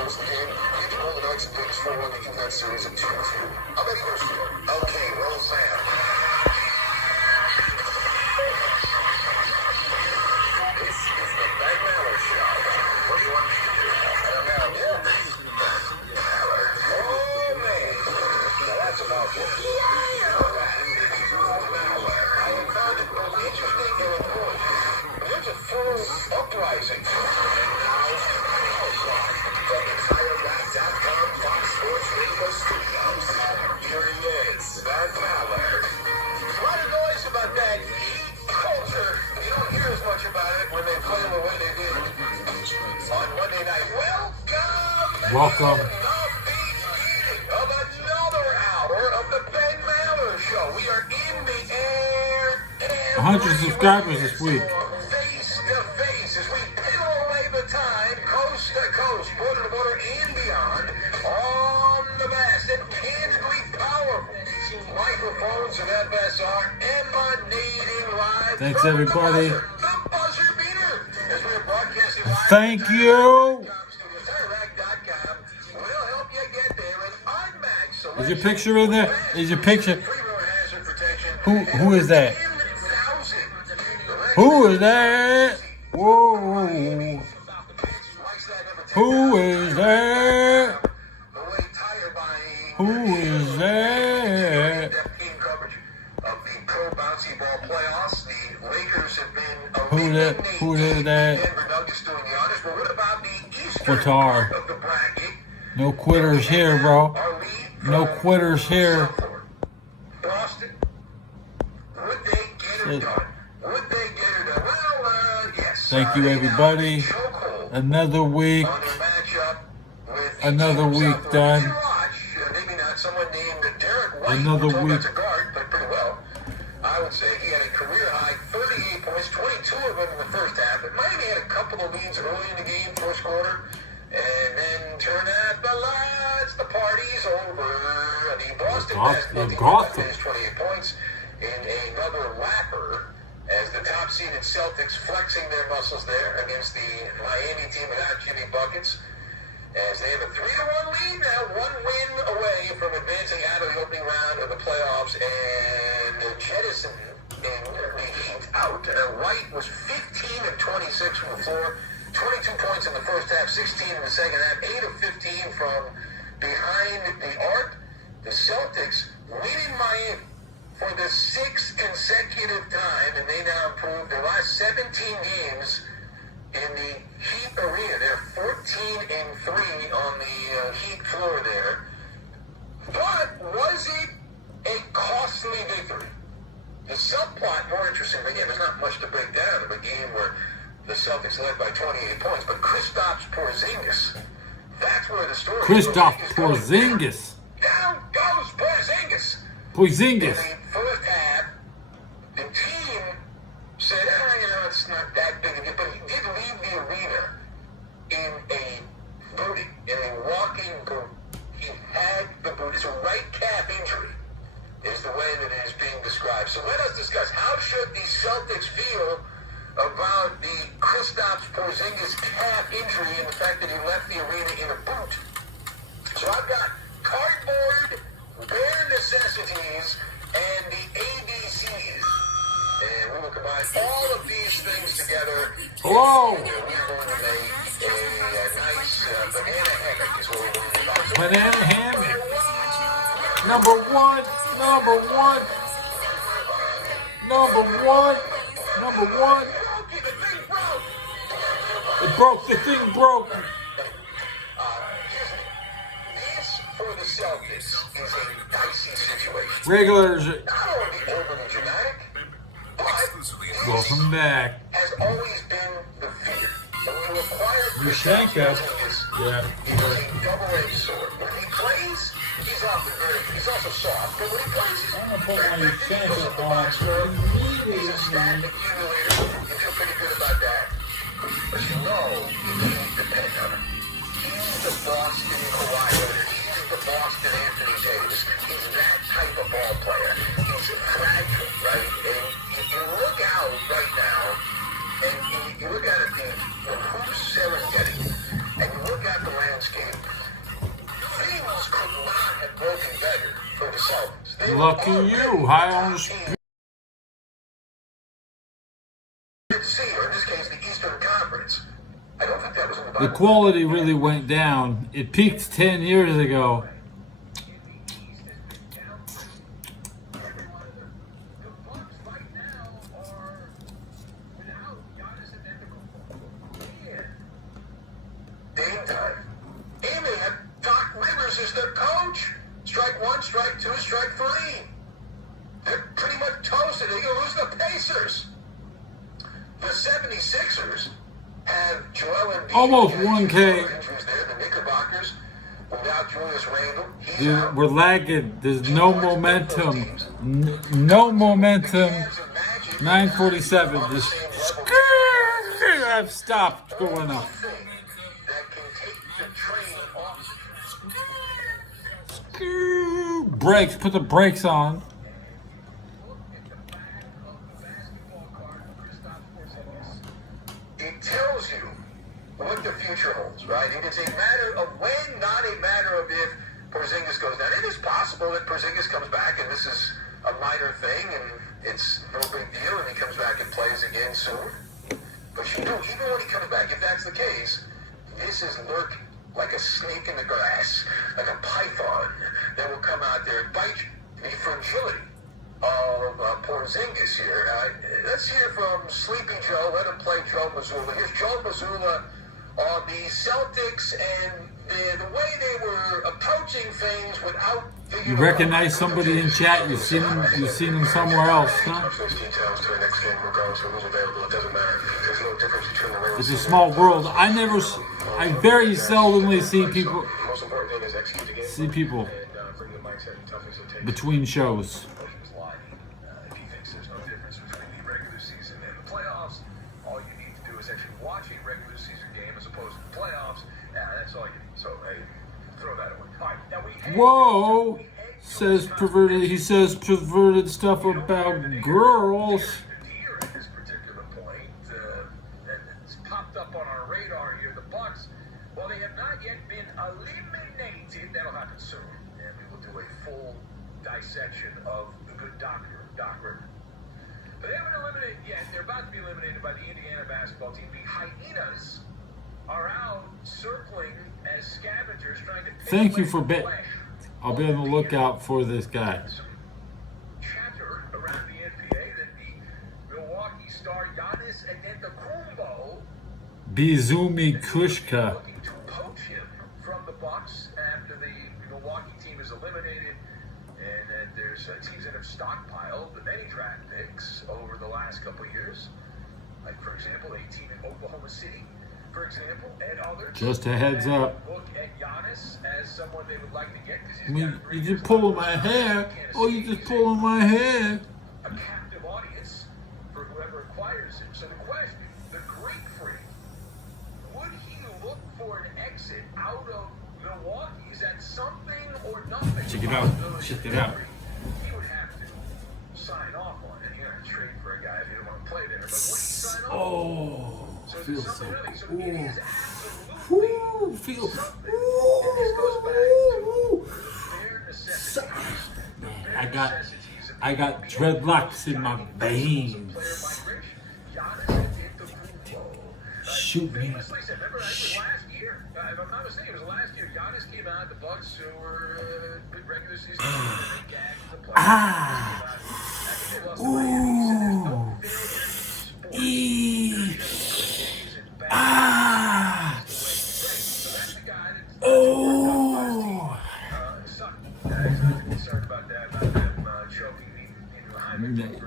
goes the game. You can hold the Knights and Kings 4-1 to keep that series at 2-2. How many goes to it? Okay, Roseanne. This is the Ben Maller Show. What do you want me to do? I don't know. Yeah. Maller. Oh, man. Now that's about it. Maller. I found it both interesting and important. There's a full uprising. Here he is, Van Maller. A lot of noise about that culture. You don't hear as much about it when they play the way they did on Monday night. Welcome. To the beginning of another hour of the Ben Maller Show. We are in the air. 100 subscribers this week. Face to face as we peel away the time, coast to coast, border to border and beyond, on the best and tangibly powerful microphones of FSR emanating live. Thanks, everybody. The buzzer beater as we're broadcasting live. Thank you. We'll help you get there with unmatched. Is your picture in there? Is your picture? Who is that? Who is that? Whoa. Who is that? Who is that? Who is that? Qatar. No quitters here, bro. No quitters here. Thank you, everybody. Another week. Another week done. Another week. I would say he had a career high 38 points, 22 of them in the first half. But Miami had a couple of leads early in the game, first quarter. And then turn out the lights, the party's over. I mean, Boston finished 28 points in another lapper as the top-seeded Celtics flexing their muscles there against the Miami team without Jimmy Buckets. As they have a 3-1 lead now, one win away from advancing out of the opening round of the playoffs and jettison in the Heat out. White was 15 of 26 from the floor, 22 points in the first half, 16 in the second half, 8 of 15 from behind the arc. The Celtics win in Miami for the 6th consecutive time, and they now improved their last 17 games in the Heat arena. They're 14-3 on the Heat floor there. But was it a costly victory? The subplot, more interesting, but again, there's not much to break down of a game where the Celtics led by 28 points, but Kristaps Porzingis, that's where the story Kristaps Porzingis. Down goes Porzingis. Porzingis. In the first half, the team said, it's not that big a deal, but he did leave the arena in a booty, in a walking boot. He had the boot. It's a right calf injury, is the way that it is being described. So let us discuss, how should the Celtics feel about the Kristaps Porzingis calf injury and the fact that he left the arena in a boot? So I've got cardboard, bare necessities, and the ABCs. And we will combine all of these things together. Whoa! And we're going to make a nice banana hammock is what we're going to do. Banana hammock. Number one. Number one. Number one. Number one. It broke. The thing broke. This for the Celtics is a dicey situation. Regulars. Not only overly dramatic, but Welcome back. has always been the fear. And when you acquire Yushenka. Yeah. He's a double-edged sword. When he plays, he's also soft. But when he plays, he's I'm gonna put my Yushenka on. He's a stat accumulator. You feel pretty good about that. But you know you can't depend on him. He's the Boston Kawhi Leonard. He's the Boston Anthony Davis. He's that type of ball player. He's fragile, right? And you look out right now, and you look at it, the Hoop Serengeti, and you look at the landscape. Celtics. They were Lucky already you. High on the top speed. team or in this case, the Eastern Conference. I don't think that was in the The Bible. quality really went down. It peaked 10 years ago. Game time. Hey man, Doc Rivers is their coach. Strike one, strike two, strike three. They're pretty much toasted. They're going to lose the Pacers. The 76ers have Joel Embiid. Almost 1K. Injuries there. The Knickerbockers without Julius Randle. He's Dude, out. we're lagging. There's no momentum. No momentum. 9:47. Just I've stopped going up. That can take the train off. Brakes. Put the brakes on. It tells you what the future holds, right? It is a matter of when, not a matter of if Porzingis goes down. It is possible that Porzingis comes back, and this is a minor thing, and it's no big deal, and he comes back and plays again soon. But you know, even when he comes back, if that's the case, this is lurking like a snake in the grass, like a python that will come out there and bite the fragility of Porzingis here. Let's hear from Sleepy Joe. Let him play Joe Mazzulla. Here's Joe Mazzulla on the Celtics and the way they were approaching things without. You recognize somebody in chat? You've seen them. You've seen them somewhere else, huh? It's a small world. I very seldomly see people. See people between shows. Whoa, says perverted. He says perverted stuff about girls. At this particular point, it's popped up on our radar here. The Bucks, well, they have not yet been eliminated. That'll happen soon, and we will do a full dissection of the good doctor, Doc Rivers. But they haven't eliminated yet. They're about to be eliminated by the Indiana basketball team. The Hyenas are out circling as scavengers trying to. Thank you for bet. I'll be on the lookout for this guy. Chatter around the NBA that the Milwaukee star Giannis Antetokounmpo Bizumi Kushka. looking to poach him from the Bucks after the Milwaukee team is eliminated, and then there's teams that have stockpiled the many draft picks over the last couple of years, like for example, a team in Oklahoma City, for example, and others. Just a heads up. Look at Giannis as someone they would like to get because I mean, you just pulling my hair. Oh, you just pulling my hair. a captive audience for whoever acquires him. So the question, the Greek freak, would he look for an exit out of Milwaukee? Is that something or nothing? Check it out. Check it out. He would have to sign off on it. He had to trade for a guy if he didn't want to play there. But would he sign off? Oh, So it's feels so. something really. So Ooh. it is absolutely Ooh, feels. something. And this goes back to Ooh. bare necessities. Man, I got dreadlocks in my veins. Shoot me. Famously said, remember actually last year, if I'm not mistaken, it was last year, Giannis came out, the Bucks who were good regular season team, and they gagged the playoffs. Ah. Ooh. Ah. Oh.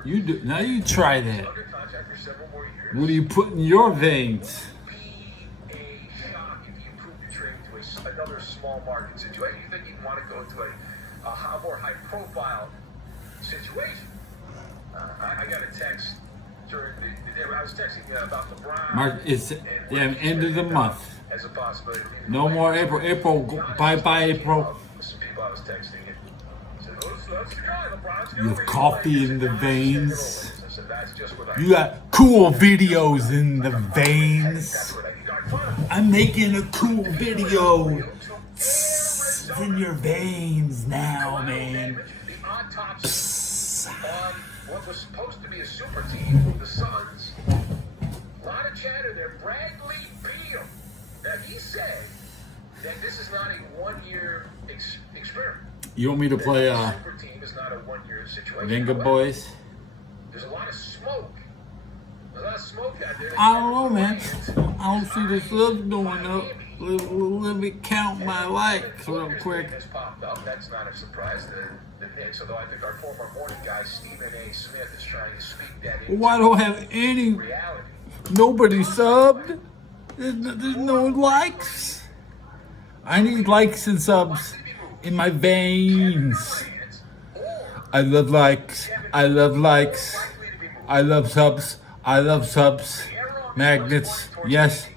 You do now. You try that. What do you put in your veins? Be a shock if you improve your trade to another small market situation. You think you'd want to go to a more high profile situation. I got a text during the day. I was texting about LeBron. Mark, it's end of the month. As a possibility. No more April. April, bye, April. Some people I was texting and said, let's try LeBron's You have coffee in the veins. I said, that's just what I You got cool videos in the veins. I'm making a cool video. It's in your veins now, man. autopsy on what was supposed to be a super team, the Suns. A lot of chatter there. Bradley Beal. Now, he said that this is not a one-year experiment. You want me to play Super team is not a one-year situation. Venga Boys? There's a lot of smoke. There's a lot of smoke out there. I don't know, man. I don't see the subs going up. Let me count my likes real quick. Has popped up. That's not a surprise to the Knicks, although I think our former morning guy, Stephen A. Smith, is trying to speak that into Why don't have any? reality. Nobody subbed. There's no likes. I need likes and subs in my veins. I love likes. I love likes. I love subs. I love subs. Magnets. Yes.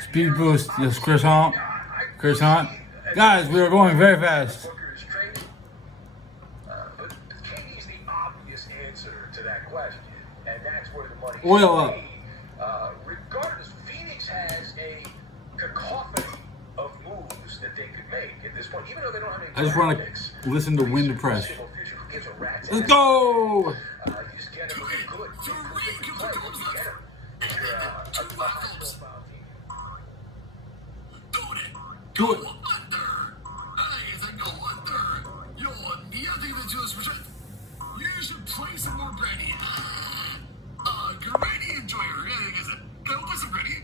Speed boost. Yes, croissant. Croissant. Guys, we are going very fast. But KD's the obvious answer to that question, and that's where the money Oil up. Regardless, Phoenix has a cacophony of moves that they could make at this point, even though they don't have any. I just want picks. to listen to Wind Press. Who gives a rat's Let's ass? go! You just get him with a good play. Once you get him, you're a high-profile team. Do it. You should play some more Granny. Granny enjoyer. Go play some Granny.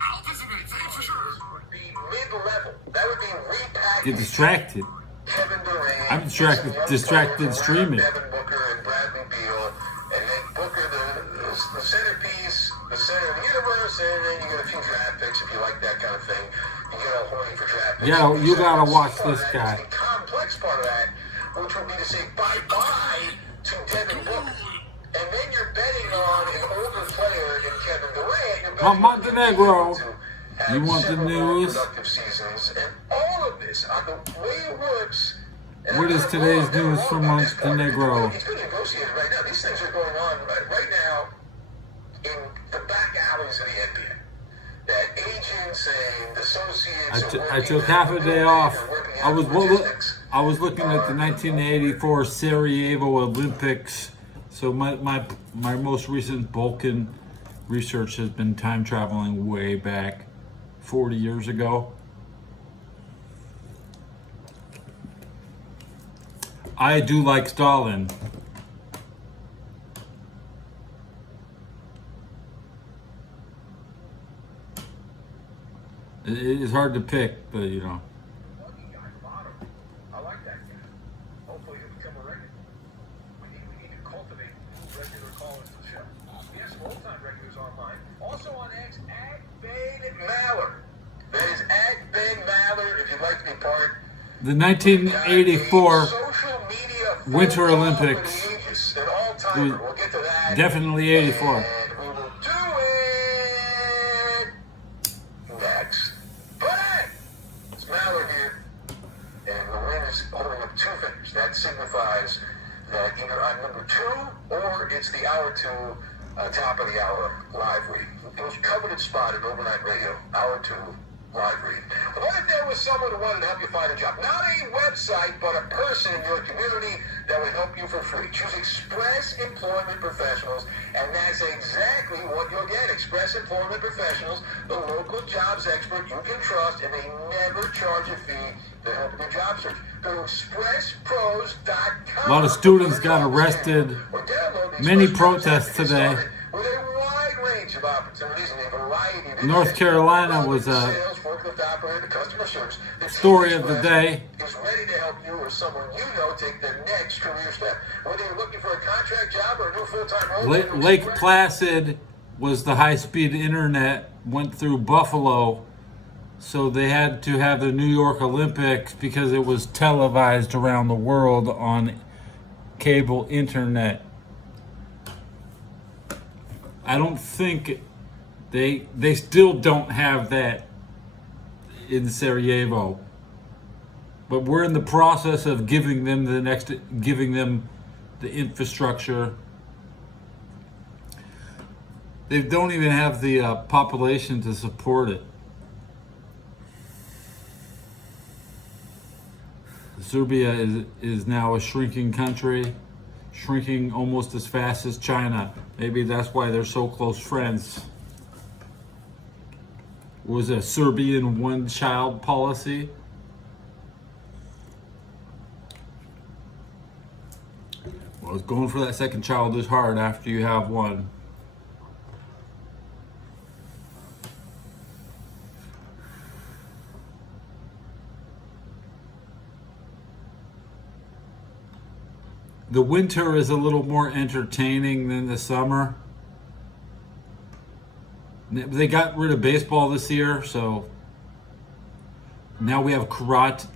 I'll play some Granny for sure. Would be mid-level. That would be repackaged. Get distracted. Kevin Durant. I'm distracted streaming. Devin Booker and Bradley Beal, and make Booker the centerpiece, the center of the universe, and then you get a few draft picks if you like that kind of thing. You get all horny for draft picks. Yeah, you gotta watch this That guy. is the complex part of that, which would be to say bye-bye to Devin Booker. And then you're betting on an older player in Kevin Durant. You're betting Montenegro. to You want the several more news? productive seasons, and all of this, on the way it works. and What is I'm today's wrong, they're news wrong from on this part. Montenegro? It's been negotiated right now. These things are going on right now in the back alleys of the NBA. That agents and associates I took half a day off. I was looking at the 1984 Sarajevo Olympics. So my most recent Balkan research has been time traveling way back 40 years ago. I do like Stalin. It is hard to pick, but you know. Lucky guy, bottom. I like that guy. Hopefully he'll become a regular. We need to cultivate regular callers to the show. We have some old-time regulars online. Also on X, @Ben_Maller. That is @Ben_Maller if you'd like to be part. The 1984 Social media Winter football Olympics. for the ages. An all-timer. We'll get to that. Definitely 84. And we will do it next. But hey, it's Maller here. And the win is holding up two fingers. That signifies that either I'm number two or it's the hour two, top of the hour live read. The most coveted spot in overnight radio, hour two live read. What if there was someone who wanted to help you find a job? Not a website, but a person in your community that would help you for free. Choose Express Employment Professionals, and that's exactly what you'll get. Express Employment Professionals, the local jobs expert you can trust, and they never charge a fee to help your job search. Go to expresspros.com. A lot of students got arrested. Or download the Many Express Pros protests app and get today. started with a wide range of opportunities and a variety of North Carolina was a sales, forklift operator, customer service. The story team of the day. is ready to help you or someone you know take the next career step. Whether you're looking for a contract job or a new full-time role. Lake Placid was the high-speed internet, went through Buffalo, so they had to have the New York Olympics because it was televised around the world on cable internet. I don't think they still don't have that in Sarajevo, but we're in the process of giving them the infrastructure. They don't even have the population to support it. Serbia is now a shrinking country, shrinking almost as fast as China. Maybe that's why they're so close friends. Was a Serbian one-child policy? Well, going for that second child is hard after you have one. The winter is a little more entertaining than the summer. They got rid of baseball this year, so now we have karate.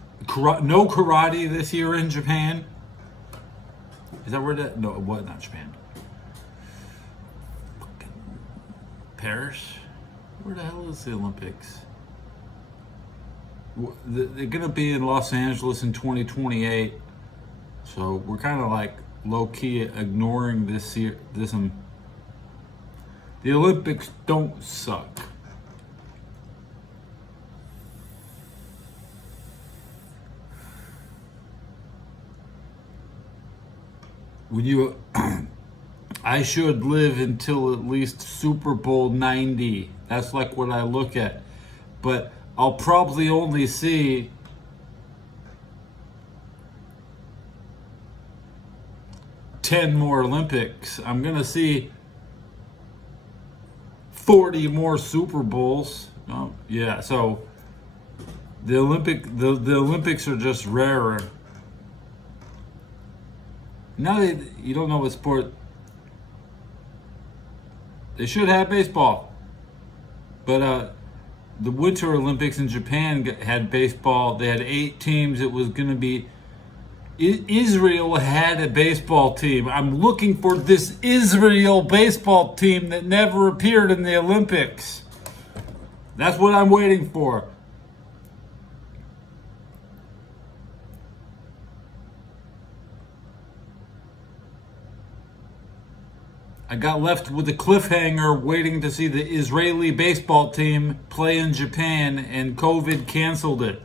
No karate this year in Japan. Is that where that? No, what? Not Japan. Paris? Where the hell is the Olympics? They're gonna be in Los Angeles in 2028. So we're kind of like low-key ignoring this year. The Olympics don't suck. When you, I should live until at least Super Bowl 90. That's like what I look at. But I'll probably only see 10 more Olympics. I'm gonna see 40 more Super Bowls. Oh, yeah, so the Olympics are just rarer. Now you don't know what sport. They should have baseball, but the Winter Olympics in Japan had baseball. They had 8 teams. It was gonna be. Israel had a baseball team. I'm looking for this Israel baseball team that never appeared in the Olympics. That's what I'm waiting for. I got left with a cliffhanger waiting to see the Israeli baseball team play in Japan, and COVID canceled it.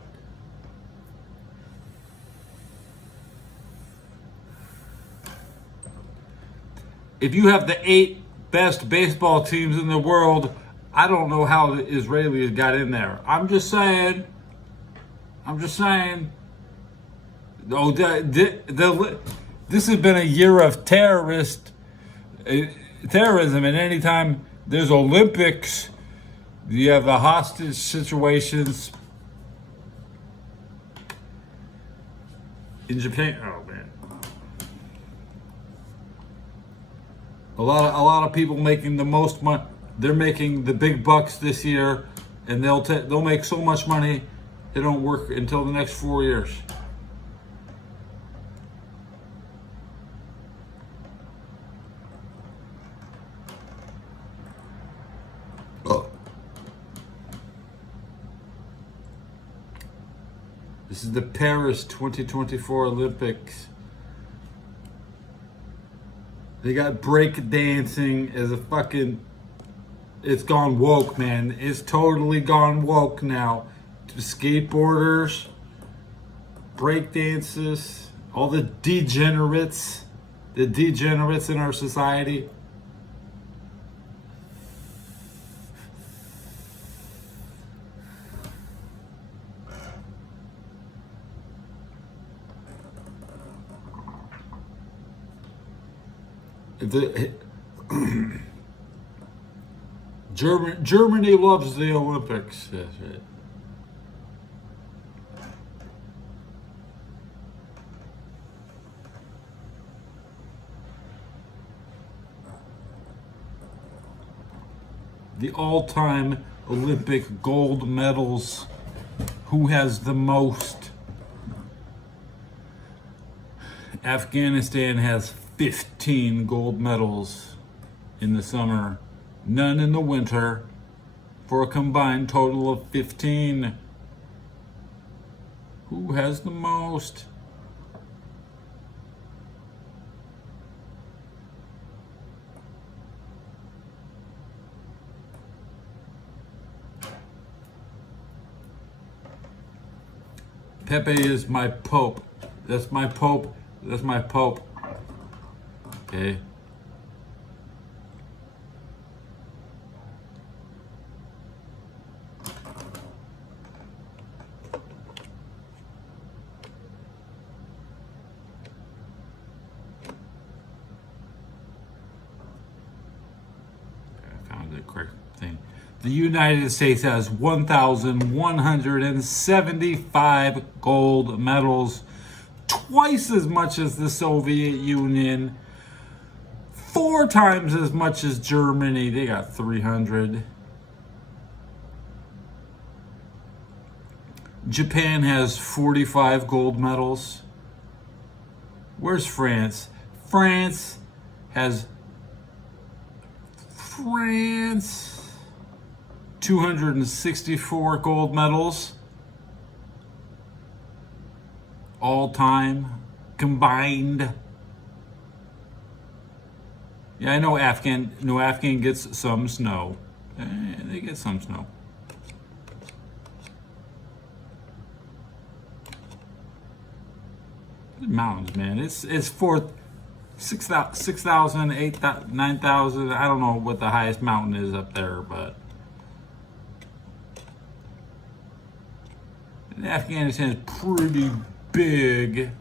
If you have the 8 best baseball teams in the world, I don't know how the Israelis got in there. I'm just saying. Oh, this has been a year of terrorism, and anytime there's Olympics, you have the hostage situations in Japan. Oh man. A lot of people making the most money. They're making the big bucks this year, and they'll make so much money, they don't work until the next 4 years. Oh. This is the Paris 2024 Olympics. They got break dancing as a fucking. It's gone woke, man. It's totally gone woke now. Skateboarders, break dances, all the degenerates in our society. Germany loves the Olympics. Yes, right. The all-time Olympic gold medals. Who has the most? Afghanistan has 15 gold medals in the summer, none in the winter, for a combined total of 15. Who has the most? Pepe is my pope. That's my pope. That's my pope. Okay. I found the correct thing. The United States has 1,175 gold medals, twice as much as the Soviet Union, 4 times as much as Germany. They got 300. Japan has 45 gold medals. Where's France? France has 264 gold medals all time combined. Yeah, I know Afghan gets some snow. They get some snow. Mountains, man. It's 6,000, 8,000, 9,000. I don't know what the highest mountain is up there, but Afghanistan is pretty big.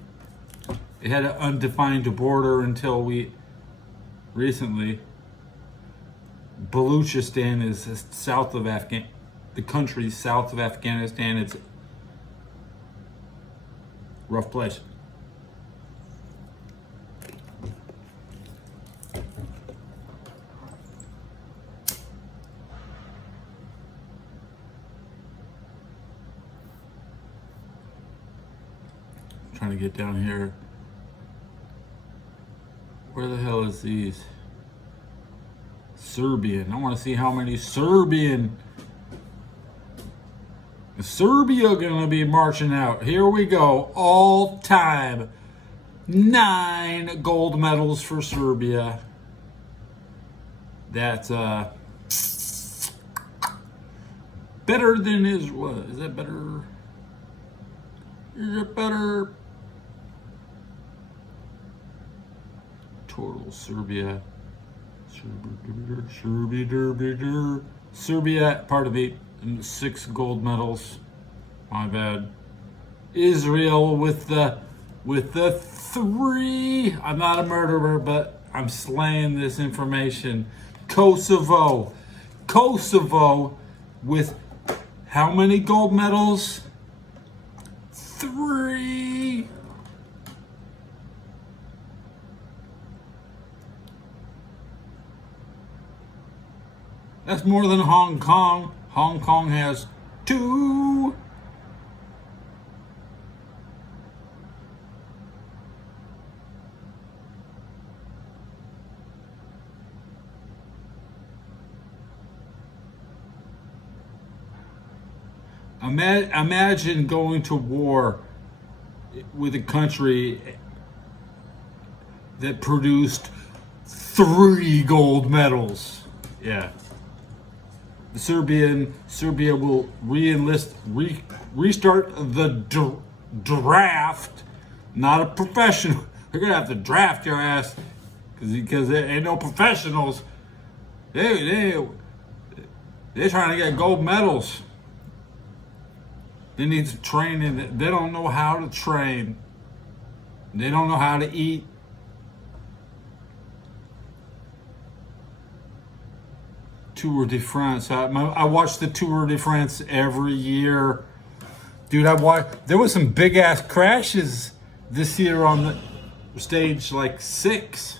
It had an undefined border until recently. Baluchistan is south of the country south of Afghanistan. It's a rough place. Trying to get down here. Where the hell is these? Serbian. I want to see how many Serbia gonna be marching out. Here we go. All time. 9 gold medals for Serbia. That's better than Israel. Is that better? Is it better? Total Serbia, part of 8, 6 gold medals. My bad. Israel with the 3. I'm not a murderer, but I'm slaying this information. Kosovo with how many gold medals? 3. That's more than Hong Kong. Hong Kong has 2. Imagine going to war with a country that produced 3 gold medals. Yeah. Serbia will restart the draft. Not a professional. They're gonna have to draft your ass because there ain't no professionals. They're trying to get gold medals. They need to train in. They don't know how to train. They don't know how to eat. Tour de France. I watch the Tour de France every year, dude. There was some big ass crashes this year on the stage, like 6.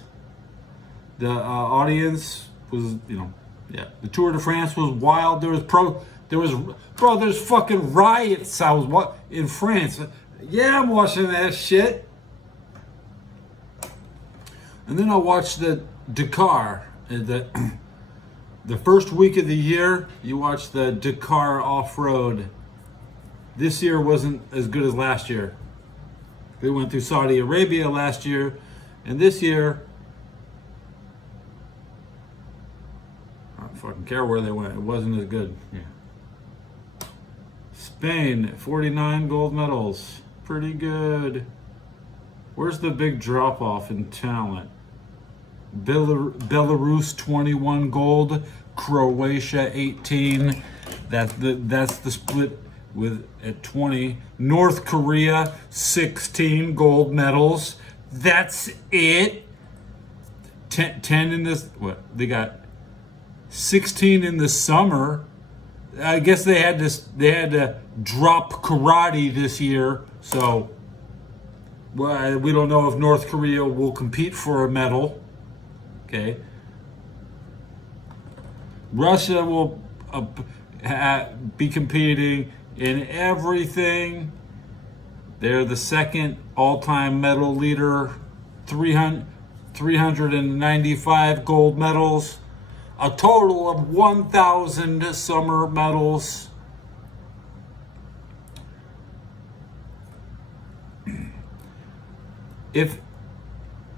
The audience was, yeah. The Tour de France was wild. There's fucking riots. I was in France. Yeah, I'm watching that shit. And then I watched the Dakar. The first week of the year, you watch the Dakar off-road. This year wasn't as good as last year. They went through Saudi Arabia last year, and this year, I don't fucking care where they went. It wasn't as good. Yeah. Spain, 49 gold medals. Pretty good. Where's the big drop off in talent? Belarus, 21 gold. Croatia, 18. That's the split with at 20. North Korea, 16 gold medals. That's it. 10 in this. What they got? 16 in the summer. I guess they had this. They had to drop karate this year, so well, we don't know if North Korea will compete for a medal. Okay. Russia will be competing in everything. They're the second all-time medal leader, 395 gold medals, a total of 1,000 summer medals. If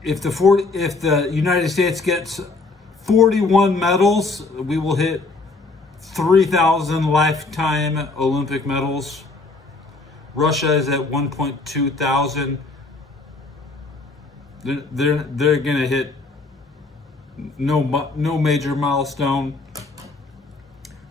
the United States gets 41 medals, we will hit 3,000 lifetime Olympic medals. Russia is at 1.2 thousand. They're gonna hit no major milestone.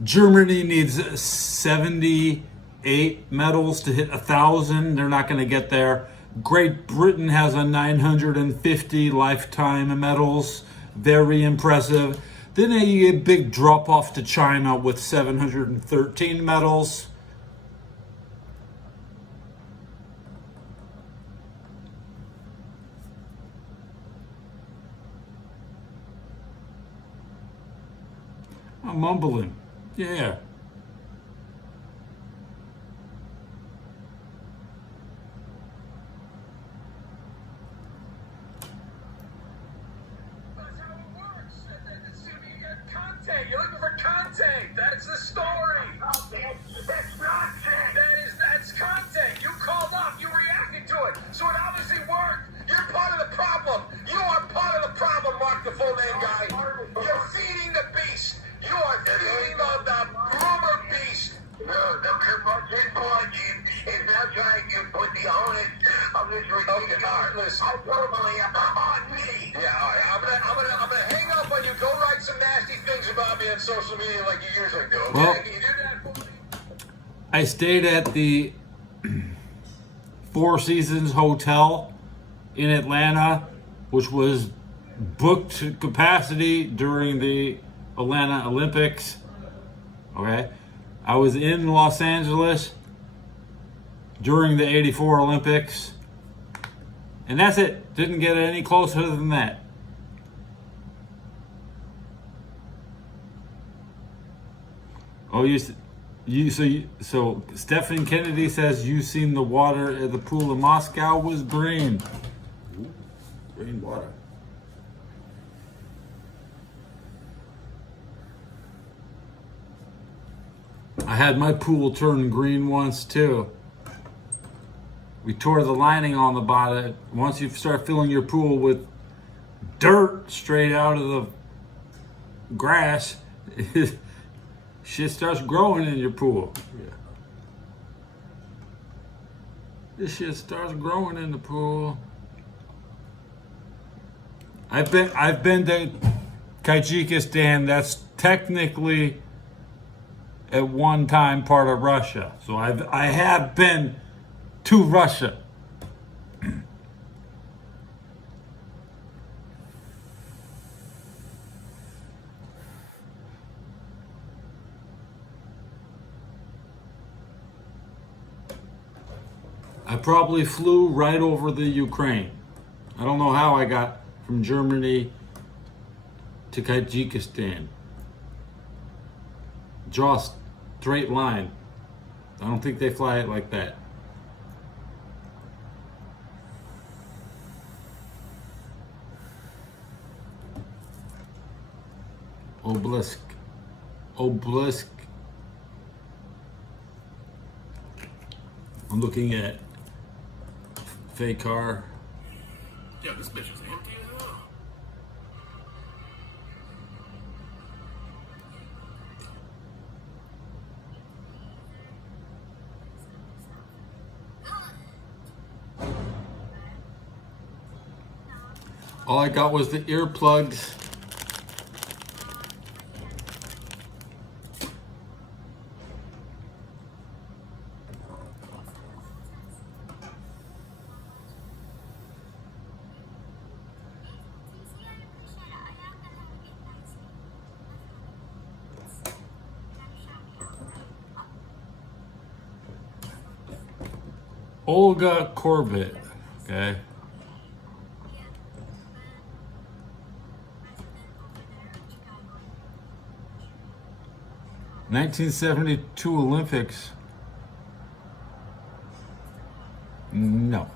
Germany needs 78 medals to hit 1,000. They're not gonna get there. Great Britain has a 950 lifetime medals. Very impressive. Then you get a big drop off to China with 713 medals. I'm mumbling. Yeah. You're looking for content. That's the story. That's nonsense. That's content. You called up. You reacted to it. So it obviously worked. You're part of the problem. You are part of the problem, Mark, the full name guy. You're feeding the beast. You are feeding the groomer beast. No, the curmudgeon plug-in is now trying to put the onus of this ridiculous hyperbole on me. Yeah, all right. I'm gonna hang up on you. Go write some nasty things about me on social media like you usually do. Okay? Well, Can you do that for me? I stayed at the Four Seasons Hotel in Atlanta, which was booked to capacity during the Atlanta Olympics. Okay. I was in Los Angeles during the '84 Olympics. And that's it. Didn't get any closer than that. Oh, so Stephen Kennedy says you seen the water at the pool in Moscow was green. Ooh, green water. I had my pool turn green once too. We tore the lining on the bottom. Once you start filling your pool with dirt straight out of the grass, shit starts growing in your pool. Yeah. This shit starts growing in the pool. I've been to Kyrgyzstan. That's technically at one time part of Russia. So I have been to Russia. I probably flew right over the Ukraine. I don't know how I got from Germany to Kyrgyzstan. Draw a straight line. I don't think they fly it like that. Obelisk. I'm looking at fake car. Yeah, this bitch is empty as hell. All I got was the earplugs. Olga Corbett, okay? (1972) Olympics. No.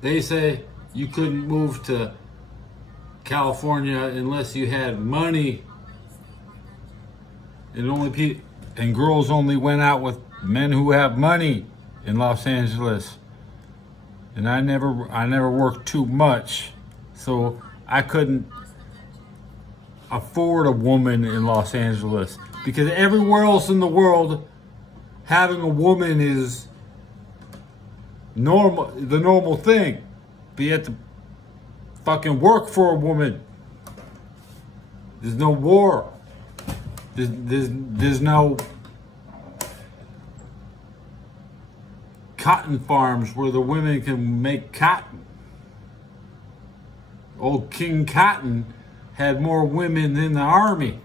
They say you couldn't move to California unless you had money, and girls only went out with men who have money in Los Angeles. And I never worked too much, so I couldn't afford a woman in Los Angeles, because everywhere else in the world, having a woman is the normal thing. But you have to fucking work for a woman. There's no war. There's no cotton farms where the women can make cotton. Old King Cotton had more women than the army.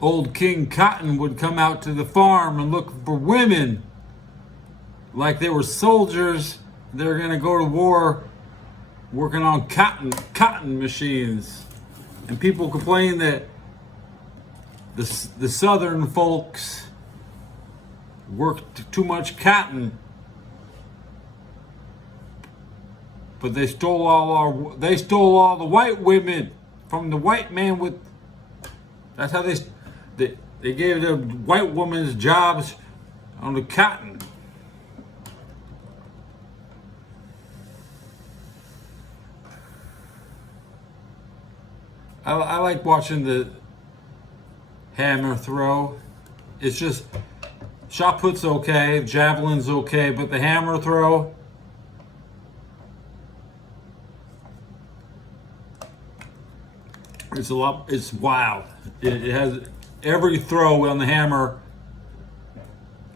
Old King Cotton would come out to the farm and look for women like they were soldiers. They're gonna go to war working on cotton machines. And people complain that the southern folks worked too much cotton, but they stole all the white women from the white man. That's how they gave the white women's jobs on the cotton. I like watching the hammer throw. It's just, shot put's okay, javelin's okay, but the hammer throw, it's wild. It has every throw on the hammer.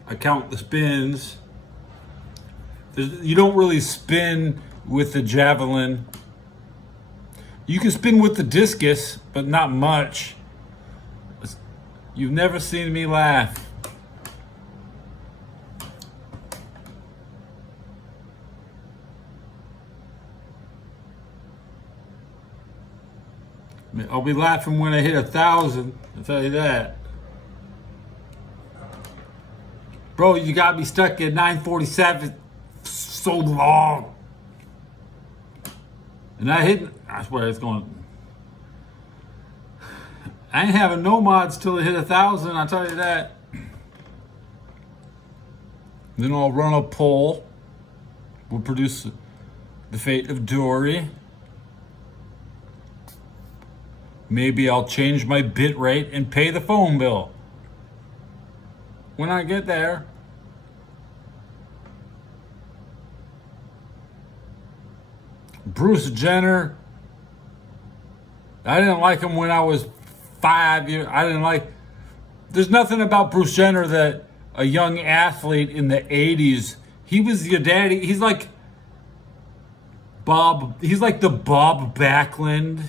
I count the spins. You don't really spin with the javelin. You can spin with the discus, but not much. You've never seen me laugh. I'll be laughing when I hit 1,000, I'll tell you that. Bro, you got me stuck at 947 so long. And I swear it's going. I ain't having no mods till it hit 1,000, I'll tell you that. Then I'll run a poll. We'll produce the fate of Dory. Maybe I'll change my bit rate and pay the phone bill when I get there. Bruce Jenner, I didn't like him when I was 5 years. There's nothing about Bruce Jenner that a young athlete in the 80s, he was your daddy. He's like the Bob Backlund.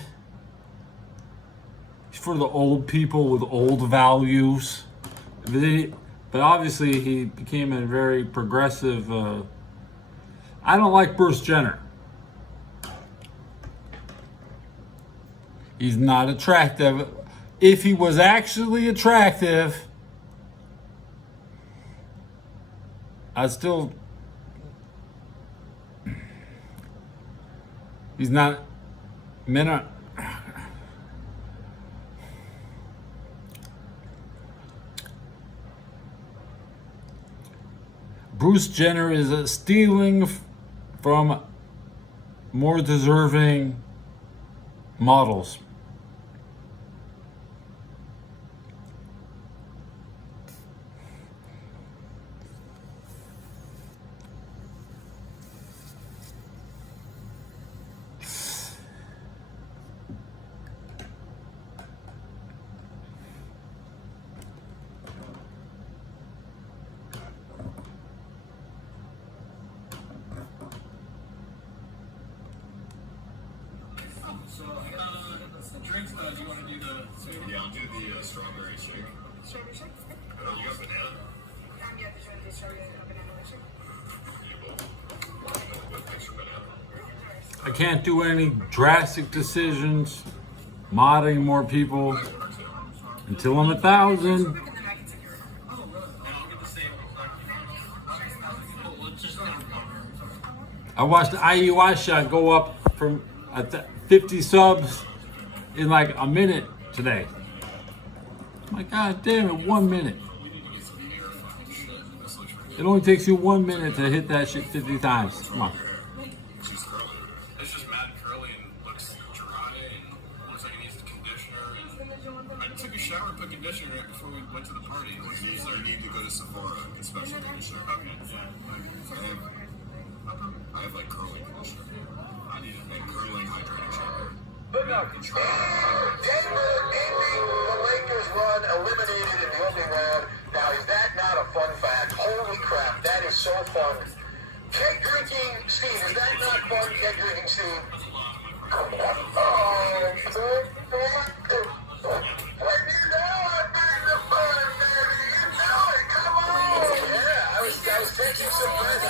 He's for the old people with old values. But obviously he became a very progressive, I don't like Bruce Jenner. He's not attractive. If he was actually attractive, he's not, men are, Bruce Jenner is stealing from more deserving models. Drinks, do you want to do the... Yeah, I'll do the strawberry shake. Strawberry shake? You got banana? Yeah, just want to do strawberry and banana shake. Extra banana. I can't do any drastic decisions, modding more people until I'm 1,000. And then I can take your order. Oh, really? And I'll get the same. I watched the IUI shot go up from 50 subs in like a minute today. My God damn it, 1 minute. It only takes you 1 minute to hit that shit 50 times. Come on. She's curly. It's just mad curly and looks dry and looks like it needs conditioner. And I took a shower and put conditioner in it before we went to the party. You need to go to Sephora and get special conditioner. Okay. I have like curling conditioner. I need it. And curling hydrating shampoo. Denver ending the Lakers run, eliminated in the opening round. Now, is that not a fun fact? Holy crap, that is so fun. Keg drinking, Steve, is that not fun, keg drinking, Steve? When you know I bring the fun, baby, you know it, come on! Yeah, I was texting some friends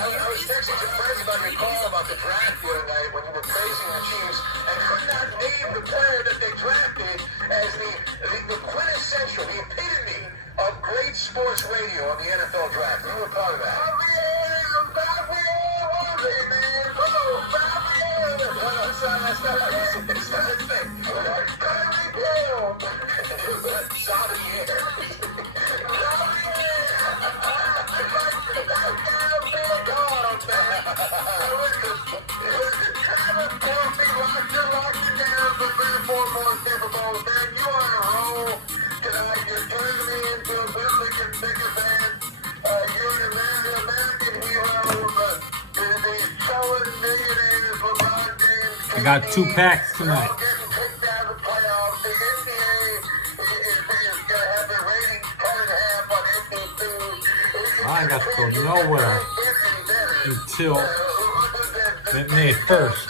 about your call about the draft the other night when you were praising the Chiefs and could not name the player that they drafted as the quintessential, the epitome of great sports radio on the NFL draft. You were part of that. I got 2 packs tonight. I got to go nowhere until May 1st.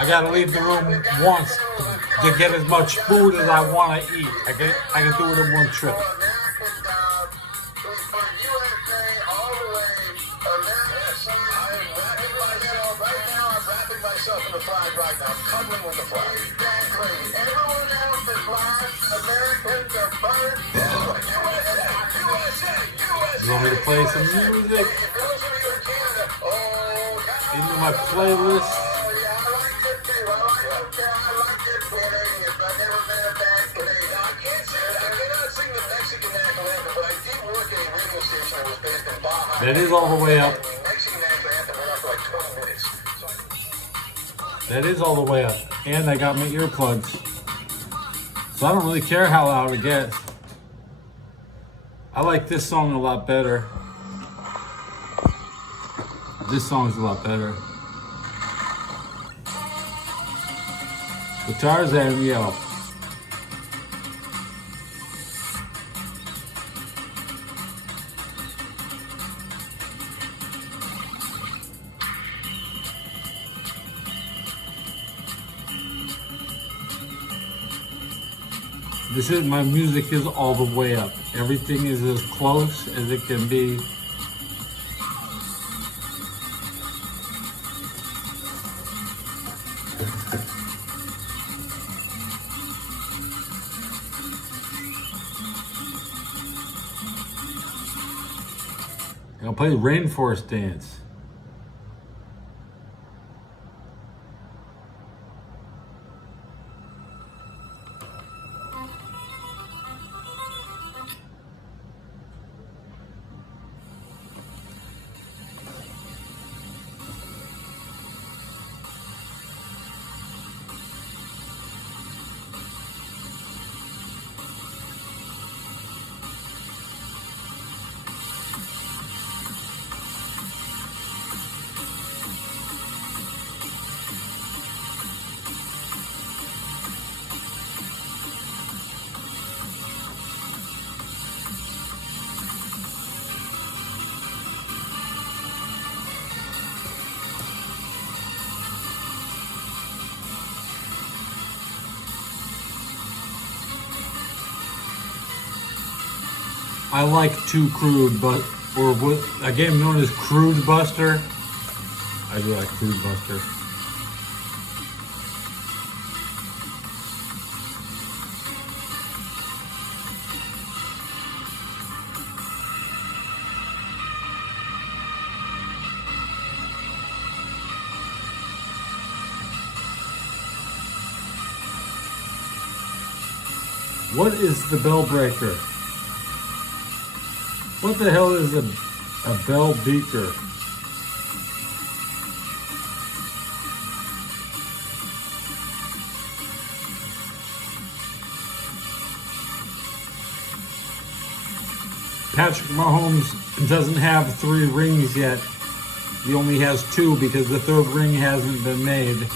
I gotta leave the room once to get as much food as I want to eat. I can do it in one trip. Right now, cuddling with the flag. Everyone else is lost. Americans are first. You want me to play some music into my playlist? That is all the way up. That is all the way up. And I got my earplugs. So I don't really care how loud it gets. I like this song a lot better. This song's a lot better. The Tarzan yell. This is, my music is all the way up. Everything is as close as it can be. I'll play Rainforest Dance. I like Too Crude, but or what a game known as Crude Buster. I do like Crude Buster. What is the bell breaker? What the hell is a bell beaker? Patrick Mahomes doesn't have 3 rings yet. He only has 2 because the 3rd ring hasn't been made.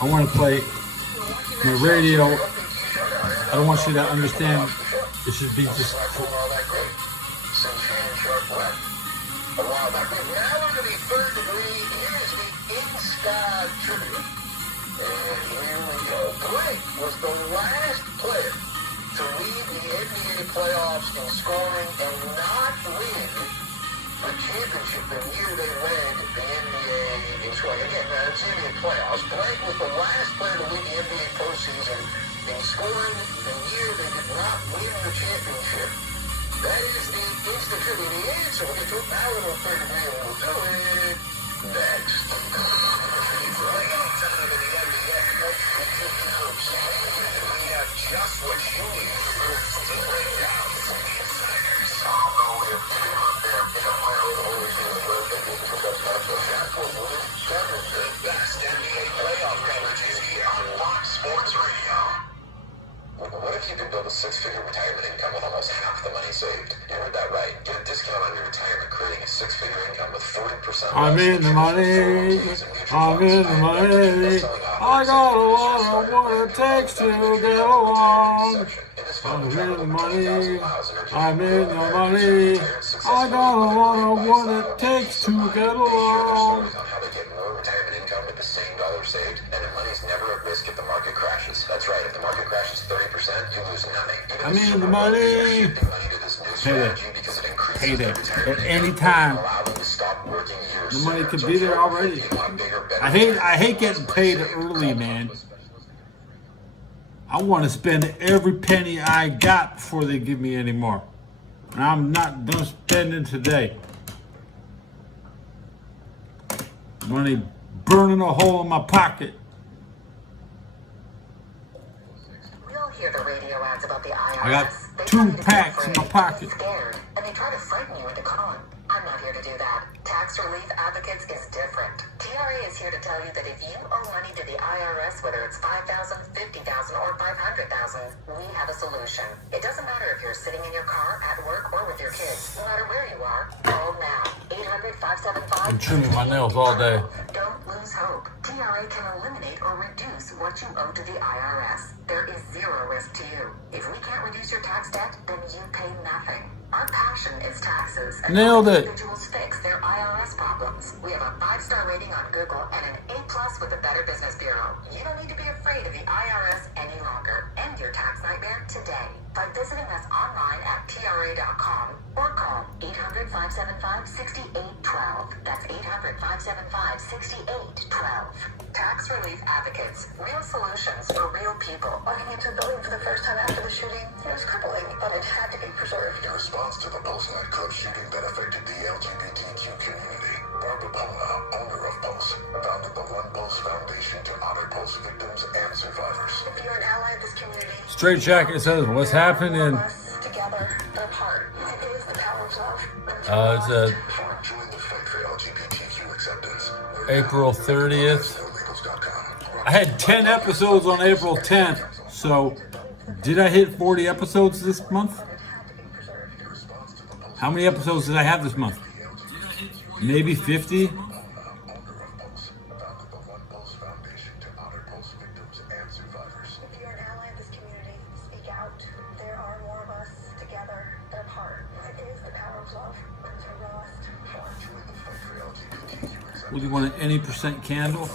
I want to play my radio. I don't want you to understand. It should be just. A while back. Now we're going to be third degree. Here is the in-sky trivia. And here we go. Blake was the last player to lead the NBA playoffs in scoring and not win the championship the year they led the NBA in scoring. Again, it's NBA playoffs. Blake was the last player to lead the NBA postseason in scoring the year they did not win the championship. That is the instant trivia. The answer, we'll get to it now in the third degree, and we'll do it next. Playoff time in the NBA. We have just what you need to break down some insiders. I'll go with two of them in a final the best NBA playoff coverage is here on Fox Sports Radio. What if you could build a 6-figure retirement income with almost half the money saved? You heard that right. Get a discount on your retirement, creating a 6-figure income with 40% I'm in the money. I'm in the money. I got what it takes to get along. I'm in the money. I'm in the money. I got what it takes to get along. With the same dollar saved, and the money's never at risk if the market crashes. That's right. If the market crashes 30%, you lose nothing. I mean the money. Payday at any time. The money could be there already. I hate getting paid early, man. I want to spend every penny I got before they give me any more. And I'm not done spending today. Money burning a hole in my pocket. We all hear the radio ads about the IRS. I got 2 packs in my pocket. Scared, and they try to frighten you into calling. I'm not here to do that. Tax Relief Advocates is different. TRA is here to tell you that if you owe money to the IRS, whether it's $5,000, $50,000, or $500,000, we have a solution. It doesn't matter if you're sitting in your car, at work, or with your kids. No matter where you are, call now. 800-575. I'm trimming my nails all day. Don't lose hope. TRA can eliminate or reduce what you owe to the IRS. There is 0 risk to you. If we can't reduce your tax debt, then you pay nothing. Our passion is taxes. And nailed it. Individuals fix their IRS problems. We have a 5-star rating on Google and an A+ with the Better Business Bureau. You don't need to be afraid of the IRS any longer. End your tax nightmare today by visiting us online at PRA.com or call 800-575-6812. That's 800-575-6812. Tax Relief Advocates. Real solutions for real people. Walking into a building for the first time after the shooting, it was crippling, but it had to be preserved. In response to the Pulse nightclub shooting that affected the LGBTQ community, Barbara Pona, owner of Pulse, founded the One Pulse Foundation to honor Pulse victims and survivors. If you're an ally of this community, Straight Jacket says, what's happening? together, apart. It is the power of love. It's Join the fight for LGBTQ acceptance. April 30th. I had 10 episodes on April 10th. So, did I hit 40 episodes this month? How many episodes did I have this month? Maybe 50? If you're an ally of this community, speak out. There are more of us together. their part. It is the power of love. It's a realist. Join the fight for LGBTQ acceptance. Would you want an any percent candle? Love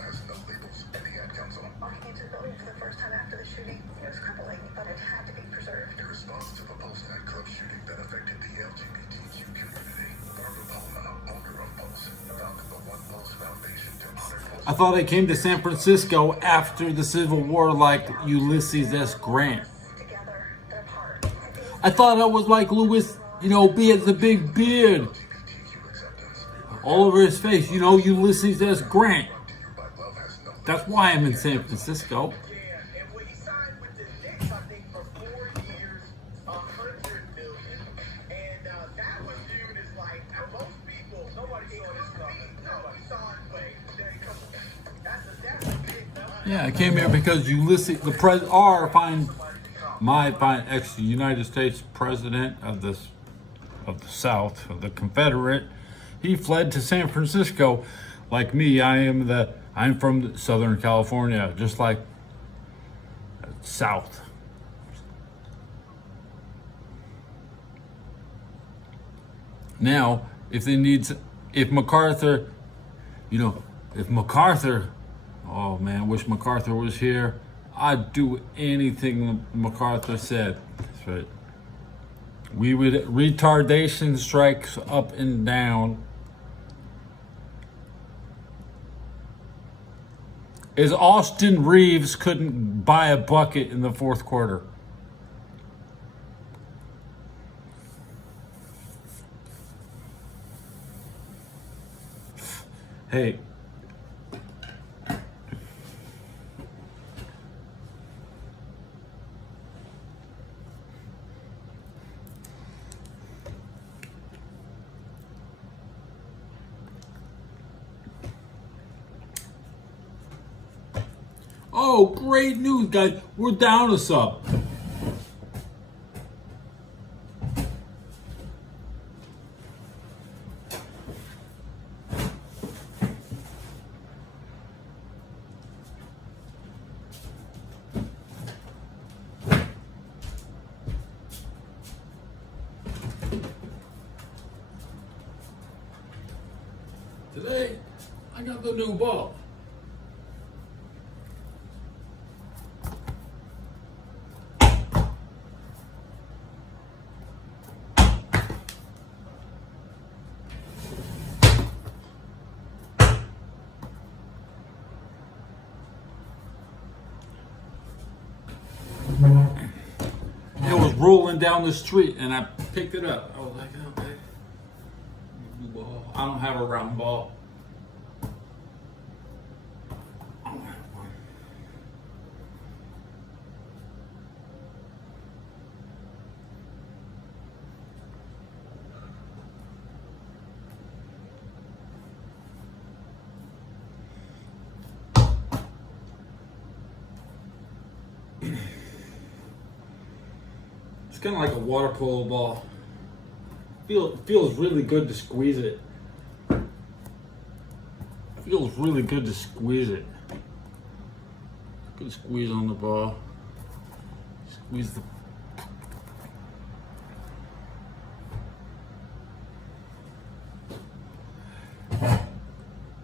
has no labels, and the ad comes on. I came to the building for the first time after the shooting. It was crippling, but it had to be preserved. In response to the Pulse nightclub shooting that affected the LGBTQ community, Barbara Palma, owner of Pulse, founded the One Pulse Foundation to honor Pulse. I thought I came to San Francisco after the Civil War like Ulysses S. Grant. Together, their part. I thought I was like Louis, he has the big beard LGBTQ acceptance. all over his face, Ulysses S. Grant. By love has no That's why I'm in San Francisco. Yeah, and when he signed with the Knicks, I think for 4 years, $100 million, and that was viewed as like most people. Nobody saw this coming. Nobody saw it, but there you go. That's a big number. Yeah, I came here because Ulysses, the United States president of the South, of the Confederate, he fled to San Francisco. Like me, I'm from Southern California, just like South. Now, if MacArthur, oh man, wish MacArthur was here. I'd do anything MacArthur said. That's right. We would retardation strikes up and down. Is Austin Reeves couldn't buy a bucket in the fourth quarter. Hey. Oh, great news, guys. We're down a sub. Today, I got the new ball. It was rolling down the street and I picked it up. I was like, okay. New ball. I don't have a round ball. I don't have one. It's kind of like a water polo ball. Feels really good to squeeze it. Feels really good to squeeze it. Good squeeze on the ball. Squeeze the.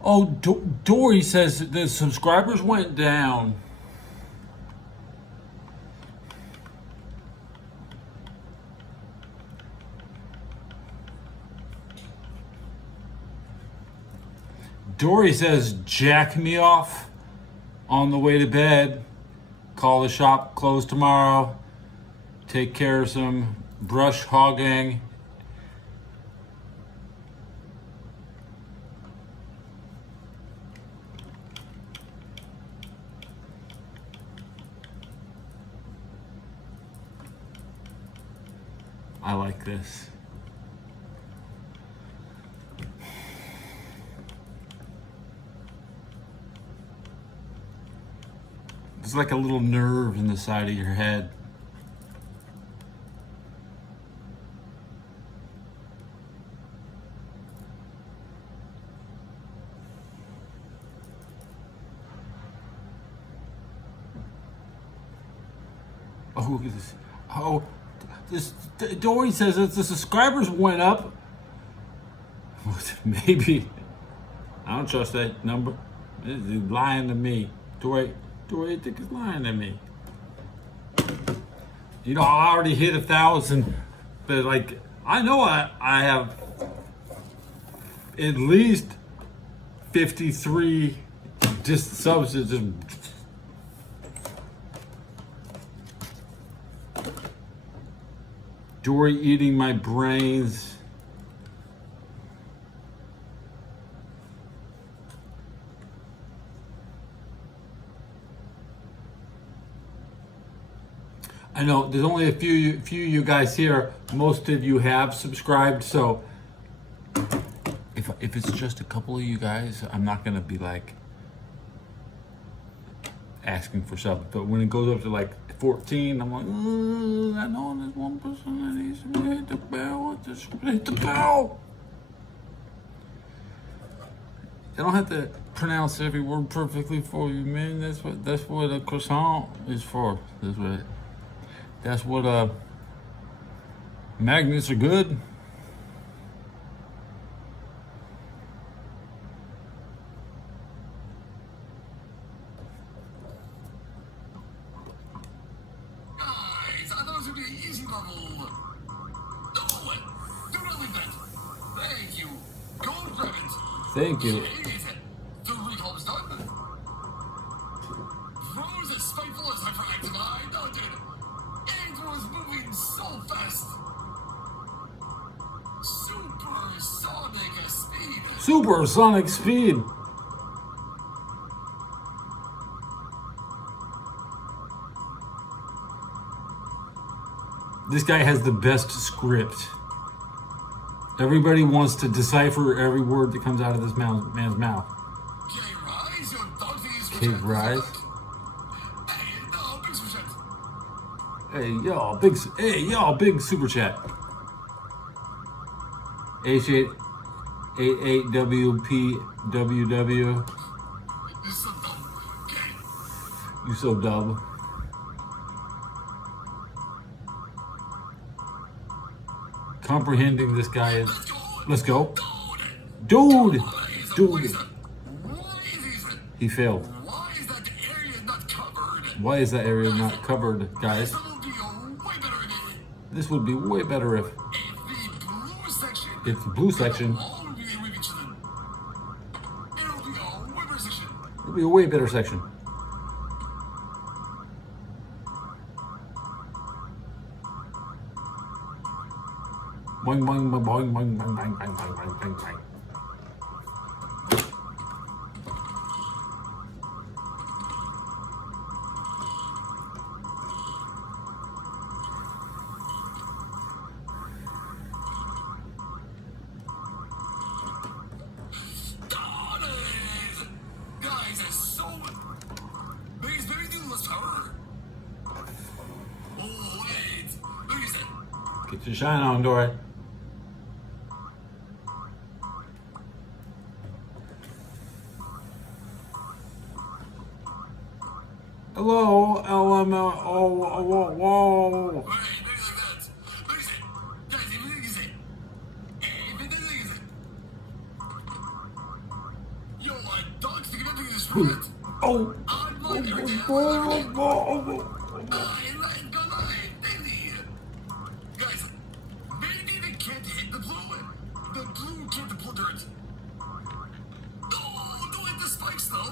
Oh, Dory says the subscribers went down. Dory says, jack me off on the way to bed. Call the shop closed tomorrow. Take care of some brush hogging. I like this. It's like a little nerve in the side of your head. Oh, look at this. Oh, Dory says that the subscribers went up. Maybe. I don't trust that number. He's lying to me. Dory, I think he's lying to me. You know, I already hit 1,000, but like, I know I have at least 53 just subs that just. Dory eating my brains. I know there's only a few of you guys here. Most of you have subscribed, so if it's just a couple of you guys, I'm not gonna be like asking for subs. But when it goes up to like 14, I'm like, I know there's one person that needs to hit the bell. Just hit the bell. I don't have to pronounce every word perfectly for you, man. That's what a croissant is for. That's what magnets are good. Guys, I thought it was gonna be an easy level. No, do not leave that. Thank you. Gold dragons. Thank you. The recall's done. Rose as spiteful as hyperactive. I know, dude. It was moving so fast. Supersonic speed. Supersonic speed. This guy has the best script. Everybody wants to decipher every word that comes out of this man's mouth. K-Rise, your dogfies. K-Rise? Hey, no, big super chat. Hey, y'all, big super chat. H88WPWW. You're so dumb. Okay. You so dumb. Comprehending this guy is. Let's go. Dude! He failed. Why is that area not covered? Why is that area not covered, guys? This would be way better if This would be way better if the blue section. it's the blue section. All would be a section. It'll be a way better section. It'll be a way better section. Boing, boing, boing, boing, boing, boing, boing, boing, boing, boing, boing, boing. Guys, there's so much. There's very little less power. Oh, wait. Look at that. Get your shine on, Dory. Hello, LML. Oh, whoa, whoa. Wait, look at that. Look at that. Guys, everything is it. Everything is it. Yo, dogs taking up this rat. Oh, Unlock everything. oh. Guys, maybe they can't hit the blue. The blue can't pull dirt. No, don't hit the spikes though.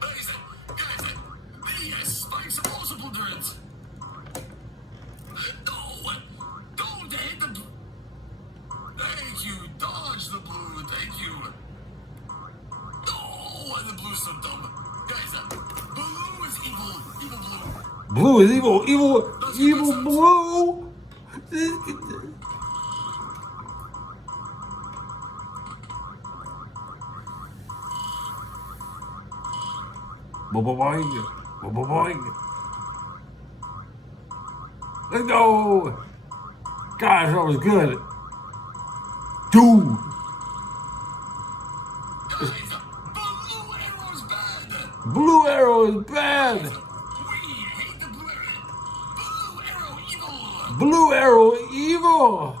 Guys, the spikes also pull dirt. No, don't hit the blue. Thank you, dodge the blue. Thank you. No, the blue's so dumb. Guys, blue is evil. Evil blue. Blue is evil, evil blue. Boing, boing. Let's go. Gosh, that was good. Dude. Guys, Blue Arrow is bad. Blue Arrow is bad. We hate the Blue Arrow. Blue Arrow evil. Blue Arrow evil.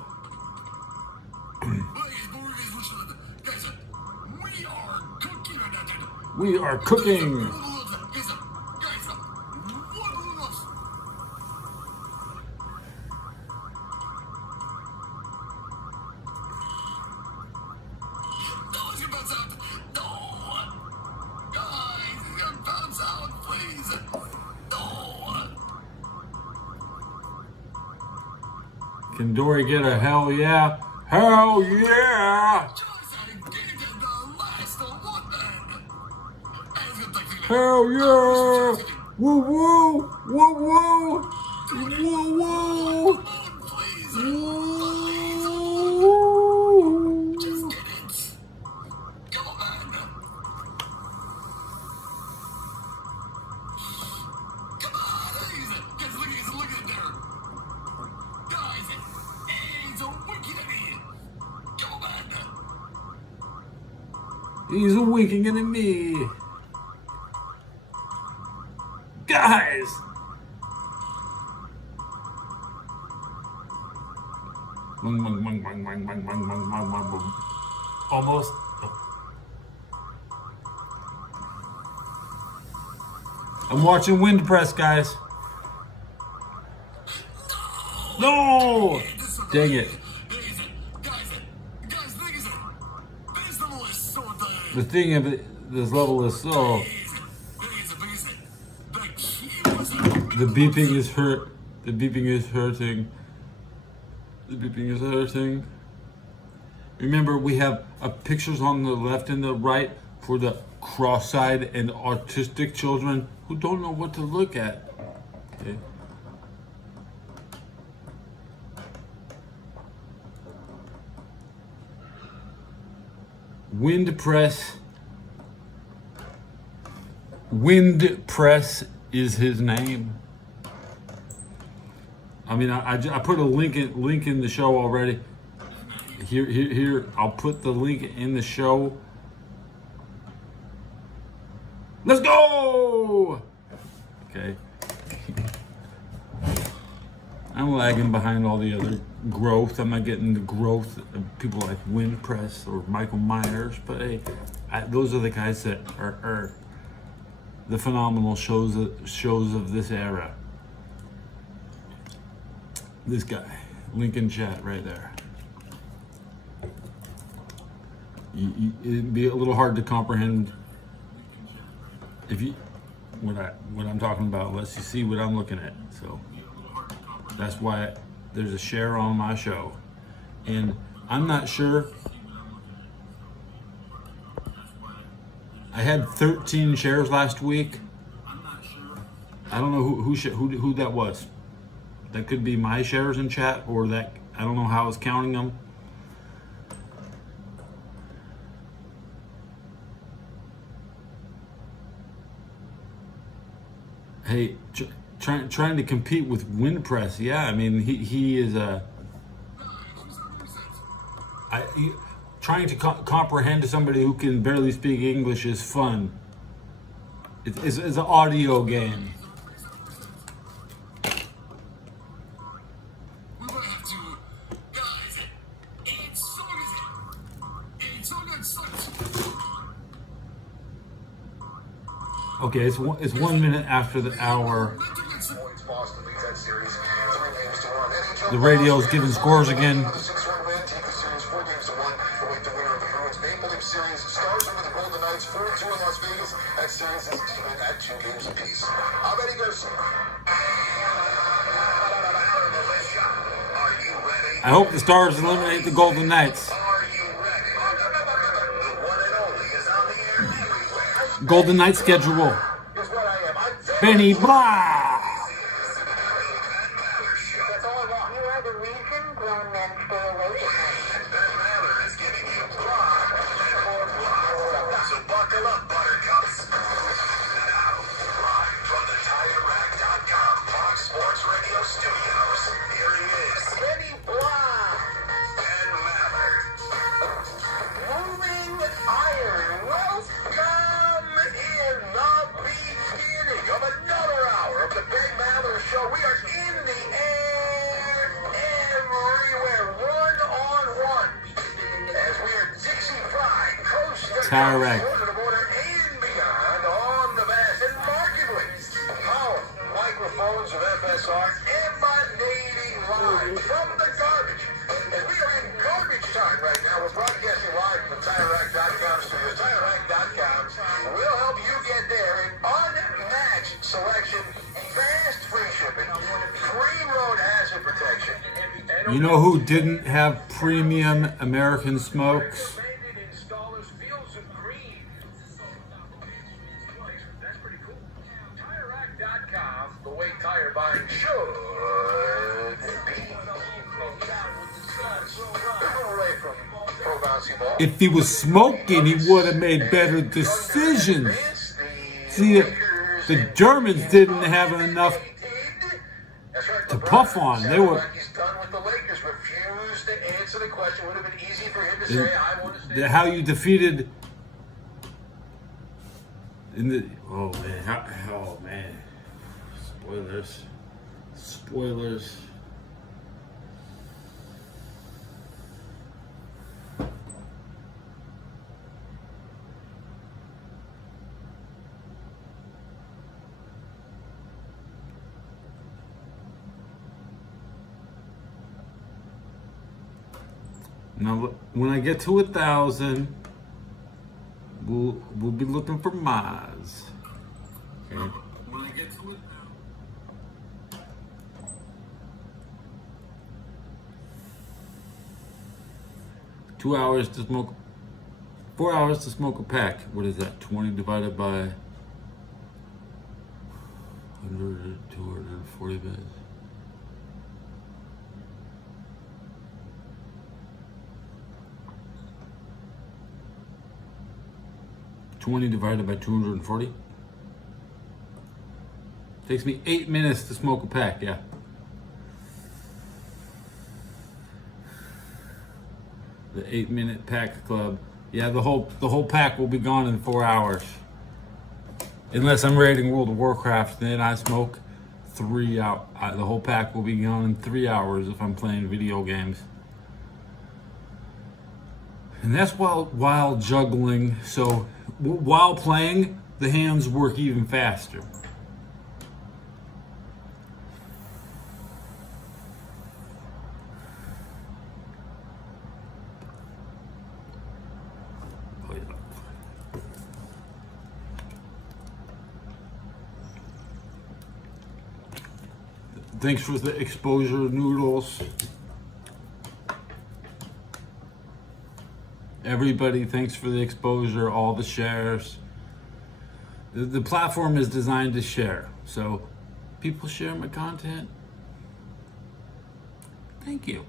Guys, We are cooking. Can Dory get a hell yeah? Hell yeah! Hell yeah! Woo woo! Woo woo! Woo woo! Woo! He's winking at me. Guys! Almost. I'm watching wind press, guys. No! Dang it. The thing of it, this level is so. The beeping is hurt. The beeping is hurting. The beeping is hurting. Remember, we have pictures on the left and the right for the cross-eyed and autistic children who don't know what to look at. Okay. Wind press is his name. I mean, I put a link in the show already. Here, I'll put the link in the show. Let's go! Okay. I'm lagging behind all the other growth. I'm not getting the growth of people like Wind Press or Michael Myers, but hey, those are the guys that are the phenomenal shows of this era. This guy, link in chat right there. It'd be a little hard to comprehend if you what I'm talking about unless you see what I'm looking at. So that's why there's a share on my show, and I'm not sure. I had 13 shares last week. I don't know who that was. That could be my shares in chat, or that I don't know how I was counting them. Hey, trying to compete with Wind Press, yeah. I mean, he is trying to comprehend to somebody who can barely speak English is fun. It's an audio game. Okay, it's 1 minute after the hour. The radio's giving scores again. I hope the Stars eliminate the Golden Knights. Golden Knights schedule. Benny Blah. Tire Rack. Border to border and beyond on the vast and markedly powerful microphones of FSR emanating live from the garbage. And we are in garbage time right now. We're broadcasting live from the TireRack.com studios. TireRack.com will help you get there in unmatched selection, fast free shipping, free road hazard protection. You know who didn't have premium American smokes? Installers Fields of Green. That's pretty cool. TireRack.com, The way tire buying should be. Move away from pro bouncy ball. If he was smoking, he would have made better decisions. See, the Germans didn't have enough to puff on. They were. He's done with the Lakers. Refused to answer the question. Would have been easy for him to say, I want to stay. How you defeated in the oh man spoilers now. When I get to 1,000, we'll be looking for Maz. Okay. When I get to it, 2 hours to smoke, 4 hours to smoke a pack. What is that? 20 divided by 100, 240 beds. $20 divided by 240. Takes me 8 minutes to smoke a pack. Yeah. The 8-minute pack club. Yeah, the whole pack will be gone in 4 hours. Unless I'm raiding World of Warcraft, then I smoke 3 hours. The whole pack will be gone in 3 hours if I'm playing video games. And that's while juggling. So while playing, the hands work even faster. Thanks for the exposure noodles. Everybody, thanks for the exposure, all the shares. The platform is designed to share. So people share my content. Thank you.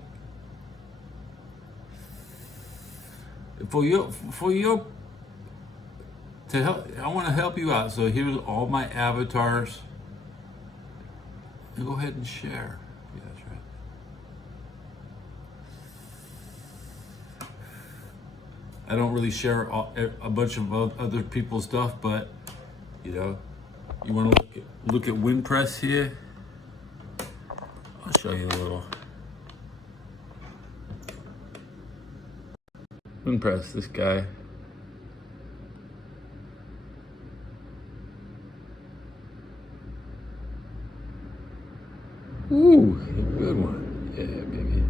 For your to help, I want to help you out. So here's all my avatars. And go ahead and share. Yeah, that's right. I don't really share a bunch of other people's stuff, but you know, you want to look at WinPress here. I'll show you a little. WinPress, this guy. Ooh, good one. Yeah, baby.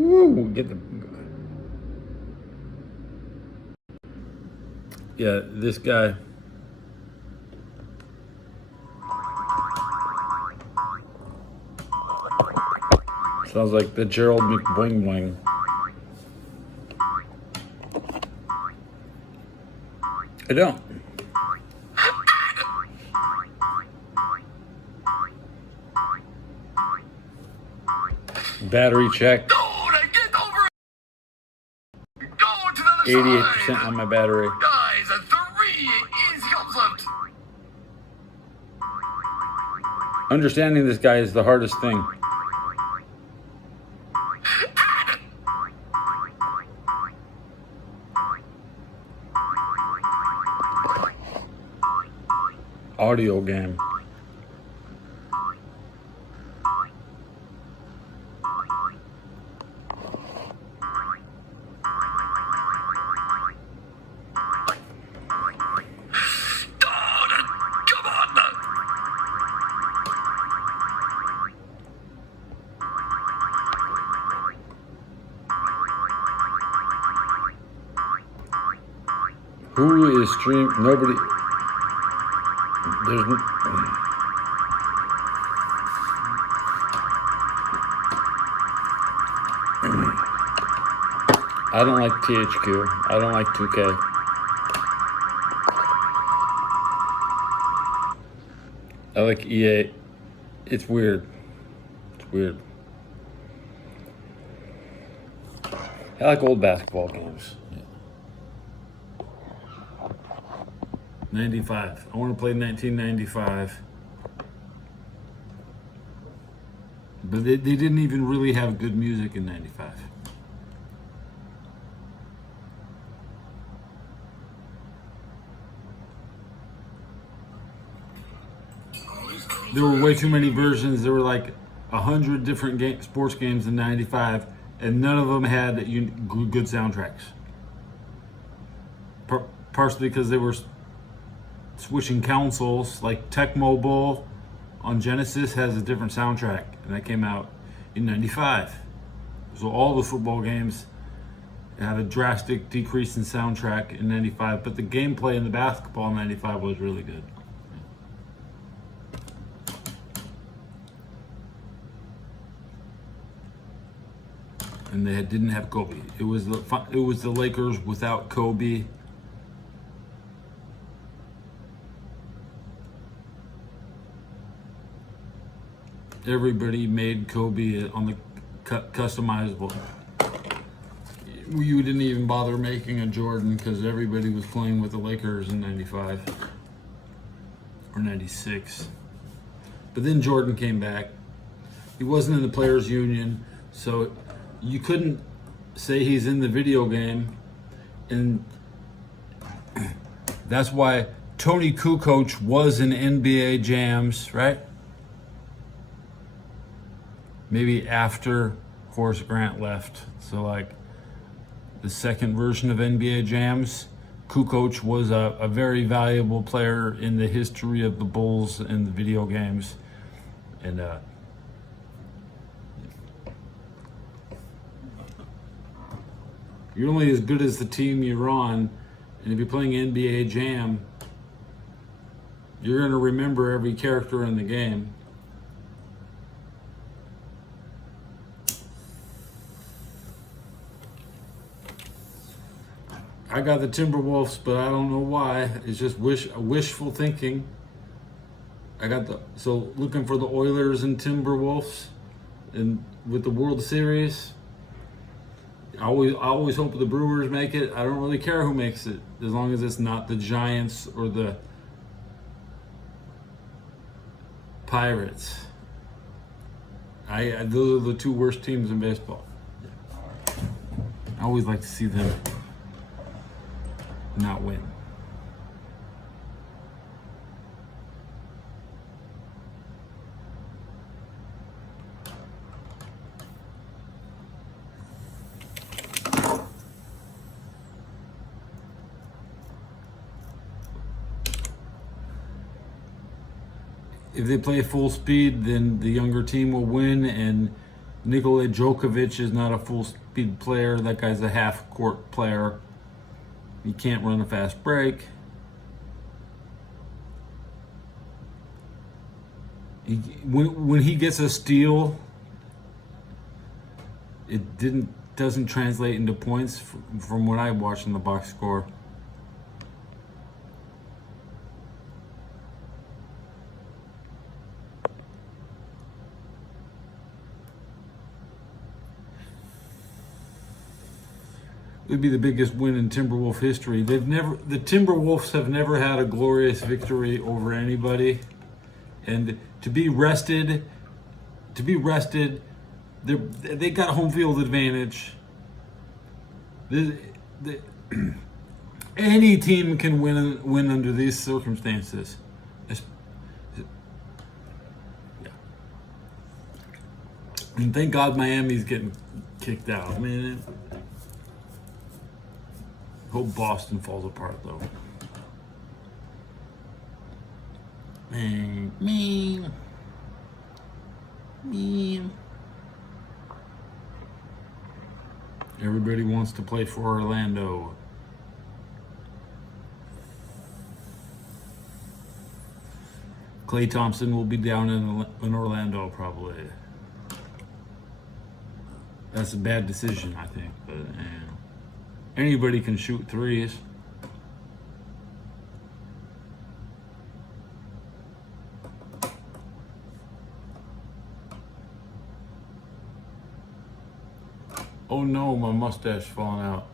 Ooh, get the. Yeah, this guy. Sounds like the Gerald McBling Bling. I don't. Battery check. 88% on my battery. guys, a 3 easy comes left. Understanding this guy is the hardest thing. Audio game. Who is stream? Nobody. There's. I don't like THQ. I don't like 2K. I like EA. It's weird. It's weird. I like old basketball games. 95. I want to play 1995. But they didn't even really have good music in 95. There were way too many versions. There were like 100 different sports games in 95, and none of them had good soundtracks. Partially because they were switching consoles. Like Tecmo Bowl on Genesis has a different soundtrack, and that came out in 95. So all the football games have a drastic decrease in soundtrack in 95, but the gameplay in the basketball in 95 was really good. And they didn't have Kobe. It was the Lakers without Kobe. Everybody made Kobe on the customizable. You didn't even bother making a Jordan because everybody was playing with the Lakers in 95 or 96. But then Jordan came back. He wasn't in the Players Union, so you couldn't say he's in the video game. And that's why Tony Kukoc was in NBA Jams, right? Maybe after Horace Grant left. So like the second version of NBA Jams, Kukoc was a very valuable player in the history of the Bulls and the video games. And you're only as good as the team you're on. And if you're playing NBA Jam, you're going to remember every character in the game. I got the Timberwolves, but I don't know why. It's just wishful thinking. So looking for the Oilers and Timberwolves, and with the World Series. I always hope the Brewers make it. I don't really care who makes it, as long as it's not the Giants or the Pirates. Those are the two worst teams in baseball. I always like to see them not win. If they play full speed, then the younger team will win, and Nikola Djokovic is not a full speed player. That guy's a half court player. He can't run a fast break. When he gets a steal, it doesn't translate into points from what I watched in the box score. It would be the biggest win in Timberwolf history. The Timberwolves have never had a glorious victory over anybody, and to be rested, they got home field advantage. Any team can win under these circumstances. Yeah. And thank God Miami's getting kicked out. Man. Hope Boston falls apart though. Me. Everybody wants to play for Orlando. Klay Thompson will be down in Orlando probably. That's a bad decision, I think. But anybody can shoot threes. Oh no, my mustache falling out.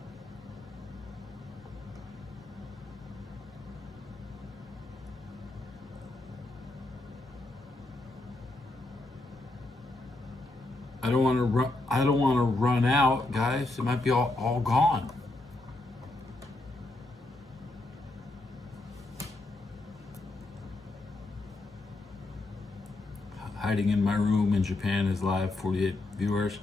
I don't want to run. I don't want to run out, guys. It might be all gone. Hiding in my room in Japan is live. 48 viewers.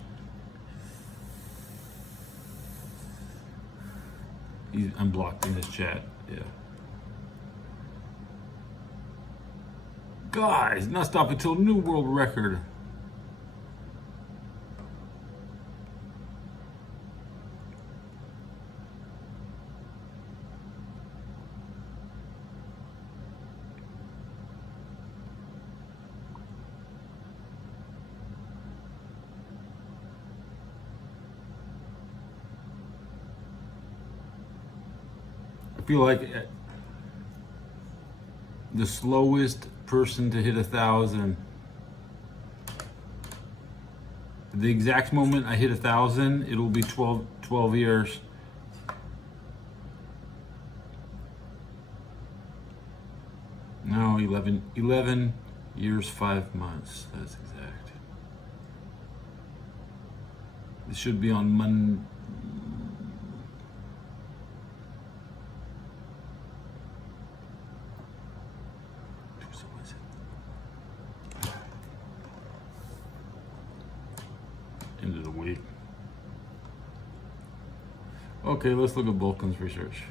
I'm blocked in this chat. Yeah. Guys, not stop until new world record. I feel like the slowest person to hit 1,000. The exact moment I hit 1,000, it'll be 12 years. No, 11 years, 5 months. That's exact. This should be on Monday. End of the week. Okay, let's look at Vulcan's research.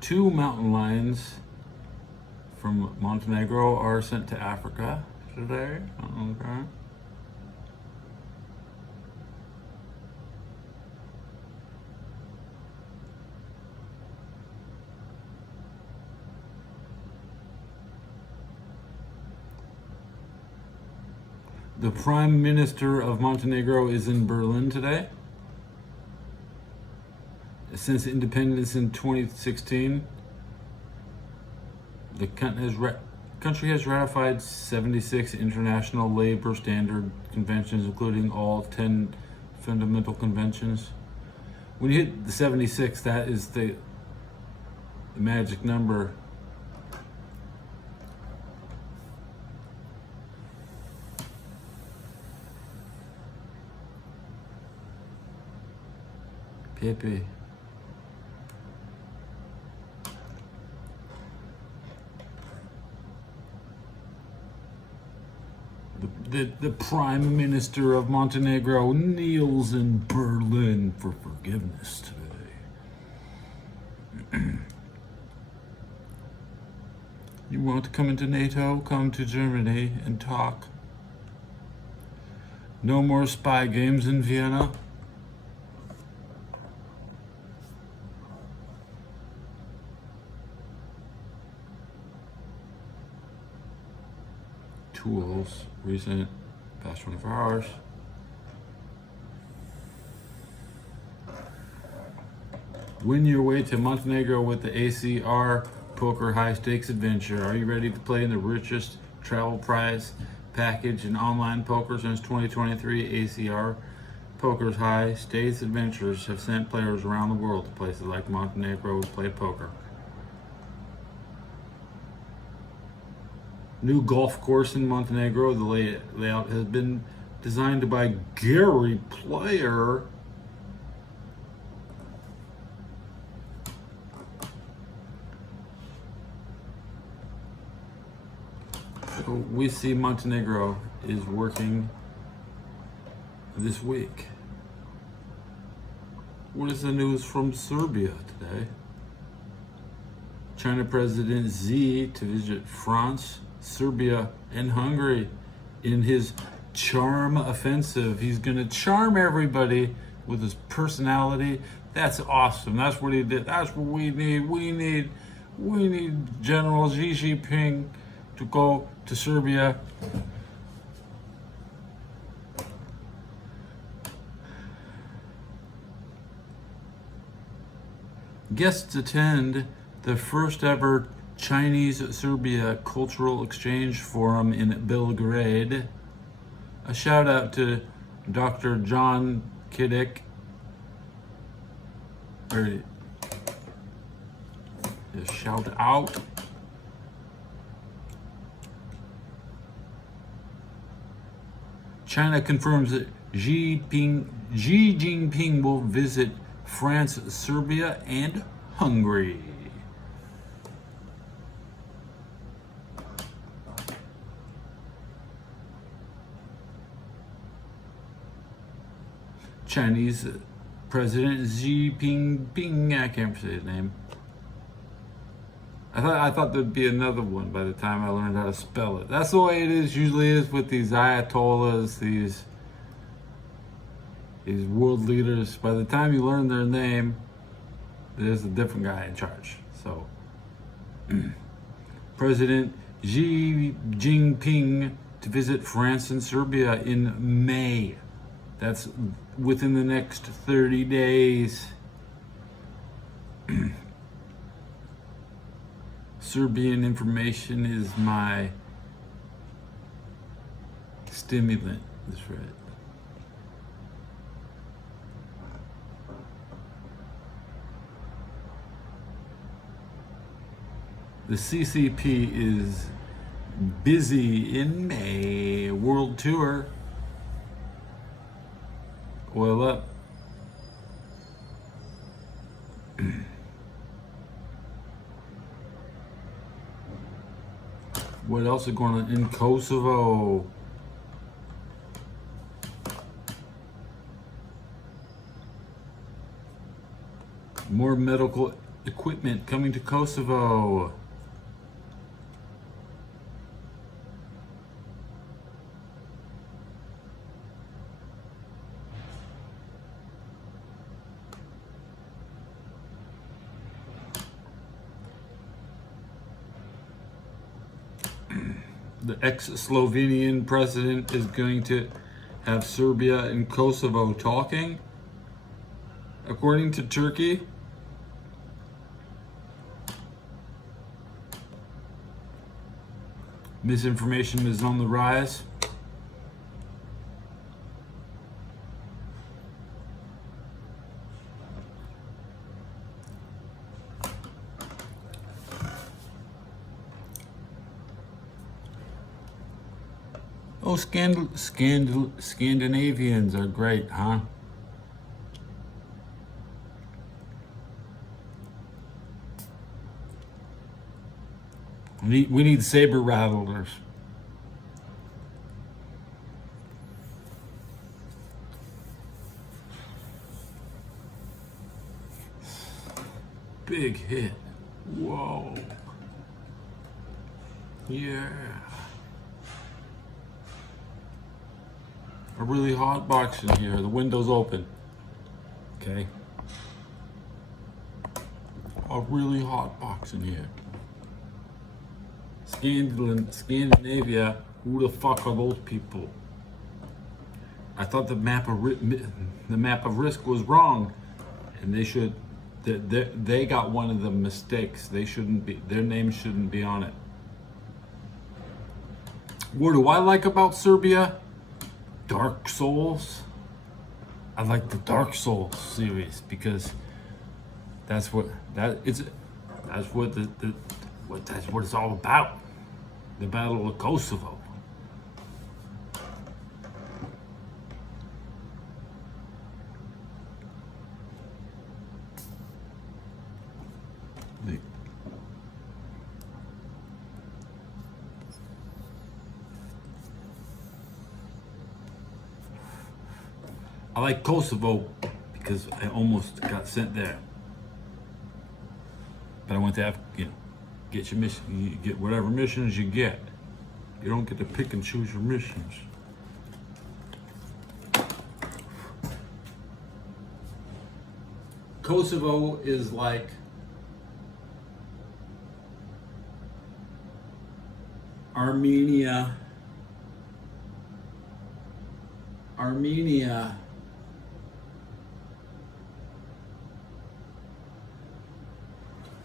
Two mountain lions from Montenegro are sent to Africa today. Okay. The Prime Minister of Montenegro is in Berlin today. Since independence in 2016, the country has ratified 76 international labor standard conventions, including all 10 fundamental conventions. When you hit the 76, that is the magic number. Pepe. The Prime Minister of Montenegro kneels in Berlin for forgiveness today. You want to come into NATO? Come to Germany and talk. No more spy games in Vienna. Tools, recent, past 24 hours. Win your way to Montenegro with the ACR Poker High Stakes Adventure. Are you ready to play in the richest travel prize package in online poker since 2023? ACR Poker's High Stakes Adventures have sent players around the world to places like Montenegro to play poker. New golf course in Montenegro. The layout has been designed by Gary Player. So we see Montenegro is working this week. What is the news from Serbia today? China President Xi to visit France, Serbia, and Hungary in his charm offensive. He's going to charm everybody with his personality. That's awesome. That's what he did. That's what we need. We need General Xi Jinping to go to Serbia. Guests attend the first ever Chinese-Serbia Cultural Exchange Forum in Belgrade. A shout out to Dr. John Kiddick. A shout out. China confirms that Xi Jinping will visit France, Serbia, and Hungary. Chinese President Xi Jinping, I can't say his name. I thought there'd be another one by the time I learned how to spell it. That's the way it usually is with these ayatollahs, these world leaders. By the time you learn their name, there's a different guy in charge. So, President Xi Jinping to visit France and Serbia in May. That's within the next 30 days. Serbian information is my stimulant. That's right. The CCP is busy in May. World tour. Oil up. What else is going on in Kosovo? More medical equipment coming to Kosovo. The ex-Slovenian president is going to have Serbia and Kosovo talking, according to Turkey. Misinformation is on the rise. Oh, Scandinavians are great, huh? We need saber rattlers. Big hit. Whoa. Yeah. A really hot box in here. The window's open. Okay. A really hot box in here. Scandinavia. Who the fuck are those people? I thought the map of risk was wrong, and they got one of the mistakes. They shouldn't be. Their name shouldn't be on it. What do I like about Serbia? Dark Souls. I like the Dark Souls series because that's what it's all about. The Battle of Kosovo. I like Kosovo because I almost got sent there. But I went to Get your mission. You get whatever missions you get. You don't get to pick and choose your missions. Kosovo is like Armenia. Armenia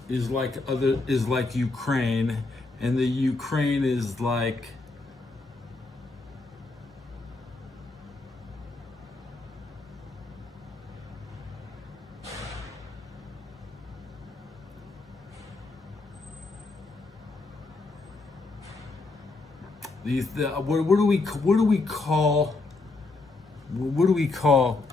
is like Ukraine, and the Ukraine is like these. What do we call? What do we call?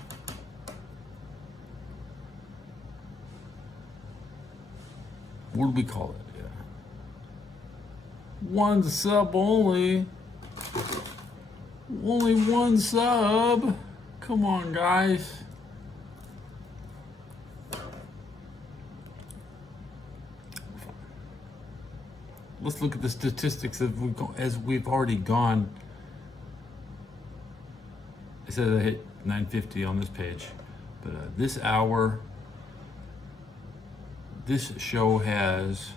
What do we call it? Yeah. One sub only. Only one sub. Come on, guys. Let's look at the statistics as we've already gone. It says I hit 950 on this page, but this hour, this show has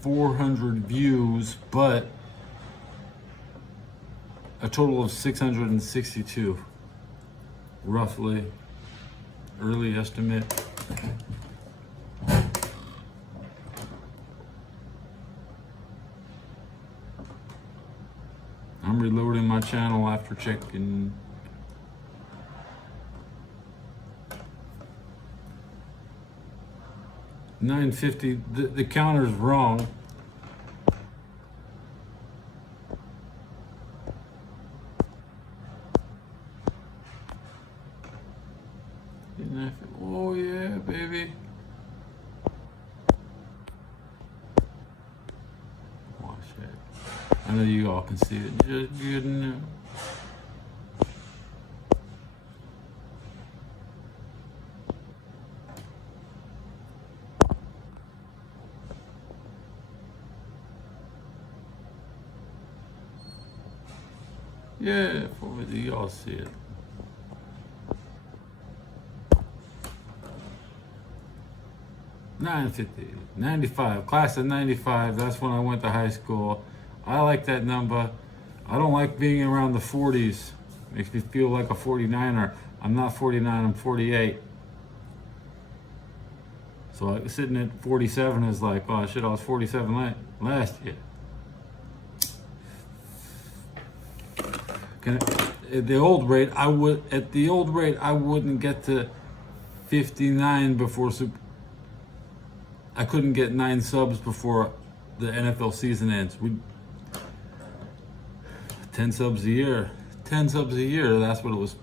400 views, but a total of 662, roughly, early estimate. I'm reloading my channel after checking. $950. The counter's wrong. Oh yeah, baby. Watch it. I know you all can see it just good enough. Yeah, you all see it. $950, 95, class of 95, that's when I went to high school. I like that number. I don't like being around the 40s. Makes me feel like a 49er. I'm not 49, I'm 48. So sitting at 47 is like, oh shit, I was 47 last year. At the old rate, I wouldn't get to 59 before I couldn't get 9 subs before the NFL season ends. 10 subs a year. 10 subs a year, that's what it was.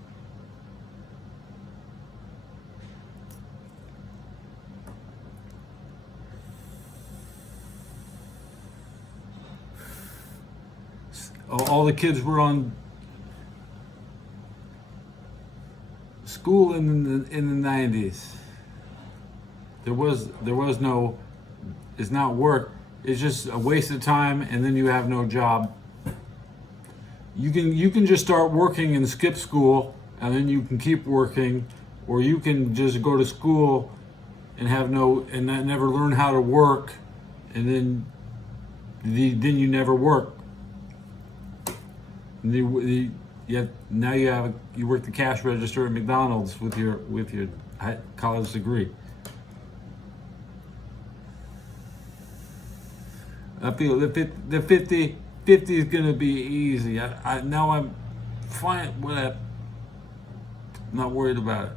All the kids were on school in the 90s. There was no, it's not work, it's just a waste of time, and then you have no job. You can just start working and skip school, and then you can keep working, or you can just go to school and never learn how to work, and then you never work. And now you work the cash register at McDonald's with your college degree. I feel the 50 is gonna be easy. Now I'm fine with that. I'm not worried about it.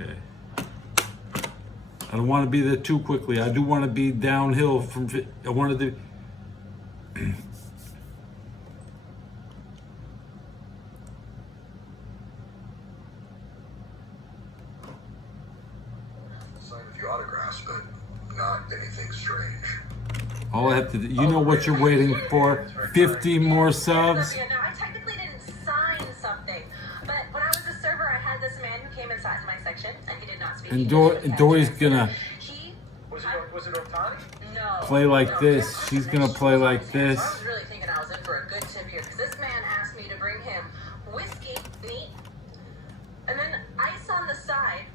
Okay. I don't want to be there too quickly. I do want to be downhill from. I wanted to. Sign a few autographs, but not anything strange. All I have to do, you know what you're waiting for? 50 more subs. Yeah, no, I technically didn't sign something, but when I was a server, I had this man who came inside my section, and he did not speak And English. Dory's gonna. He Was it Otani? No. play like this. She's gonna play like this. I was really thinking I was in for a good tip here because this man asked me to bring him whiskey, neat, and then ice on the side.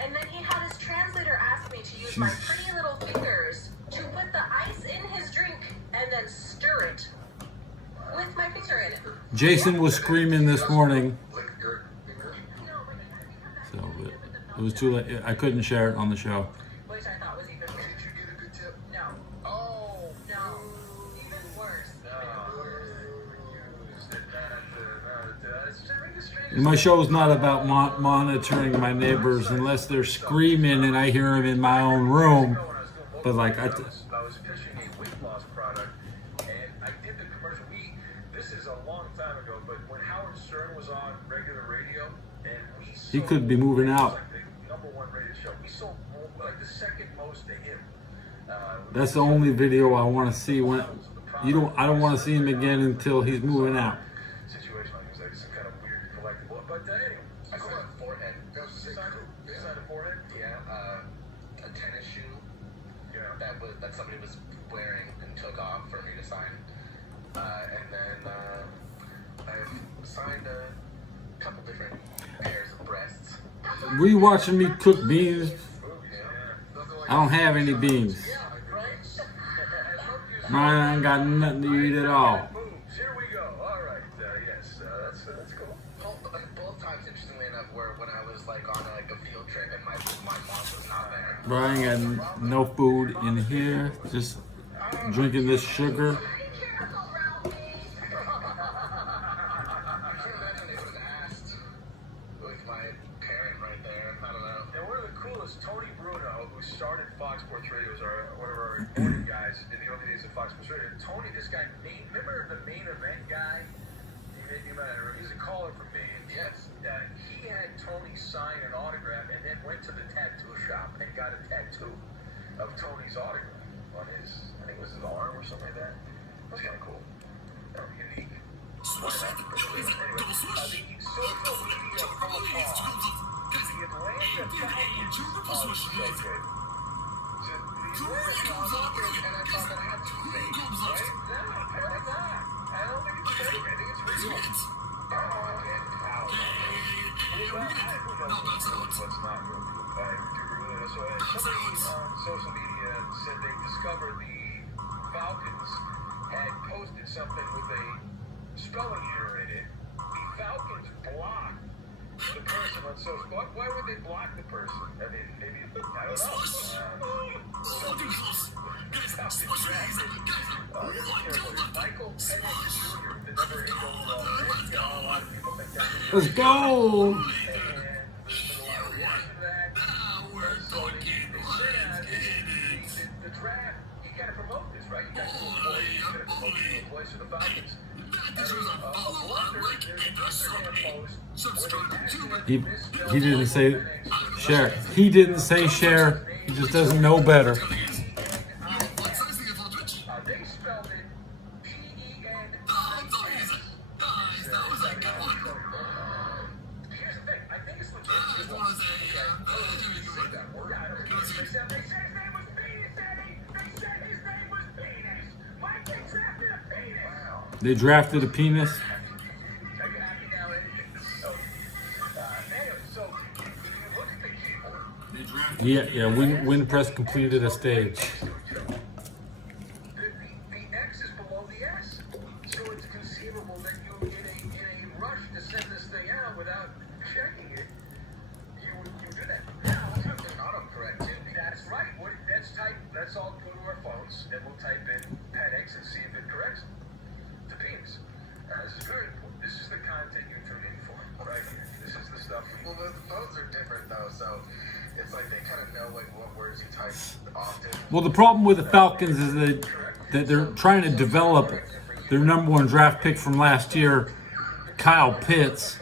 And then he had his translator ask me to use my pretty little fingers to put the ice in his drink and then stir it with my finger in it. Jason was screaming this morning, so it was too late. I couldn't share it on the show. Which I thought was even worse. Did you get a good tip? No. Oh, No. Even worse. My show is not about monitoring my neighbors unless they're screaming and I hear them in my own room. But like I was pitching a weight loss product, and I did the commercial. This is a long time ago, but when Howard Stern was on regular radio, and he could be moving out. like the #1 rated show. We sold like the second most to him. That's the only video I want to see. When I don't want to see him again until he's moving out. Situation like it was like some kind of weird collectible. But anyway, I saw a forehead. that was sick. Inside the forehead. Yeah, a tennis shoe Yeah. that somebody was wearing and took off for me to sign. And then I've signed a couple different pairs of breasts. Were you watching me cook beans? Yeah. I don't have any beans. I ain't got nothing to eat at all. Moves. Here we go. All right. Yes. That's cool. Both times, interestingly enough, were when I was like on a field trip and my mom was not there. Bro, I ain't got no food in here. Just drinking this sugar. With my parent right there. I don't know. And one of the coolest, Tony Bruno, who started Fox Sports Radio, was one of our reporting guys in the early days of Fox Sports Radio. Tony, this guy, remember the main event guy? You might remember. He's a caller from Maine. Yes. He had Tony sign an autograph and then went to the tattoo shop and got a tattoo of Tony's autograph on his, I think it was his arm or something like that. It was kind of cool. Unique. Anyway, the social media protocol, the Atlanta Falcons, so good. So the Atlanta Falcons, and I thought that had to be fake, right? No, apparently not. I don't think it's fake. I think it's real. Oh, and wow. What's not real? So somebody on social media said they discovered the Falcons had posted something with a spelling error in it. The Falcons blocked the person on social. Why would they block the person? I mean, maybe I don't know. Michael Penix Jr., the number 8 overall pick. A lot of people think that. Let's go. The draft, you gotta promote this, right? You gotta promote the employees of the Falcons. He didn't say share. He didn't say share. He just doesn't know better. They spelled it P-E-N. Here's the thing, I think it's legit. They said his name was Penis, Eddie. They said his name was Penis. Mike, they drafted a penis. Wow. They drafted a penis. Are you happy now, Eddie? So, if you look at the keyboard, Yeah. Winpress completed a stage. the X is below the S. So it's conceivable that you, in a rush to send this thing out without checking it, you do that. Now, the autocorrect too. That's right. Let's all go to our phones and we'll type in PEDX and see if it corrects to penis. This is very important. This is the content you tune in for, right here. This is the stuff. Well, the phones are different though, so it's like they kind of know like what words you type often. Well, the problem with the Falcons is that they're trying to develop their number 1 draft pick from last year, Kyle Pitts.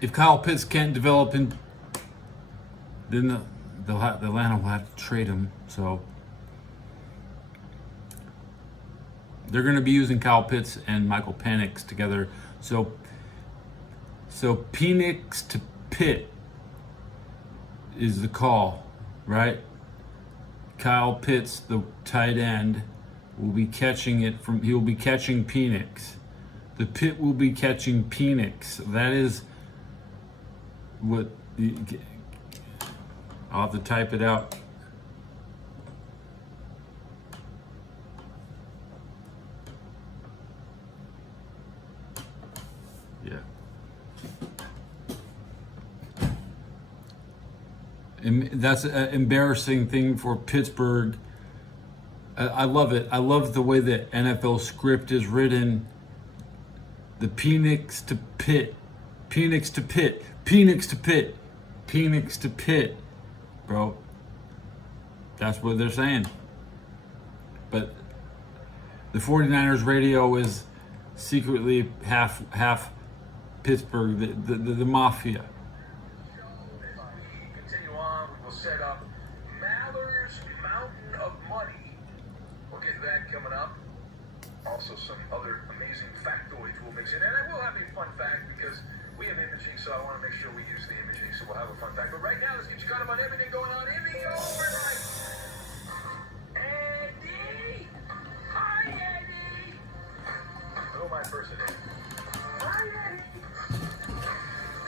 If Kyle Pitts can't develop him, then the Atlanta will have to trade him. So they're going to be using Kyle Pitts and Michael Penix together. So Penix to Pitt is the call. right? Kyle Pitts, the tight end, will be catching it from. He will be catching Penix. The Pit will be catching Penix. That is what. I'll have to type it out. Yeah. That's an embarrassing thing for Pittsburgh. I love it. I love the way the NFL script is written. The Penix to Pitt. Penix to Pitt. Penix to Pitt. Penix to Pitt. Bro. That's what they're saying. But the 49ers radio is secretly half Pittsburgh, the mafia. Continue on. We will set up Maller's Mountain of Money. We'll get to that coming up. Also, some other amazing factoids we'll mix in. And I will have a fun fact because we have imaging, so I want to make sure we use the imaging. So we'll have a fun fact. But right now, let's get you caught up on everything going on in the overnight. Eddie! Hi, Eddie! Who am I impersonating? Hi, Eddie!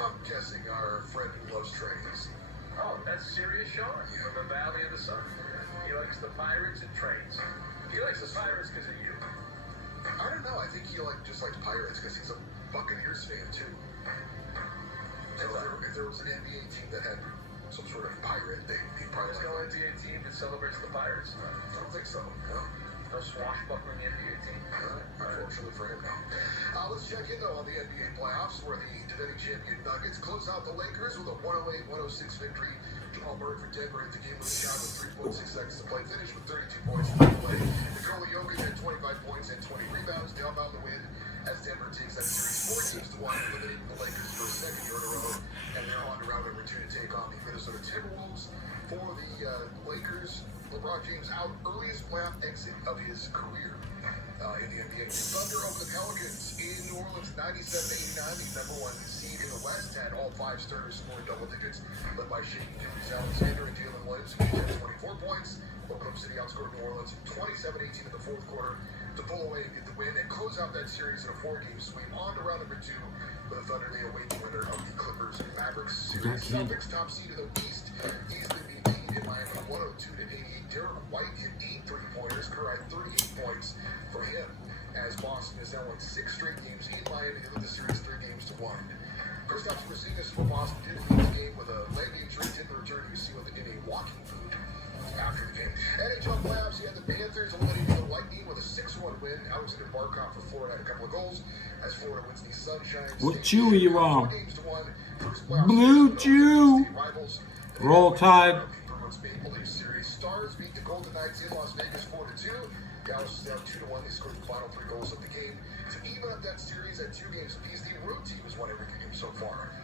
I'm guessing our friend who loves trains. Oh, that's Serious Sean from the Valley of the Sun. He likes the pirates and trains. He likes the pirates because of you. I don't know. I think he just likes pirates because he's a Buccaneers fan too. If there was an NBA team that had some sort of pirate, he'd probably There's no NBA team that celebrates the pirates. I don't think so. No. No swashbuckling NBA team. Unfortunately for him, no. Let's check in though on the NBA playoffs where the defending champion Nuggets close out the Lakers with a 108-106 victory. Jamal Murray for Denver at the game with a shot with 3.6 seconds to play. Finished with 32 points to play. Nikola Jokic had 25 points and 20 rebounds. Down on the win as Denver takes that series 4 games to 1, eliminating the Lakers for a second year in a row. And they're on to round number 2 to take on the Minnesota Timberwolves. For the Lakers, LeBron James out earliest playoff exit of his career in the NBA. The Thunder over the Pelicans in New Orleans, 97-89. The number 1 seed in the West had all 5 starters scoring double digits, led by Shea Alexander and Jalen Williams, who had 24 points. Oklahoma City outscored New Orleans 27-18 in the fourth quarter to pull away and get the win and close out that series in a 4-game sweep. On to round number 2 with the Thunder. They await the winner of the Clippers and Mavericks series. Celtics top seed of the East easily beat in Miami 102-88. Derek White hit 8 3-pointers. Kerr had 38 points for him as Boston has now won 6 straight games in Miami. They led the series 3 games to 1. Kristaps Porzingis for Boston did lead the game with a leg injury. Didn't return to see in a walking boot after the game. NHL playoffs, you had the Panthers eliminating the Lightning with a 6-1 win. Alexander Barkov for Florida had a couple of goals as Florida wins the Sunshine. What Jew are you on? 4 games to 1. First playoff Blue series, Jew. rivals. Roll Tide. Maple Leaf Series. Stars beat the Golden Knights in Las Vegas 4-2. Dallas is down 2-1. They scored the final 3 goals of the game to even up that series at 2 games apiece. The road team has won every game so far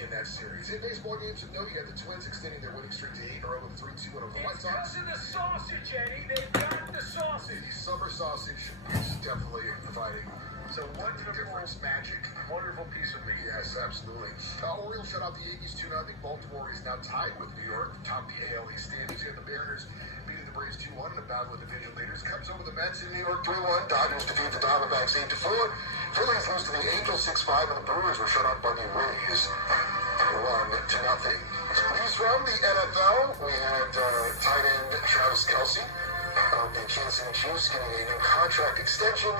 in that series. In baseball games, you know you got the Twins extending their winning streak to 8 in a row with a 3-2 win over the White It's Sox. because of the sausage, Eddie. They've got the sausage. The summer sausage is definitely providing It's a wonderful, difference, magic. wonderful piece of meat. Yes, absolutely. Orioles shut out the Yankees 2-0. Baltimore is now tied with New York, top the AL East standings. And the Mariners beating the Braves 2-1 in a battle of division leaders. Cubs over the Mets in New York 3-1. Dodgers defeat the Diamondbacks 8-4. Phillies lose to the Angels 6-5, and the Brewers were shut out by the Rays 1-0. News from the NFL. We had tight end Travis Kelce of the Kansas City Chiefs getting a new contract extension.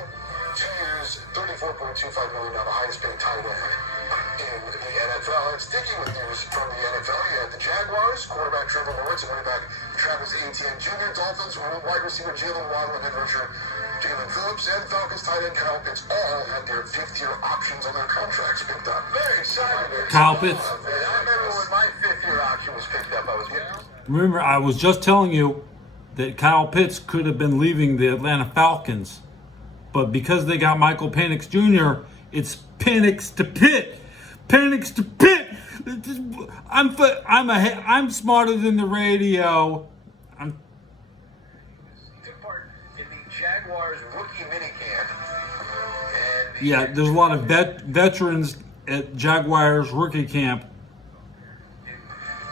2 years, $34.25 million, the highest paid tight end in the NFL. And sticking with news from the NFL, you had the Jaguars, quarterback Trevor Lawrence, and running back Travis Etienne Jr., Dolphins, wide receiver Jalen Waddle, and edge rusher Jalen Phillips, and Falcons tight end Kyle Pitts all had their 5th-year options on their contracts picked up. Very exciting. Kyle Pitts. I remember when my 5th-year option was picked up. I was Remember, I was just telling you that Kyle Pitts could have been leaving the Atlanta Falcons. But because they got Michael Penix Jr., it's Penix to Pitt. Penix to Pitt. I'm smarter than the radio. took part in the Jaguars rookie minicamp. And Yeah, there's a lot of veterans at Jaguars rookie camp.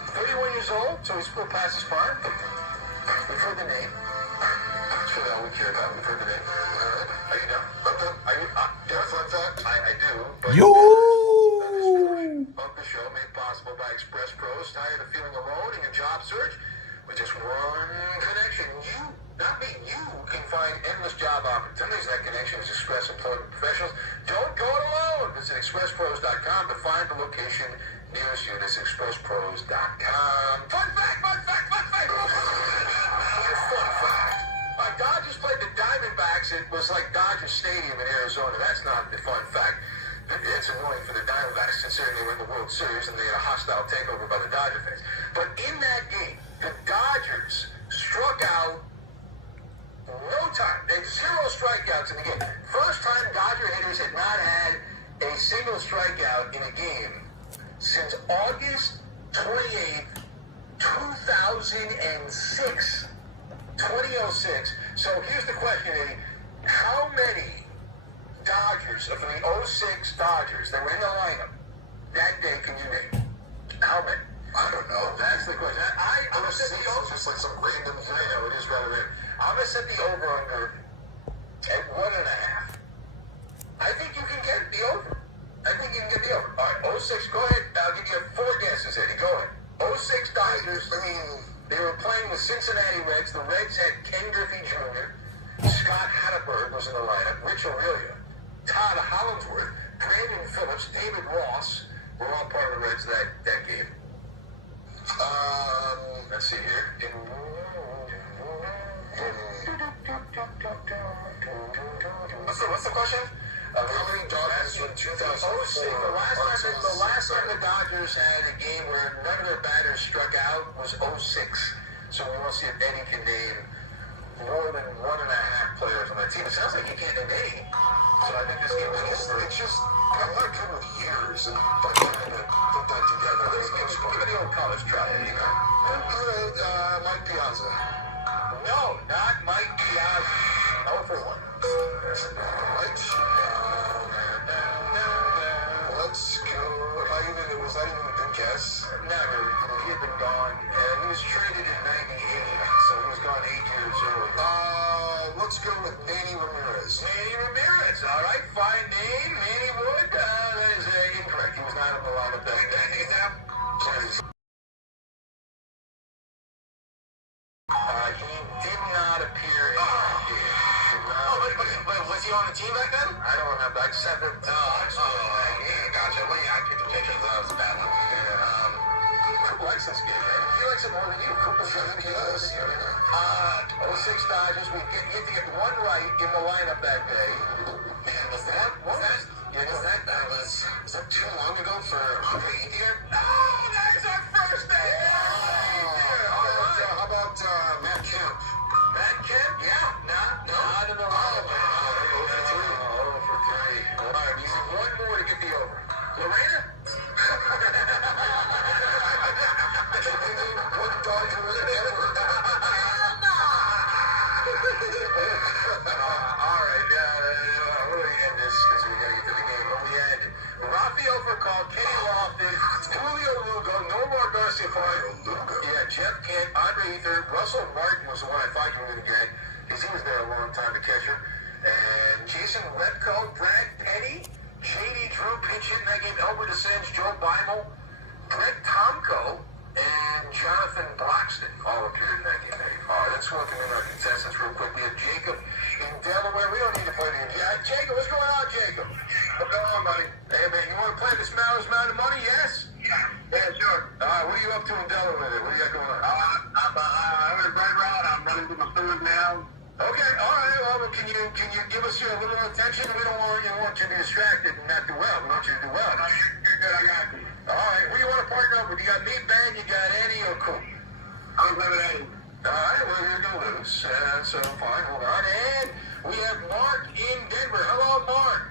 31 years old, So his school passes fine. We've heard the name. That's really all we care about. We've heard the name. All right. Are you done? Okay. Are you? Yeah, fun fact. I do. But Yo! of the show made possible by Express Pros. Tired of feeling alone in your job search? With just one connection, you, not me, you can find endless job opportunities. That connection is Express Employment Professionals. Don't go it alone. Visit expresspros.com to find the location nearest you. That's expresspros.com. Fun fact, fun fact, fun fact. Your fun fact. Dodgers played the Diamondbacks. It was like Dodger Stadium in Arizona. That's not the fun fact. It's annoying for the Diamondbacks considering they were in the World Series and they had a hostile takeover by the Dodger fans. But in that game, the Dodgers struck out no time. They had 0 strikeouts in the game. First time Dodger hitters had not had a single strikeout in a game since August 28th, 2006. 2006. So here's the question, Eddie. How many Dodgers, from the 06 Dodgers that were in the lineup that day, can you name? How many? I don't know. That's the question. I'm going to set the over. Just like some random thing. We just got it in. I'm going to set the over-under at 1.5. I think you can get the over. I think you can get the over. All right, 06, go ahead. I'll give you 4 guesses, Eddie. Go ahead. 06 Dodgers, they were playing the Cincinnati Reds. The Reds had Ken Griffey Jr., Scott Hatteberg was in the lineup, Rich Aurelia, Todd Hollandsworth, Brandon Phillips, David Ross were all part of the Reds that game. Let's see here. What's the question? How many Dodgers in 2004? The last time the Dodgers had a game where none of their batters struck out was 06. So we want to see if Eddie can name more than 1.5 players on that team. It sounds like he can't name any. So I think this game is over. It's just, I'm not good with years and by trying to put that together. Give me the old college try, you know. Mike Piazza. No, not Mike Piazza. No for 1. Let's go. Was that even a good guess? Never. He had been gone. He was traded in 98, so he was gone 8 years early. Let's go with Manny Ramirez. Manny Ramirez. All right, fine name. Manny Wood. That is incorrect. He was not in the lineup that day. He did not appear in that game. Was he on the team back then? I don't remember. I just had the gotcha. Well, yeah, I picked the picture. That was a bad one. Who likes this game, man? He likes it more than you. Who doesn't he does? 06 Dodgers. We get to get 1 right in the lineup that day. Man, was that too long ago for Andre here? Oh, that's our first day. How about Matt Kemp? Matt Kemp? Yeah, not in the lineup. 0 for 3. All right, we need 1 more to get the over. Lorena? What Dodger was ever? All right, we're going to end this because we got to get to the game. But we had Rafael Furcal, Kenny Lofton, Julio Lugo, Nomar Garciaparra, Jeff Kent, Andre Ether, Russell Martin was the one I thought you were going to get because he was there a long time, the catcher. And Jason Repko, Brad Petty, J.D. Drew pitching in that game, Albert Assange, Joe Beimel, Greg Tomko, and Jonathan Blackston all appeared in that game. All right, let's go through our contestants real quick. We have Jacob in Delaware. We don't need to play the game. Yeah, Jacob, what's going on, Jacob? What's going on, buddy? Hey, man, you want to play this Mary's Mountain Money? Yes? Yeah, sure. All right, what are you up to in Delaware? What do you got going on? I'm in Red Rod. I'm running to my food now. Okay, all right. Well, can you give us a little more attention? We don't want you to be distracted and not do well. We want you to do well. No, you're good. I got you. All right. Who do you want to partner up with? You got me, Ben. You got Eddie or Coop? I'm with Eddie. All right. Well, you're going to lose. So fine. Hold on. And we have Mark in Denver. Hello, Mark.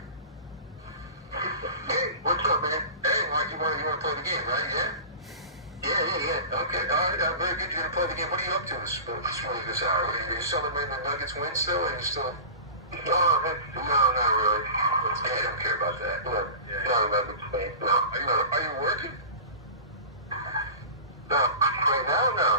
Hey, what's up, man? Hey, Mark. You want to play the game, right? Yeah. Yeah. Okay. All right. Very good. You're going to play the game. What are you up to this hour? Are you celebrating the Nuggets win still? Or are you still... No, not really. I don't care about that. No. Are you working? No. Right now, no.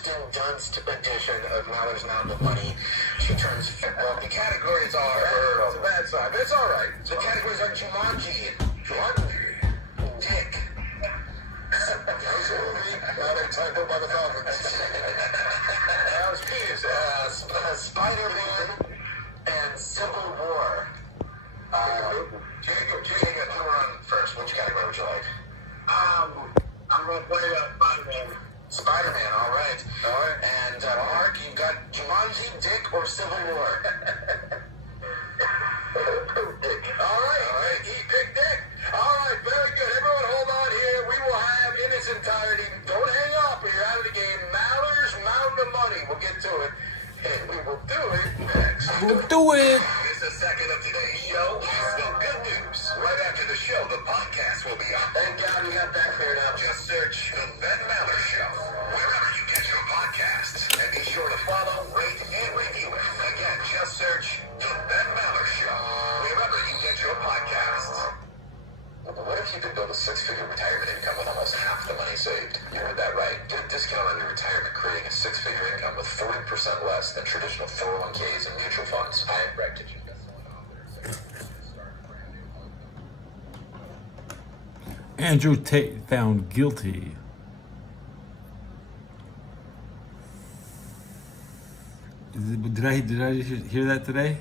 Kirsten Dunst edition of Mallory's Mountain of Money. She turns. Well, the categories are. It's a bad sign, but it's all right. The categories are Jumanji, Dick. Now they're tied up by the Falcons. Spider-Man and Civil War. Jacob, you were on first. Which category would you like? I'm going to play Spider-Man. Spider-Man, all right. All right. And Mark, you got Jumanji, Dick, or Civil War? All right. He picked Dick. All right, very good. Everyone hold on here. We will have in its entirety, don't hang up if you're out of the game, Mallory's Mountain of Money. We'll get to it. And we will do it next. We'll do it. It's the second of today's show. Some good news. Right after the show, the podcast will be up. Thank God we got that cleared out. Just search The Ben Maller Show wherever you get your podcasts. And be sure to follow, rate, and review it. Again, just search The Ben Maller Show wherever you get your podcasts. What if you could build a six-figure retirement income with almost half the money saved? You heard that right. Get a discount on your retirement, creating a six-figure income with 40% less than traditional 401ks and mutual funds. I am Greg. Did you Andrew Tate found guilty. Did I hear that today?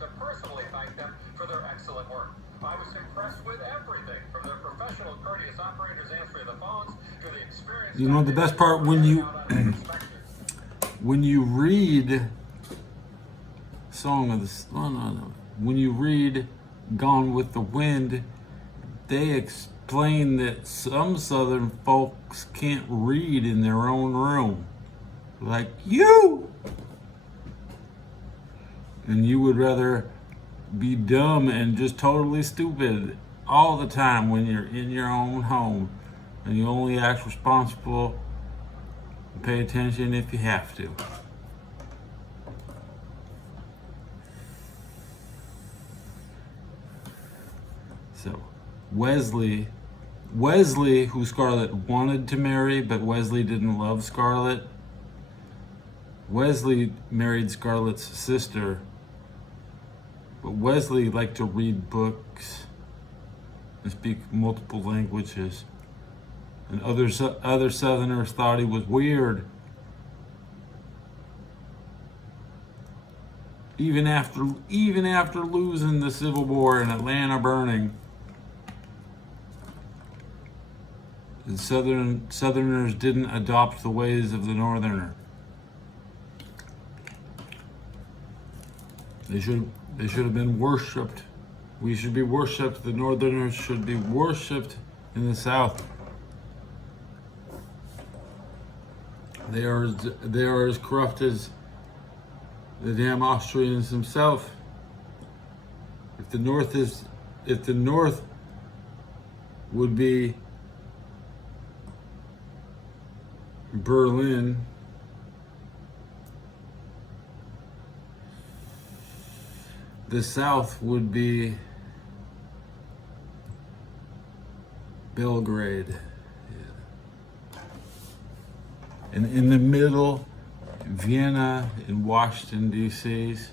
To personally thank them for their excellent work. I was impressed with everything, from their professional, courteous operators answering the phones to the experience. You know the best part when you read Song of the when you read Gone with the Wind, they explain that some Southern folks can't read in their own room, like you. And you would rather be dumb and just totally stupid all the time when you're in your own home, and you only act responsible and pay attention if you have to. So Wesley, who Scarlett wanted to marry, but Wesley didn't love Scarlett. Wesley married Scarlett's sister, but Wesley liked to read books and speak multiple languages. And other Southerners thought he was weird. Even after losing the Civil War and Atlanta burning, the Southerners didn't adopt the ways of the Northerner. They should have been worshipped. We should be worshipped. The Northerners should be worshipped in the South. They are as corrupt as the damn Austrians themselves. If the North would be Berlin, the South would be Belgrade. Yeah. And in the middle, Vienna and Washington, D.C.'s.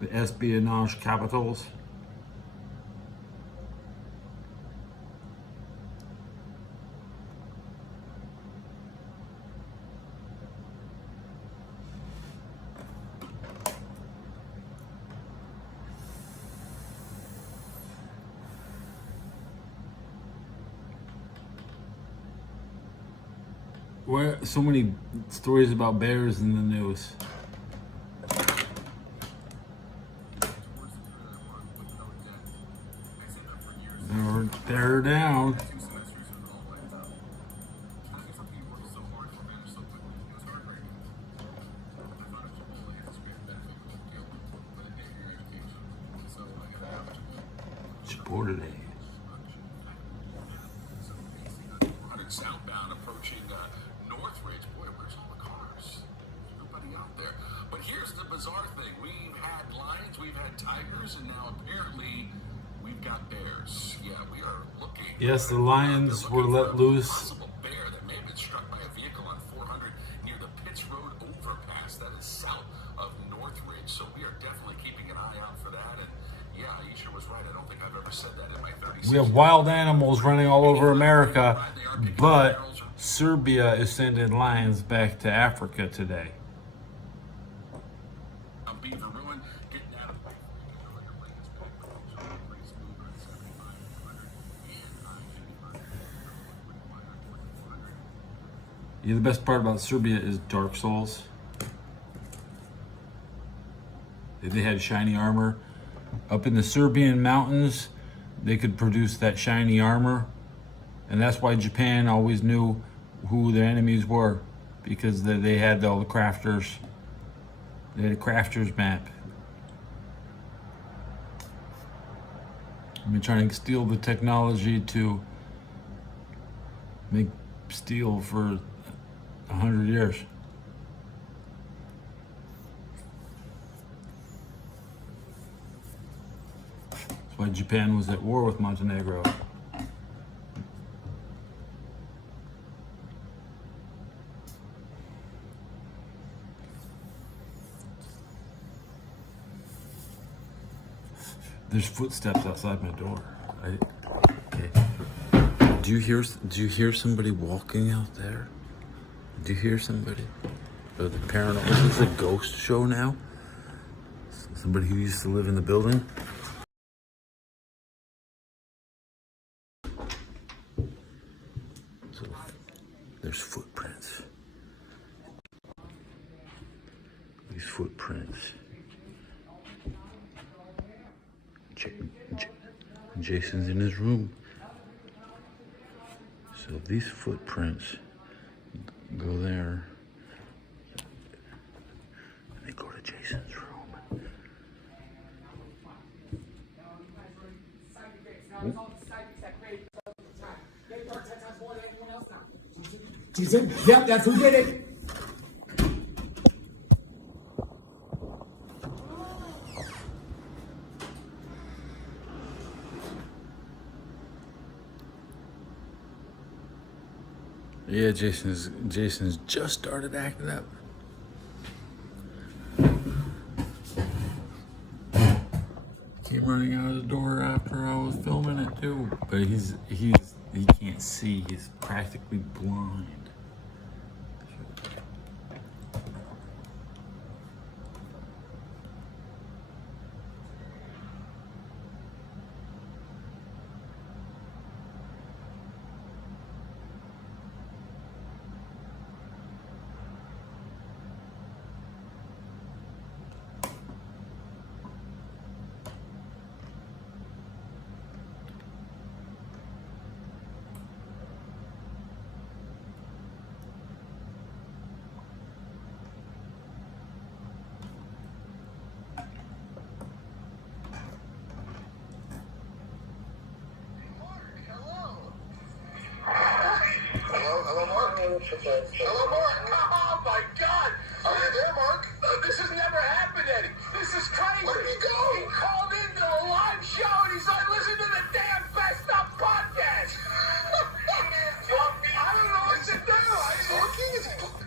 The espionage capitals. Why are so many stories about bears in the news? They're down. Supported it. Southbound approaching Northridge. Boy, where's all the cars? Nobody out there. But here's the bizarre thing. We've had lions, we've had tigers, and now apparently we've got bears. Yeah, we are looking. Yes, the lions were let loose. Possible bear that may have been struck by a vehicle on 400 near the Pitts Road overpass. That is south of Northridge. So we are definitely keeping an eye out for that. And yeah, Isha was right. I don't think I've ever said that in my 36 We have wild animals running all over America, but Serbia is sending lions back to Africa today. Beaver Ruin, getting out of Yeah, the best part about Serbia is Dark Souls. They had shiny armor. Up in the Serbian mountains, they could produce that shiny armor. And that's why Japan always knew who their enemies were, because they had all the crafters. They had a crafter's map. I've been trying to steal the technology to make steel for 100 years. That's why Japan was at war with Montenegro. There's footsteps outside my door. Okay. Do you hear somebody walking out there? Do you hear somebody? The paranormal. Is this a ghost show now? Somebody who used to live in the building? So there's footprints. These footprints. Jason's in his room. So these footprints go there. And they go to Jason's room. Jason, yep, that's who did it. Yeah, Jason's just started acting up. Came running out of the door after I was filming it too. But he can't see. He's practically blind. Hello, Mark. Oh, my God. Are you there, Mark? This has never happened, Eddie. This is crazy. Where did he go? He called into a live show, and he's like, listen to the damn Best Of podcast. I don't know what to do.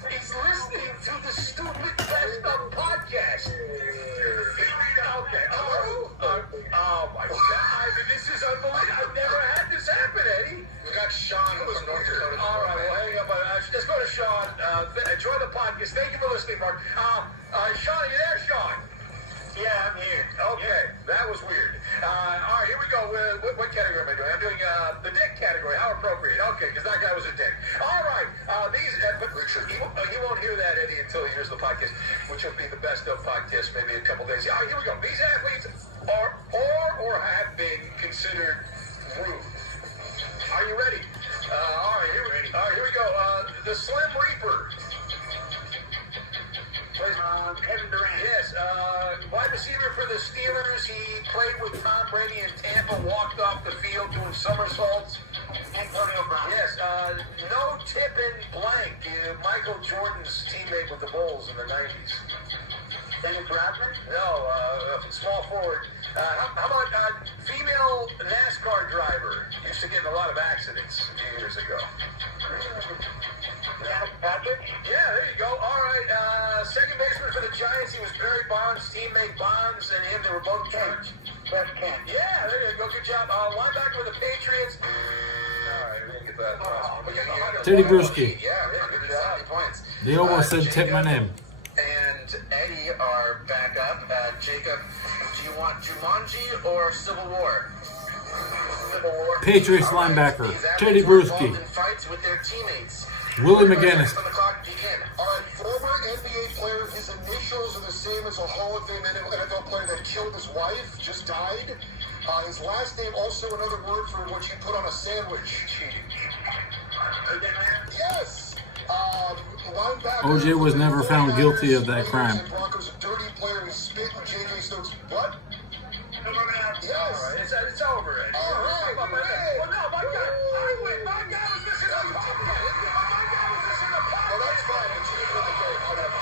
He's listening to the stupid Best Of podcast. Okay. Oh, my God. This is unbelievable. I've never had this happen, Eddie. We got Sean from North Dakota. All right, well, hang up. Let's go to Sean. Enjoy the podcast. Thank you for listening, Mark. Sean, are you there, Sean? Yeah, I'm here. Okay, that was weird. All right, here we go. What category am I doing? I'm doing the dick category. How appropriate. Okay, because that guy was a dick. All right, these... which will be the best of 5 discs, maybe a couple days. All right, here we go. These athletes are or have been considered rude. Are you ready? All right, here we go. The Slim Reaper. Kevin Durant. Yes, wide receiver for the Steelers. He played with Tom Brady in Tampa, walked off the field doing somersaults. Antonio Brown. Yes, no tipping blank. Michael Jordan's teammate with the Bulls in the 90s. Dennis Rodman. No, small forward. How about female NASCAR driver? Used to get in a lot of accidents a few years ago. Patrick. Yeah, there you go. All right, second baseman for the Giants. He was Barry Bonds' teammate. Bonds and him, they were both Kent. Wes Kent. Yeah, there you go. Good job. Linebacker for the Patriots. All right, we didn't get that. But yeah, Teddy Bruschi. Yeah, good job. Points. They almost said tip my name. And Eddie are back up. Jacob, do you want Jumanji or Civil War? Civil War. Patriots All right. linebacker, These athletes Teddy were involved Bruschi. in fights with their teammates. Willie McGinnis. On the clock, begin. All right, former NBA player, his initials are the same as a Hall of Fame NFL player that killed his wife, just died. His last name, also another word for what you put on a sandwich. Yes! Linebacker. OJ was never found guilty of that crime. Broncos, a dirty player, he spit in J.J. Stokes' butt. Yes! All right, it's over, Eddie. All right, Well, no, my guy. I win. My guy was missing a pumpkin. Well, that's fine, but you didn't win the game. Whatever.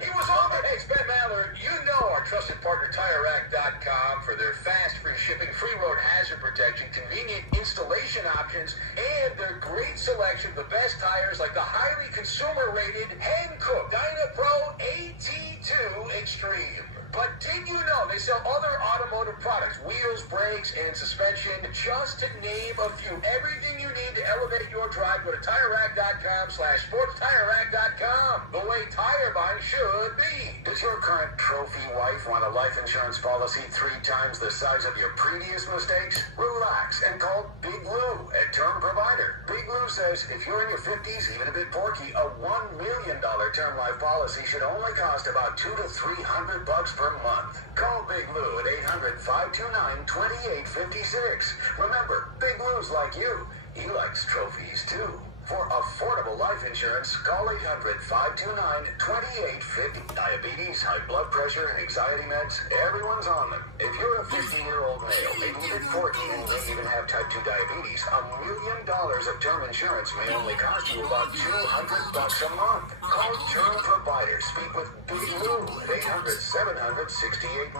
He was on there. Hey, Ben Maller, you know our trusted partner, TireRack.com, for their fast, free shipping, free road hazard protection, convenient installation options, and their great selection of the best tires like the highly consumer-rated Hankook Dynapro AT2 Extreme. But did you know they sell other automotive products, wheels, brakes, and suspension, just to name a few. Everything you need to elevate your drive, go to TireRack.com/sportstirack.com. The way tire buying should be. Does your current trophy wife want a life insurance policy 3 times the size of your previous mistakes? Relax and call Big Lou at Term Provider. Big Lou says if you're in your 50s, even a bit porky, a $1 million term life policy should only cost about $200 to $300 per month. Call Big Lou at 800-529-2856. Remember, Big Lou's like you. He likes trophies too. For affordable life insurance, call 800-529-2850. Diabetes, high blood pressure, anxiety meds, everyone's on them. If you're a 50-year-old male, maybe even 40, and may even have type 2 diabetes, $1 million of term insurance may only cost you about $200 a month. Call Term Provider. Speak with Big Lou at 800-700-6898.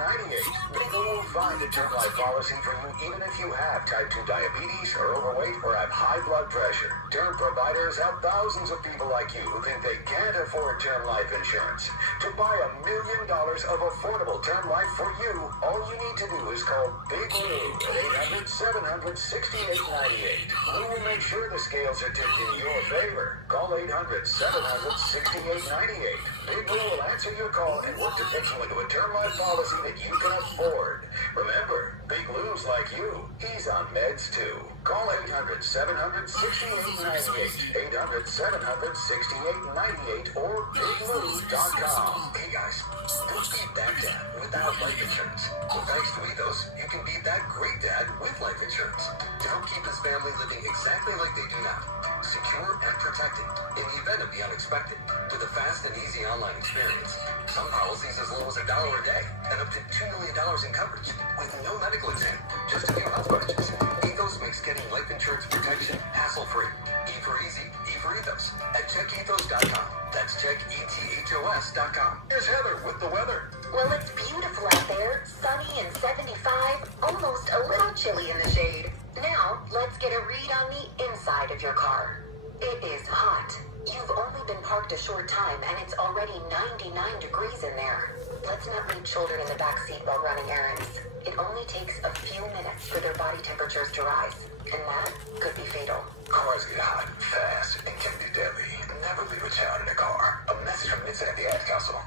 Big Lou will find a term life policy for you even if you have type 2 diabetes, or overweight, or have high blood pressure. Term Providers help thousands of people like you who think they can't afford term life insurance. To buy $1 million of affordable term life for you, all you need to do is call Big Lou at 800-700-6898. Lou will make sure the scales are tipped in your favor. Call 800-700-6898. Big Lou will answer your call and work to fix you into a term life policy that you can afford. Remember, Big Lou's like you. He's on meds too. Call 800-700-6898. 800-700-6898 or BigLou.com. Hey guys, who's beat that dad without life insurance? Well, thanks to Ethos, you can beat that great dad with life insurance. To help keep his family living exactly like they do now, secure and protected in the event of the unexpected, with a fast and easy online experience. Some policies as low as $1 a day and up to $2 million in coverage with no medical exam, just a few health questions. Ethos makes getting life insurance protection hassle-free. E for easy, E for Ethos. At checkethos.com. That's checkethos.com. Here's Heather with the weather. Well, it's beautiful out there, sunny and 75, almost a little chilly in the shade. Now, let's get a read on the inside of your car. It is hot. You've only been parked a short time and it's already 99 degrees in there. Let's not leave children in the back seat while running errands. It only takes a few minutes for their body temperatures to rise, and that could be fatal. Cars get hot, fast, and can be deadly. Never leave a child in a car. A message from Nitsa at the Ad Council.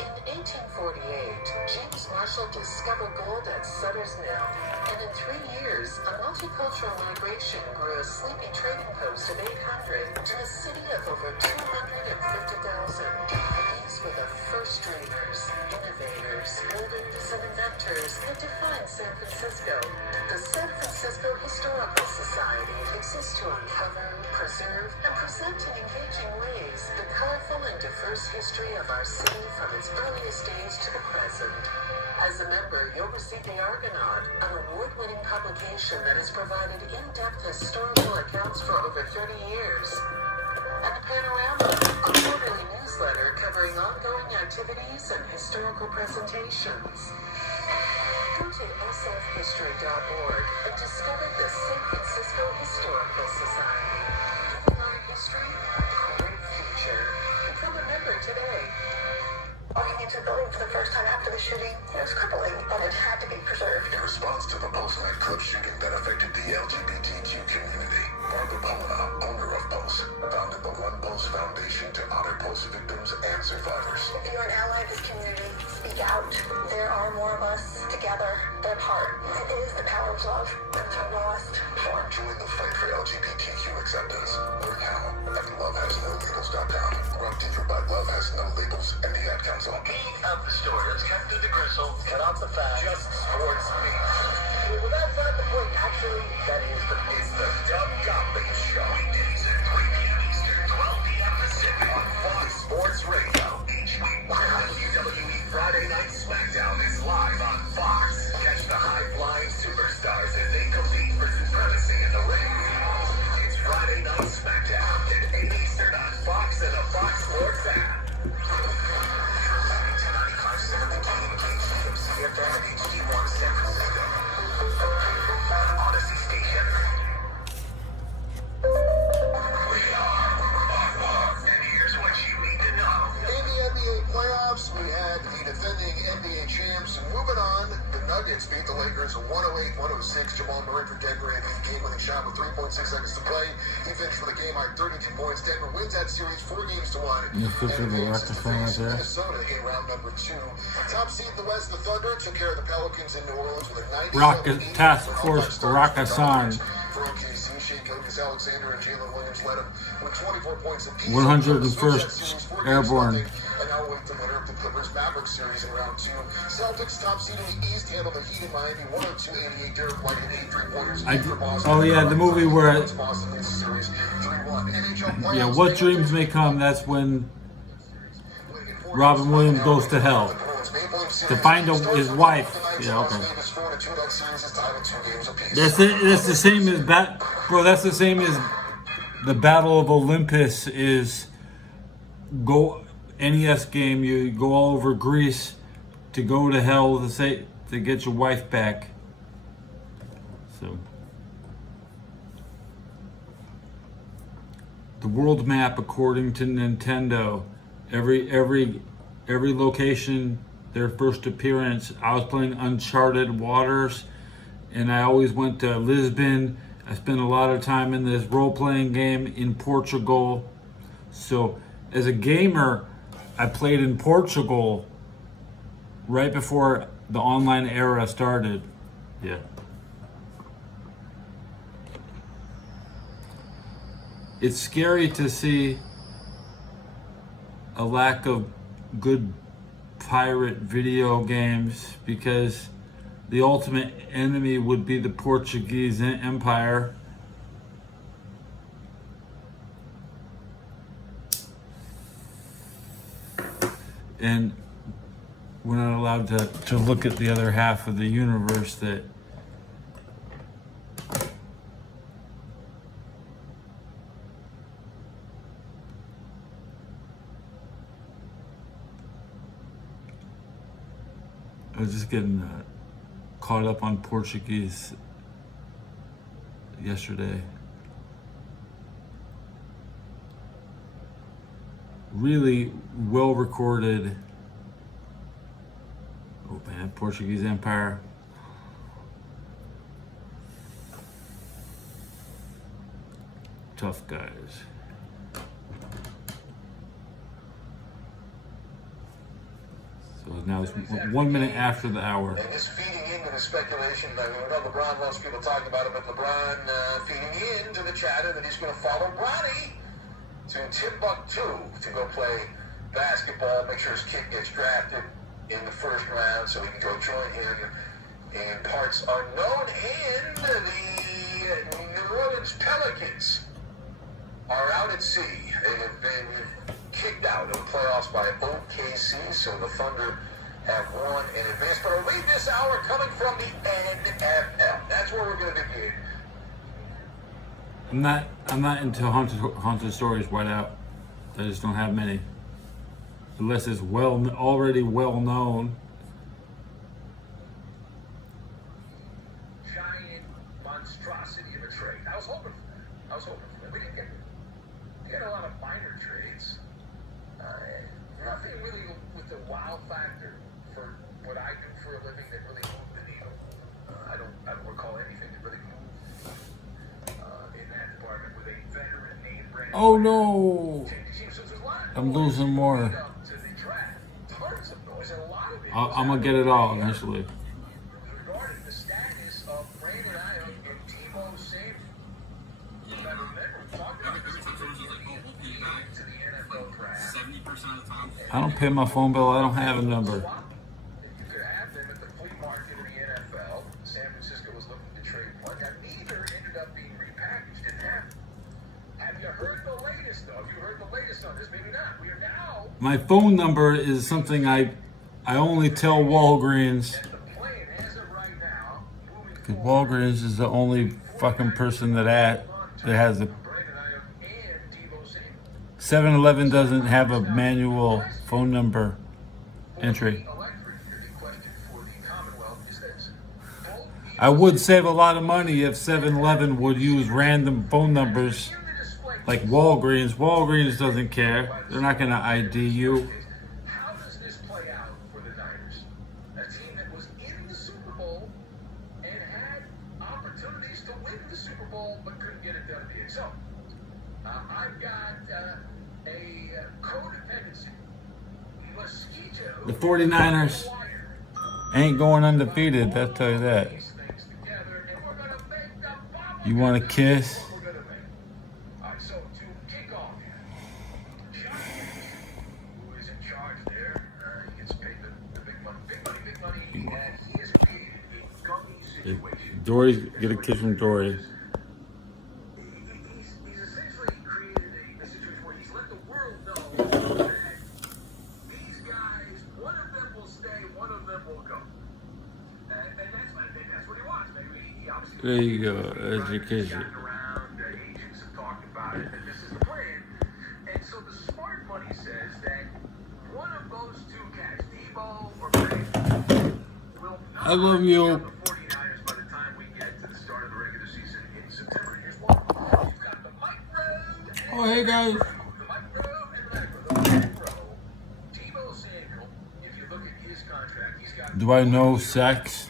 In 1848, James Marshall discovered gold at Sutter's Mill, and in 3 years, a multicultural migration grew a sleepy trading post of 800 to a city of over 250,000. in San Francisco. The San Francisco Historical Society exists to uncover, preserve, and present in engaging ways the colorful and diverse history of our city from its earliest days to the present. As a member, you'll receive the Argonaut, an award-winning publication that has provided in-depth historical accounts for over 30 years. And the Panorama, a quarterly newsletter covering ongoing activities and historical presentations. Go to sfhistory.org and discover the San Francisco Historical Society. Giving our history a great future. Become a member today. Walking into the building for the first time after the shooting, it was crippling, but it had to be preserved. In response to the Pulse nightclub shooting that affected the LGBTQ community, Barbara Pomona, owner of Pulse, founded the One Pulse Foundation to honor Pulse victims and survivors. If you're an ally of this community, speak out. There are more of us together than apart. It is the power of love that is lost. Join the fight for LGBTQ acceptance. Learn how at lovehasnolabels.com. Brought to you by Love Has No Labels and the Ad Council. King of the story. Let's cut through the gristle, cut off the fat, just sports me. Well, that's not the point. Actually, that is it's the Dub Goblin Show. Weekdays at 3 p.m. Eastern, 12 p.m. Pacific on Fox Sports Radio. Each week, WWE Friday Night SmackDown is live on Fox. Catch the high-flying superstars as they compete for supremacy in the ring. It's Friday Night SmackDown at 8 Eastern on Fox and the Fox Sports app. HD1 San Francisco. Odyssey Station. We are and here's what you need to know. In the NBA playoffs, we had the defending NBA champs. Moving on, the Nuggets beat the Lakers 108-106. Jamal Murray for Denver hit the game-winning shot with 3.6 seconds to play. He finished for the game on 32 points. Denver wins that series 4-1. Minnesota in round number 2. Top seed in the West, the Thunder took care of the Pelicans in New Orleans with a 97 Task Force Rock-a-San. For OKC, Shea Gilgeous Alexander and Jalen Williams led him with 24 points apiece. 101st Airborne. And now wait the winner of the Clippers-Mavericks series in round 2. Celtics top seed in the East handled the Heat in Miami 102-88. Derek White hit 8 3-pointers. For Boston. Oh yeah, the movie where Boston leads the series 3-1. yeah, What Dreams May Come. That's when Robin Williams goes to hell to find his wife. Yeah, okay. That's the same as That's the same as the Battle of Olympus is. NES game. You go all over Greece to go to hell to get your wife back. So the world map, according to Nintendo, every location, their first appearance. I was playing Uncharted Waters, and I always went to Lisbon. I spent a lot of time in this role-playing game in Portugal. So as a gamer, I played in Portugal right before the online era started. Yeah. It's scary to see a lack of good pirate video games because the ultimate enemy would be the Portuguese Empire. And we're not allowed to look at the other half of the universe that I was just getting caught up on Portuguese yesterday. Really well recorded. Oh man, Portuguese Empire. Tough guys. So now it's 1 minute after the hour. And just feeding into the speculation. I mean, we know LeBron loves people talking about it, but LeBron feeding into the chatter that he's going to follow Bronny to Timbuktu to go play basketball, make sure his kid gets drafted in the first round so he can go join him in parts unknown, and the New Orleans Pelicans are out at sea. They have been kicked out of the playoffs by OKC, so the Thunder have won in advance. But I'll leave this hour coming from the NFL. That's where we're going to begin. I'm not into haunted stories right out. I just don't have many. Unless it's already well known. Giant monstrosity of a trade. I was hoping for that. We didn't get a lot of minor trades. Nothing really with the wow factor for what I do for a living that really moved the needle. I don't recall anything that really moved in that department with a veteran name brand. Oh no! I'm losing more. I'm gonna get it all eventually. Regarding the status of Brandon Ayuk and Tebow Samuel, you remember talking about this to the NFL draft. 70% of the time. I don't pay my phone bill. I don't have a number. You could have them at the flea market of the NFL. San Francisco was looking to trade one. Now, neither ended up being repackaged and happened. Have you heard the latest, though? Have you heard the latest on this? Maybe not. We are now. My phone number is something I only tell Walgreens. Because Walgreens is the only fucking person that has a 7-Eleven doesn't have a manual phone number entry. I would save a lot of money if 7-Eleven would use random phone numbers like Walgreens. Walgreens doesn't care. They're not going to ID you. How does this play out for the Niners? A team that was in the Super Bowl and had opportunities to win the Super Bowl but couldn't get it done big. So, I've got a codependency. The 49ers ain't going undefeated, I'll tell you that. You want a kiss? So to kick off, John, who is in charge there, he gets paid the big money, and he has created a gummy situation. Dory, get a kiss from Dory. He's essentially created a situation where he's let the world know that these guys, one of them will stay, one of them will go. And that's what he wants. Maybe he obviously There you go, education. Agents have talked about it, and this is the plan. And so the smart money says that one of those two cats, Debo or Brady, will not I love you. be on the 49ers by the time we get to the start of the regular season in September. Here's one. You've got the Mike Road. Oh, hey guys. The Mike Road and the Mike Road. Tebow Samuel, if you look at his contract, he's got. Do I know sex?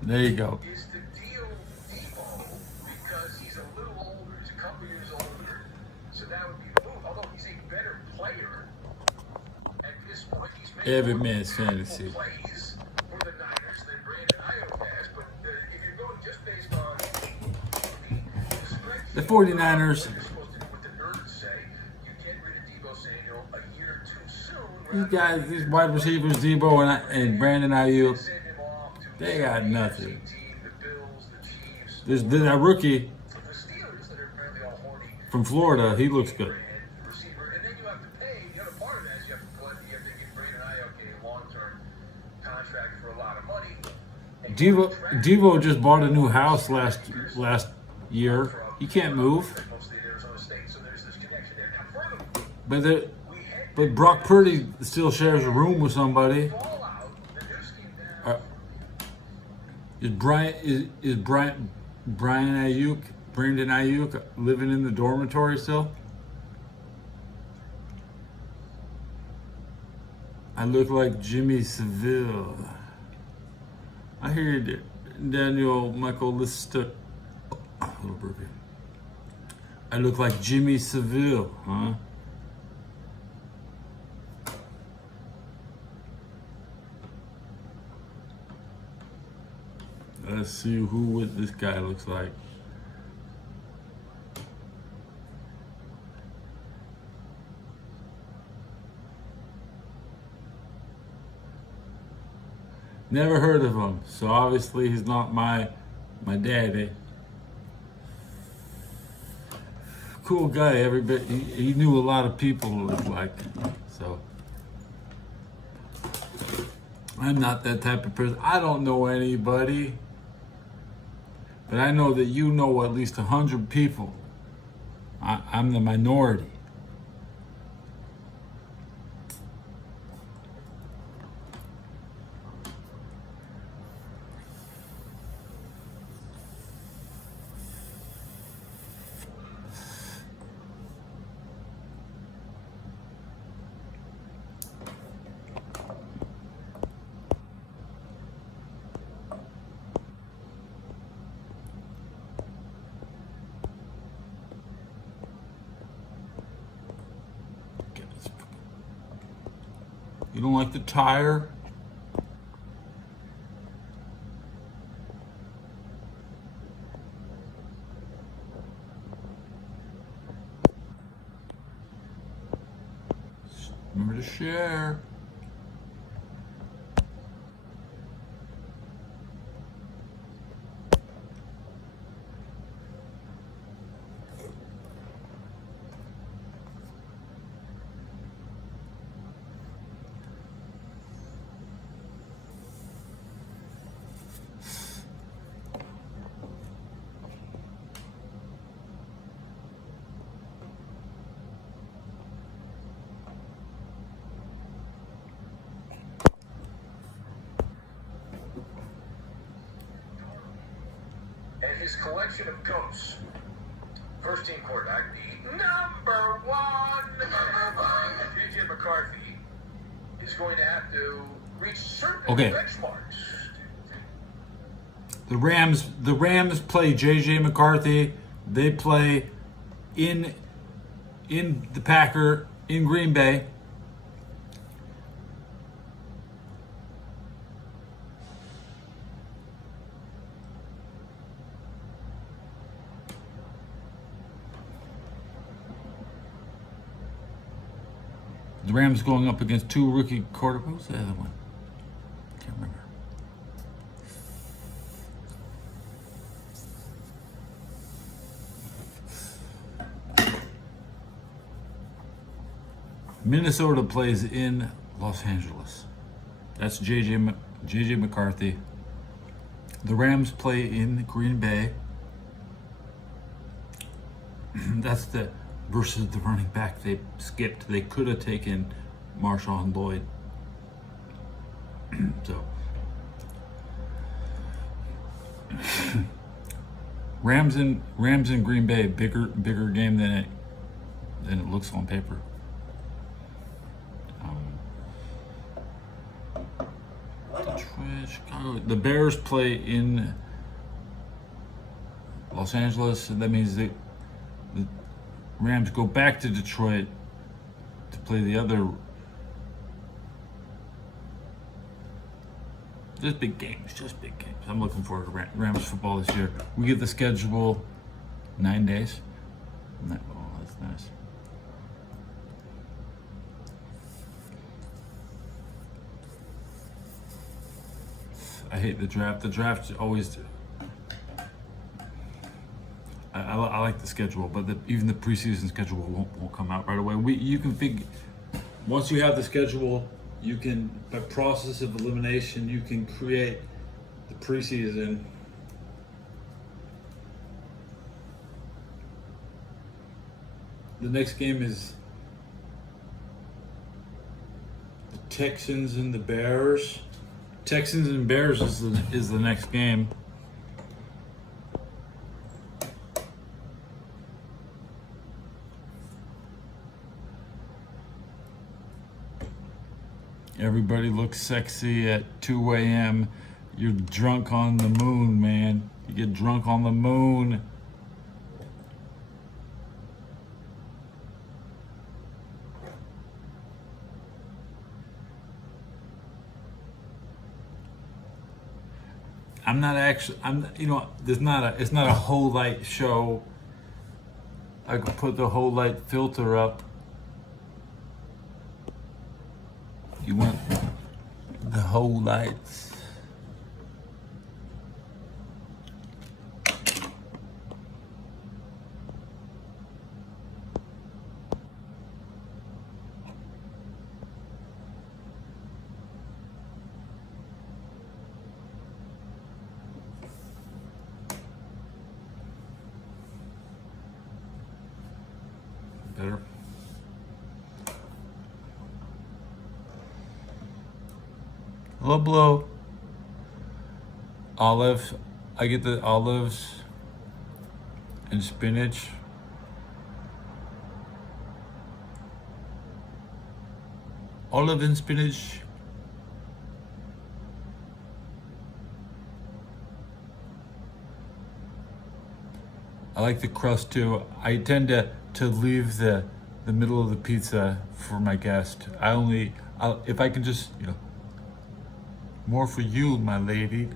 There you go. Is to deal Debo because he's a little older. He's a couple years older. So that would be the move. Although he's a better player at this point. He's made Every man's fantasy. plays for the Niners than Brandon Ayuk has. But if you're going just based on The 49ers. These guys, these wide receivers, Debo and Brandon Ayuk, they got nothing. There's that rookie from Florida. He looks good. Devo just bought a new house last year. He can't move. But Brock Purdy still shares a room with somebody. Is Brandon Ayuk living in the dormitory still? I look like Jimmy Seville. I hear you, Daniel Michael Lister. Little burpee. I look like Jimmy Seville, huh? Let's see what this guy looks like. Never heard of him, so obviously he's not my daddy. Cool guy. Everybody, he knew a lot of people who looked like, so. I'm not that type of person. I don't know anybody, but I know that you know at least 100 people. I'm the minority. You don't like the tire? Remember to share. And his collection of ghosts. First team quarterback, the number one, JJ McCarthy, is going to have to reach certain benchmarks. The Rams play JJ McCarthy. They play in the Packer in Green Bay. The Rams going up against two rookie quarterbacks. What was the other one? Can't remember. Minnesota plays in Los Angeles. That's JJ McCarthy. The Rams play in Green Bay. That's the versus the running back they skipped. They could have taken Marshawn Lloyd. So Rams in Green Bay, bigger game than it looks on paper. Detroit, Chicago. The Bears play in Los Angeles, and that means the Rams go back to Detroit to play the other. Just big games. I'm looking forward to Rams football this year. We get the schedule 9 days. Oh, that's nice. I hate the draft. The draft always. I like the schedule, but even the preseason schedule won't come out right away. You can figure once you have the schedule, you can, by process of elimination, you can create the preseason. The next game is the Texans and the Bears. Texans and Bears is the next game. Everybody looks sexy at 2 a.m. You're drunk on the moon, man. You get drunk on the moon. I'm not actually, it's not a whole light show. I could put the whole light filter up. You want the whole lights. Better. Low blow. Olive. I get the olives and spinach. Olive and spinach. I like the crust too. I tend to leave the middle of the pizza for my guest. If I can just, more for you, my lady.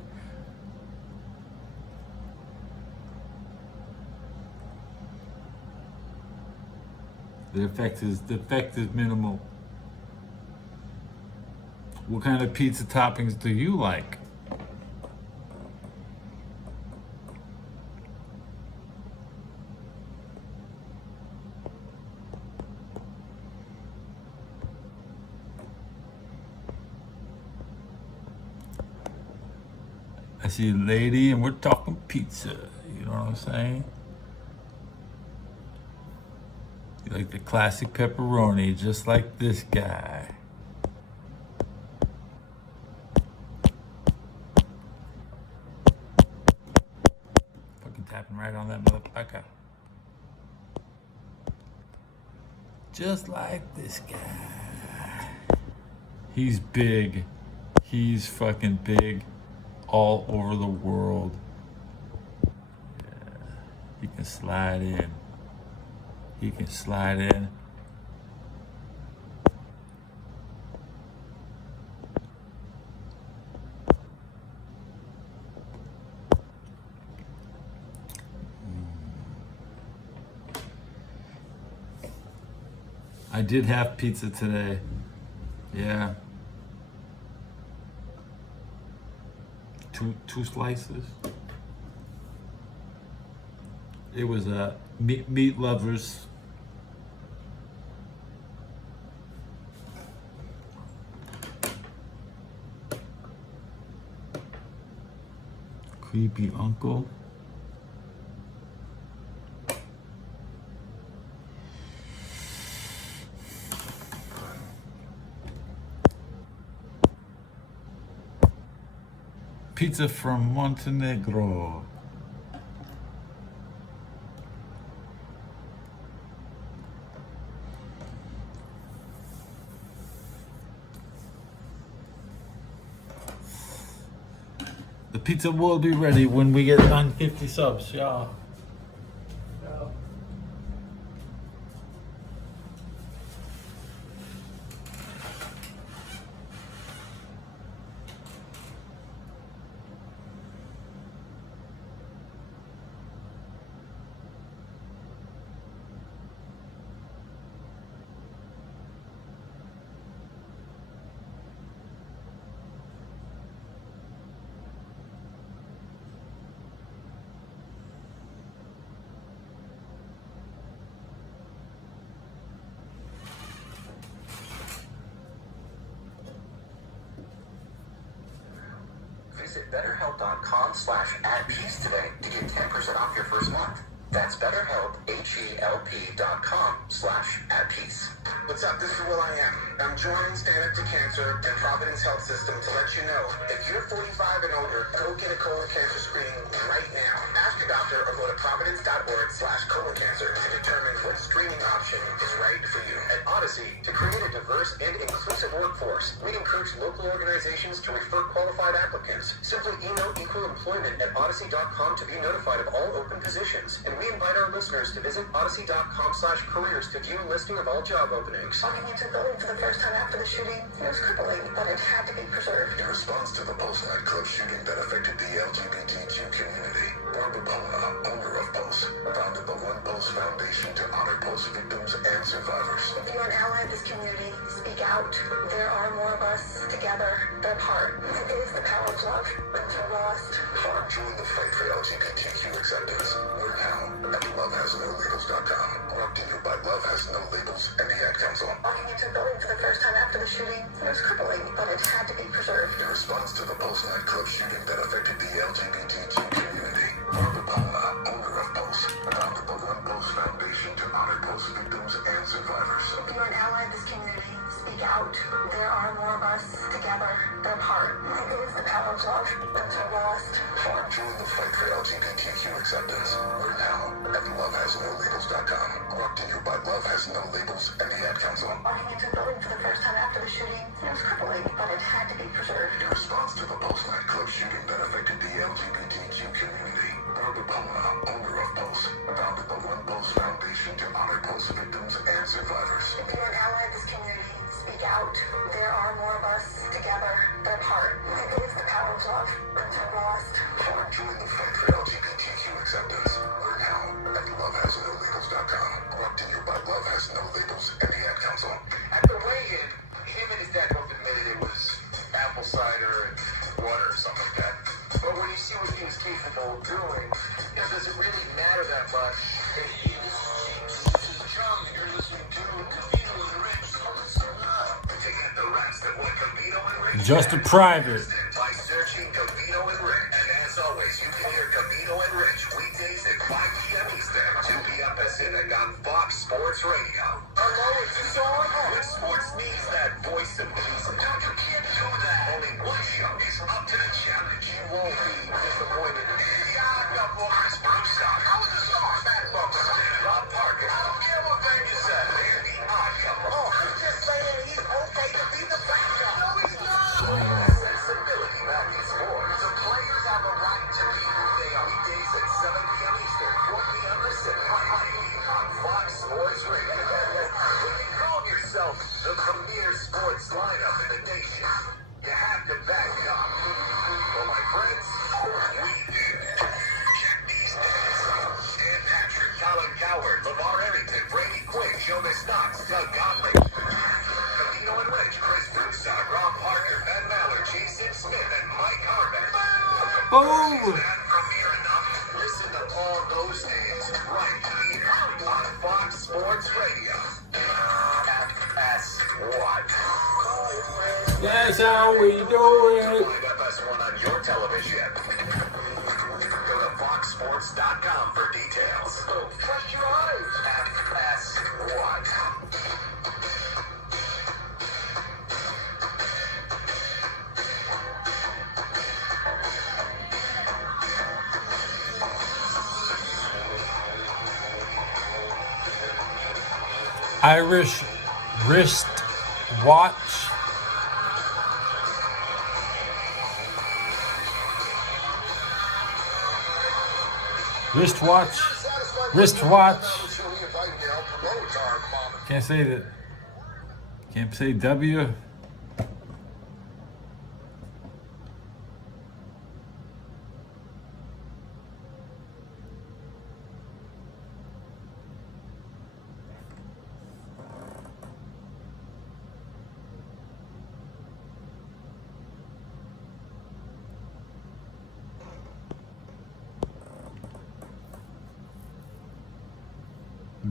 The effect is minimal. What kind of pizza toppings do you like? I see a lady and we're talking pizza. You know what I'm saying? You like the classic pepperoni, just like this guy. Fucking tapping right on that motherfucker. Just like this guy. He's big. He's fucking big. All over the world. Yeah. He can slide in. He can slide in. I did have pizza today. Yeah. Two slices. It was meat lovers. Creepy uncle. Pizza from Montenegro. The pizza will be ready when we get on 50 subs, y'all. Visit BetterHelp.com/@peace today to get 10% off your first month. That's BetterHelp, HELP.com/@peace. What's up? This is Will I Am. I'm joining Stand Up to Cancer and Providence Health System to let you know if you're 45 and older, go get a colon cancer screening right now. Ask your doctor or go to providence.org/colon cancer to determine what screening option is right for you. At Odyssey, to create a diverse and inclusive workforce. We encourage local organizations to refer qualified applicants. Simply email equalemployment@odyssey.com to be notified of all open positions. And we invite our listeners to visit odyssey.com/careers to view a listing of all job openings. Walking into the building for the first time after the shooting, it was crippling, but it had to be preserved. In response to the Pulse nightclub shooting that affected the LGBTQ community, Barbara Palma, owner of Pulse, founded the One Pulse Foundation to honor Pulse victims and survivors. If you're an ally of this community, speak out. There are more of us together than apart. It is the power of love. Until lost. Join the fight for LGBTQ acceptance. Learn how at lovehasnolabels.com. Brought to you by Love Has No Labels and the Ad Council. Walking into the building for the first time after the shooting, it was crippling, but it had to be preserved. In response to the Pulse nightclub shooting that affected the LGBTQ community, Barbara Palma, owner of Pulse, founded the One Pulse Foundation to honor Pulse victims and survivors. If you're an ally of this community, speak out. There are more of us together than apart. It is the power of love. Until lost. Join the fight for LGBTQ acceptance. Learn how at lovehasnolabels.com. Brought to you by Love Has No Labels and the Ad Council. Walking into the building for the first time after the shooting, it was crippling, but it had to be preserved. In response to the Pulse nightclub shooting that affected the LGBTQ community, Barbara Palma, owner of Pulse, founded the One Pulse Foundation to honor Pulse victims and survivors. If you're an ally of this community, speak out. There are more of us together than apart. It is the power of love. Until lost. Join the fight for LGBTQ acceptance. Learn how at lovehasnolabels.com. Brought to you by Love Has No Labels and the Ad Council. At the weigh-in, him and his dad both admitted it was apple cider and water or something like that. But when you see what he was capable of doing, does it really matter that much? Hey, this is John that you're listening to, Cavino and Rich. Listen up. Taking it the rest of what Cavino and Rich Just a private. by searching Cavino and Rich. And as always, you can hear Cavino and Rich weekdays at 5 p.m. Eastern, 2 p.m. Pacific on Fox Sports Radio. Hello, is this on? When sports needs that voice of reason. No, you can't do that. Only one show is up to the challenge. You won't be disappointed. I'm sorry. I was a star. Fat folks. Rob Parker. I don't care what Vegas said. They're the odd couple. Oh, I'm just saying he's okay to be the bad guy. No, he's not. Sensibility back in sports. The players have a right to be who they are. Weekdays at 7 p.m. Eastern, 4 p.m. Pacific. On Fox Sports Radio. When you call yourself the premier sports lineup in the nation, you have to back it up. Well, my friends, we did. Check these names. Dan Patrick, Colin Coward, LeVar Arrington, Brady Quinn, Jonas Knox, Doug Godley, Cavino and Rich, Chris Broussard, Rob Parker, Ben Maller, Jason Smith, and Mike Harmon. Boom! Is that premier enough? Listen to all those names right here on Fox Sports Radio. FS1. That's how we do it. FS1 on your television. Go to foxsports.com for details. So trust your eyes. FS1. Irish wrist watch. Wristwatch. Wristwatch. Can't say that. Can't say W.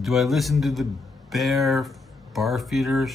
Do I listen to the bar feeders?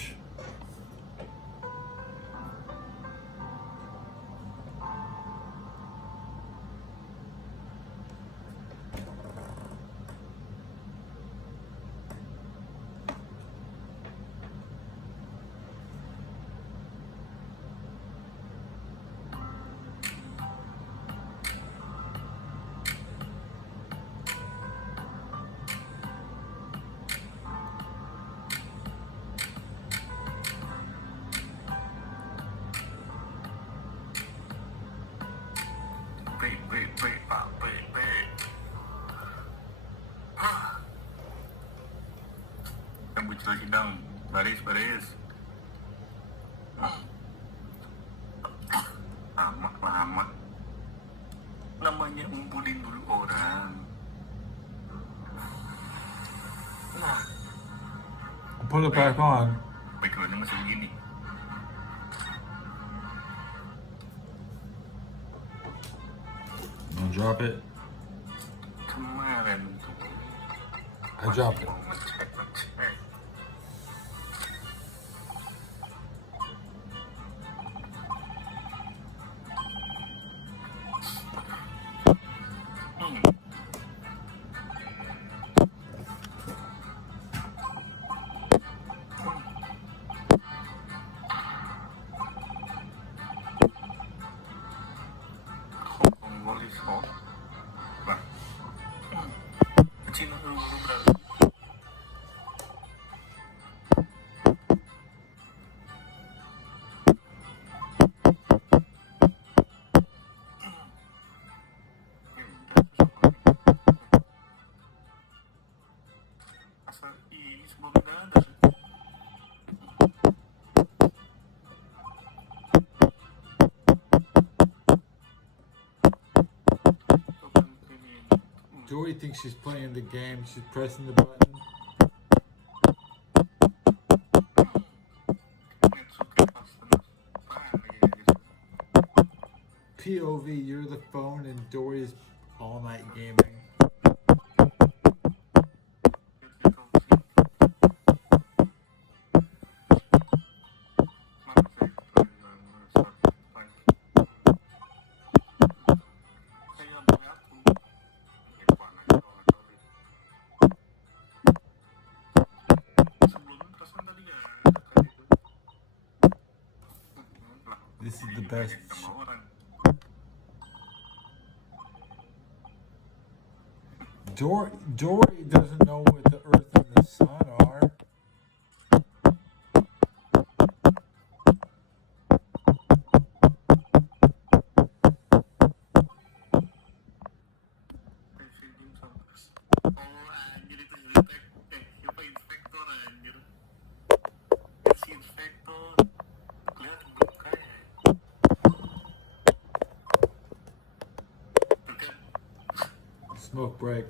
down. Baris. Amat. Namanya ngumpulin dulu orang. Nah. Put it back on. Backgroundnya masih begini. You drop it. Kemarin tuh. I dropped it. Ngecek. Joey thinks she's playing the game. She's pressing the button. POV, you're the phone and Dory's all night gaming. This is the best. Dory doesn't know what the Earth and the Sun are. Smoke break.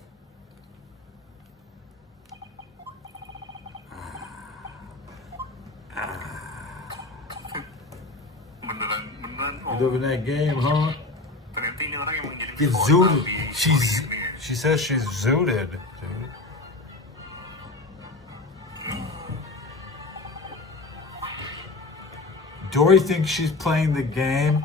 You doing that game, huh? Get zooted. She says she's zooted, dude. Dory thinks she's playing the game.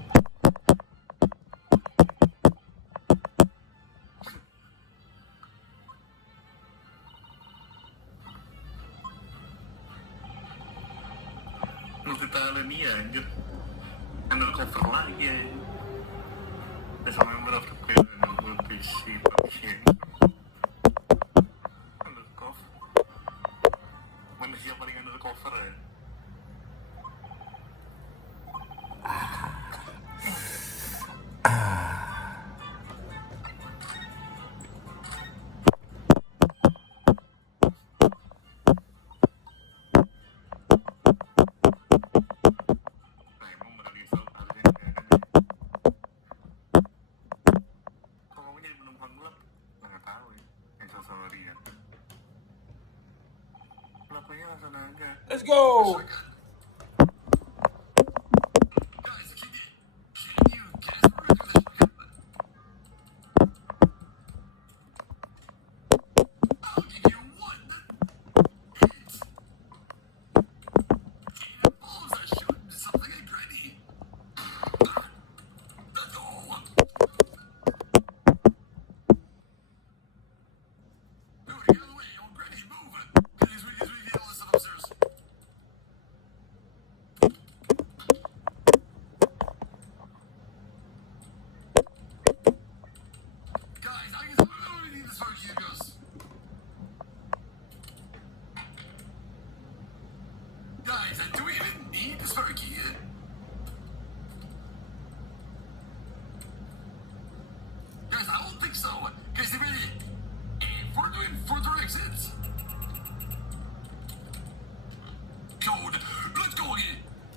Let's go!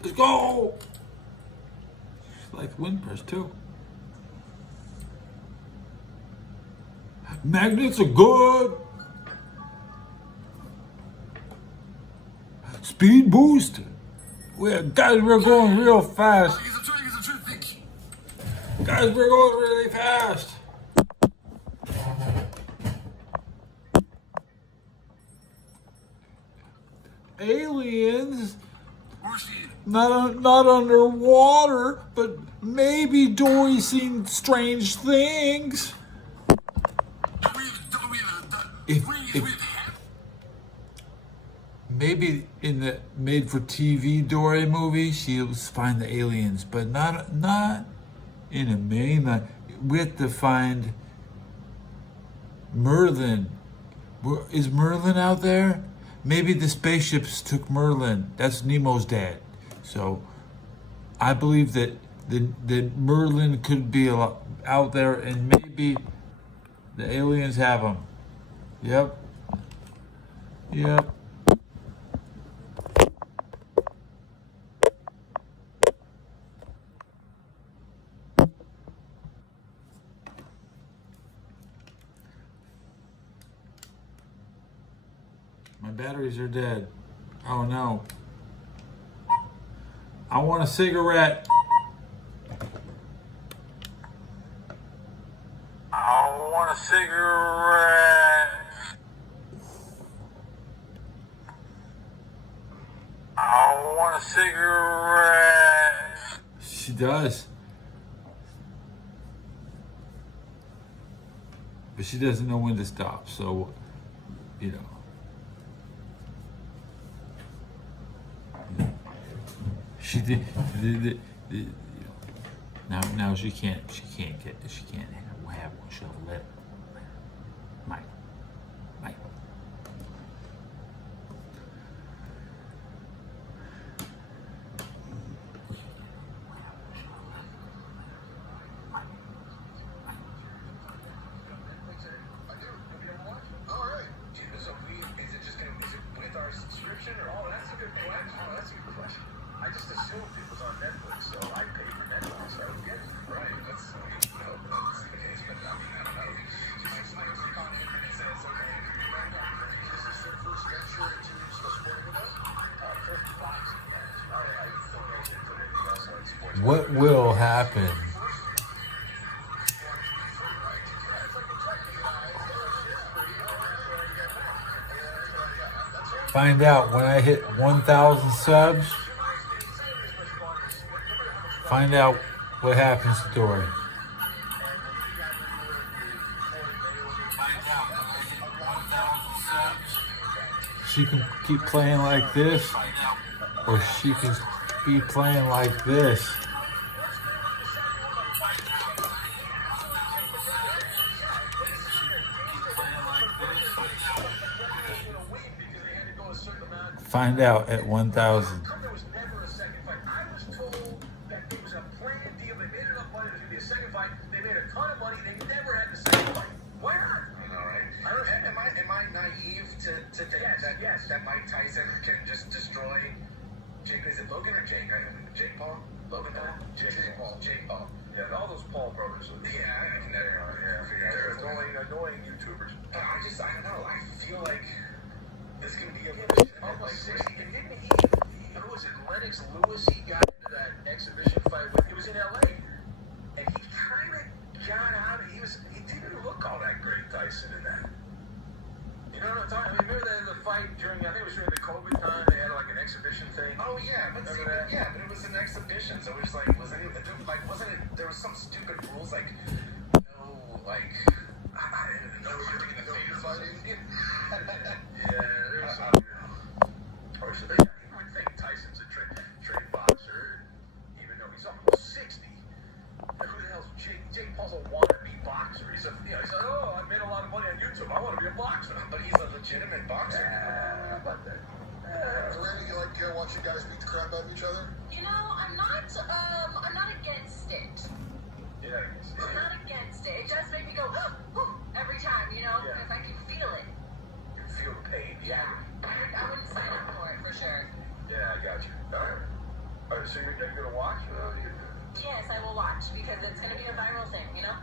Let's go. She likes whimpers too. Magnets are good. Speed boost. Guys, we're going real fast. Guys, we're going really fast. Aliens, not underwater, but maybe Dory's seen strange things. If maybe in the made-for-TV Dory movie, she'll find the aliens, but not in a mainline. We have to find Merlin. Is Merlin out there? Maybe the spaceships took Merlin. That's Nemo's dad. So I believe that Merlin could be out there, and maybe the aliens have him. Yep. Yep. My batteries are dead. Oh no. I want a cigarette. I want a cigarette. I want a cigarette. She does. But she doesn't know when to stop, so, you know. She did. Now she can't have one. She'll let her. Mike. I just assumed it was on Netflix, so I paid for Netflix. So yeah, right. That's the case, but I don't know. This is their first venture into sporting event? First boxing match. I don't know if they put anything else on sports. What will happen? Find out when I hit 1,000 subs. Find out what happens to Dory. She can keep playing like this, or she can be playing like this. Find out at 1,000. There was never a second fight. I was told that it was a planned deal. They made enough money to be a second fight. They made a ton of money. They never had the second fight. Why not? I know, right? Am I naive to think that Mike Tyson can just destroy Jake? Is it Logan or Jake? Jake Paul? Logan Paul? Jake Paul. Yeah, all those Paul brothers. Yeah, I never. They're annoying YouTubers. I don't know. I feel like this can be a almost 60. And didn't he? Who was it? Lennox Lewis. He got into that exhibition fight with. It was in LA, and he kind of got out. He didn't look all that great, Tyson, in that. You know what I'm talking? I mean, remember the fight during? I think it was during the COVID time. They had like an exhibition thing. Oh yeah, but it was an exhibition, so it was like, wasn't it? There was some stupid rules like no, like I didn't know fighting. Yeah, there's some. Or so you would think Tyson's a trained boxer, even though he's almost 60. Who the hell's Jake Paul's a wannabe boxer? He's like, oh, I made a lot of money on YouTube. I want to be a boxer. But he's a legitimate boxer. How about that? Randy, you like watch you guys beat the crap out of each other? You know, I'm not against it. Yeah, I'm not against it. It does make me go every time, you know, because I can feel it. You feel pain. Yeah. I wouldn't sign up for it for sure. Yeah, I got you. All right. So are you going to watch? Yes, I will watch because it's going to be a viral thing, you know?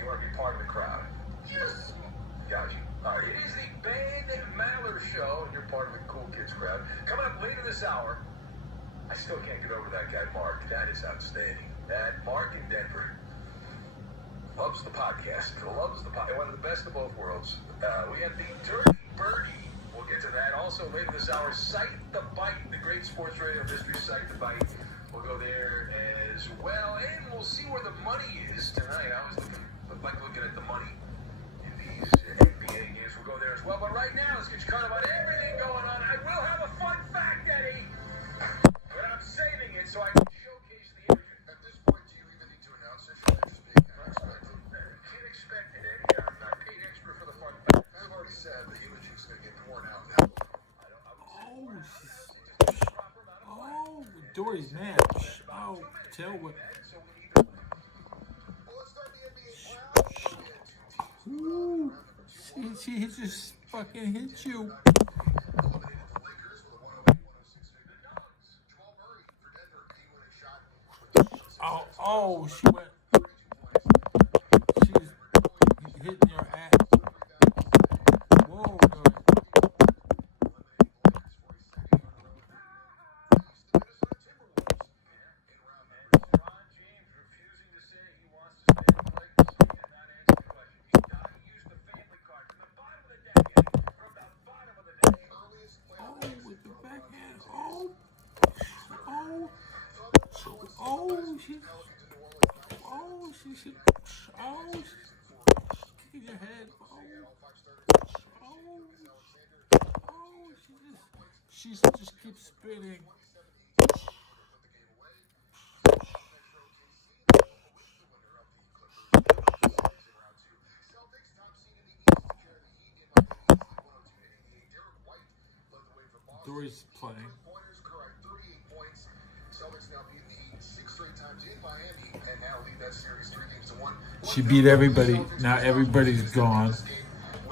You want to be part of the crowd? Yes. Got you. All right, it is the Ben Maller Show, and you're part of the cool kids crowd. Coming up later this hour, I still can't get over that guy, Mark. That is outstanding. That Mark in Denver loves the podcast. Loves the podcast. One of the best of both worlds. We have the Dirty Birdie. We'll get to that. Also, later this hour, Cite the Bite, the great sports radio mystery Cite the Bite. We'll go there as well, and we'll see where the money is tonight. I was looking at the money in these NBA games. We'll go there as well. But right now, let's get you caught up on everything going on. I will have a fun fact, Eddie, but I'm saving it so I can showcase the imagery. At this point, do you even need to announce it? Should I just be unexpected? Can't expect it, Eddie. I paid extra for the fun fact. I've already said the imaging's going to get torn out now. Oh, Dory's mad. Oh, tell what. Well, let's start the NBA playoffs. Ooh, she just fucking hit you. Eliminated the Lakers with a 108-106 victory. Jamal Murray for Denver. He won a shot. Oh, she went. She was hitting your ass. Whoa, Dory. Kicking your head. She just keeps spinning. Dory's playing. Celtics now beat the Heat 6 straight times in Miami and now lead that series 3-1. She beat everybody. Now everybody's gone.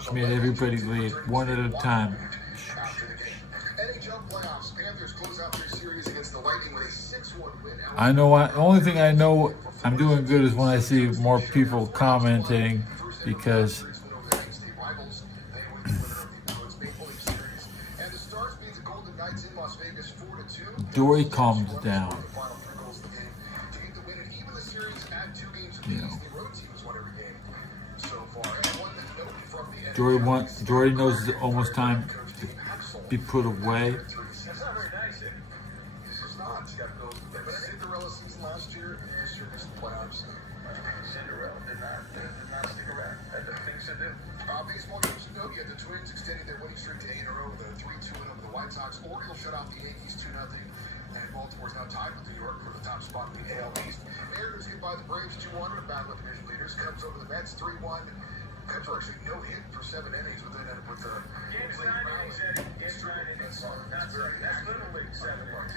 She made everybody leave one at a time. NHL playoffs. Panthers close out their series against the Lightning with a 6-1 win. I know. The only thing I know I'm doing good is when I see more people commenting because Dory calms down. You know. Dory knows it's almost time to be put away. Cinderella season last year, this year is the playoffs. Cinderella did not stick around. Had the things to do. Baseball games to note, the Twins extended their winning streak to 8 in a row with a 3-2 win over the White Sox. Orioles shut out the Yankees 2-0. And Baltimore's now tied with New York for the top spot in the AL East. Mariners hit by the Braves 2-1 in a battle with division leaders. Cubs over the Mets 3-1. Cubs are actually no hit for 7 innings, but then end up with the Game's 9 innings, Eddie. Game's 9 innings. That's literally 7 innings.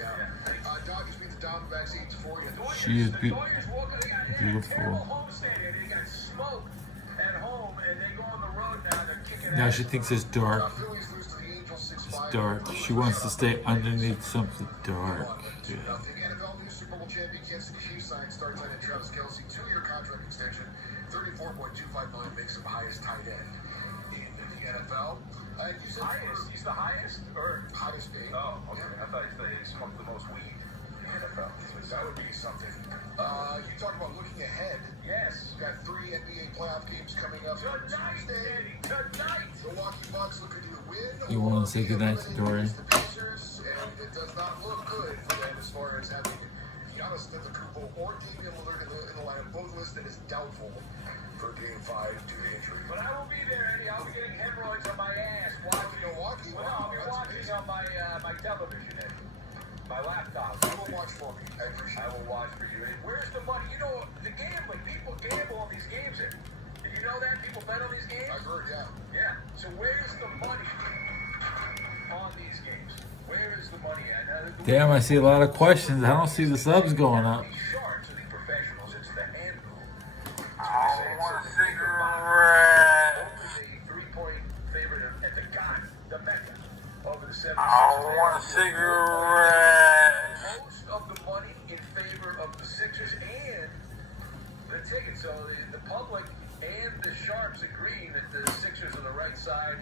Dodgers beat the Diamondbacks 8-4. She is beautiful. Now she thinks it's dark. It's dark. She wants to stay underneath something dark. Yeah. NFL new Super Bowl champion Kansas City Chiefs signed star tight end Travis Kelce 2-year contract extension. $34.25 million makes him the highest tight end in the NFL. Highest? He's the highest? Or highest paid. Oh, okay. Yeah. I thought he smoked the most weed in the NFL. That would be something. You talk about looking ahead. Yes. We've got 3 NBA playoff games coming up Tonight, Eddie. Tonight. Milwaukee Bucks looking to win. You want to say goodnight to Dory? The Pacers, and it does not look good for them as far as having Giannis Antetokounmpo or Damian Lillard in the lineup, both listed as doubtful for Game 5 due to injury. But I will be there, Eddie. I'll be getting hemorrhoids on my ass watching Milwaukee. Well, I'll be watching on my television, Eddie. My laptop. You will watch for me. I appreciate it. I will watch for you. Where's the money? You know, the gambling. People gamble on these games. Did you know that? People bet on these games? I've heard, yeah. Yeah. So where's the money on these games? Where is the money at? Damn, I see a lot of questions. I don't see the subs going up. Sharks are the professionals. It's the handle. I want a cigarette. The 3-point favorite at the God, the Mecca, over the 76ers. I want a cigarette. Most of the money side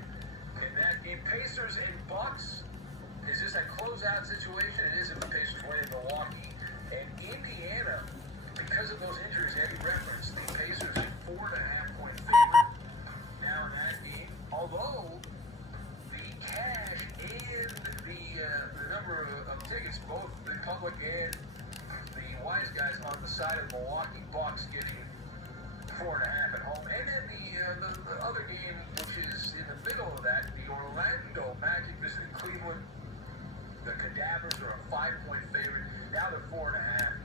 in that game. Pacers and Bucks. Is this a closeout situation? It is if the Pacers win in Milwaukee. And Indiana, because of those injuries Eddie referenced, the Pacers are 4.5-point favorite now in that game. Although the cash and the number of tickets, both the public and the wise guys on the side of Milwaukee Bucks getting 4.5 at home. And then the other game, which is in the middle of that, the Orlando Magic visiting Cleveland. The Cadavers are a 5-point favorite. Now they're 4.5.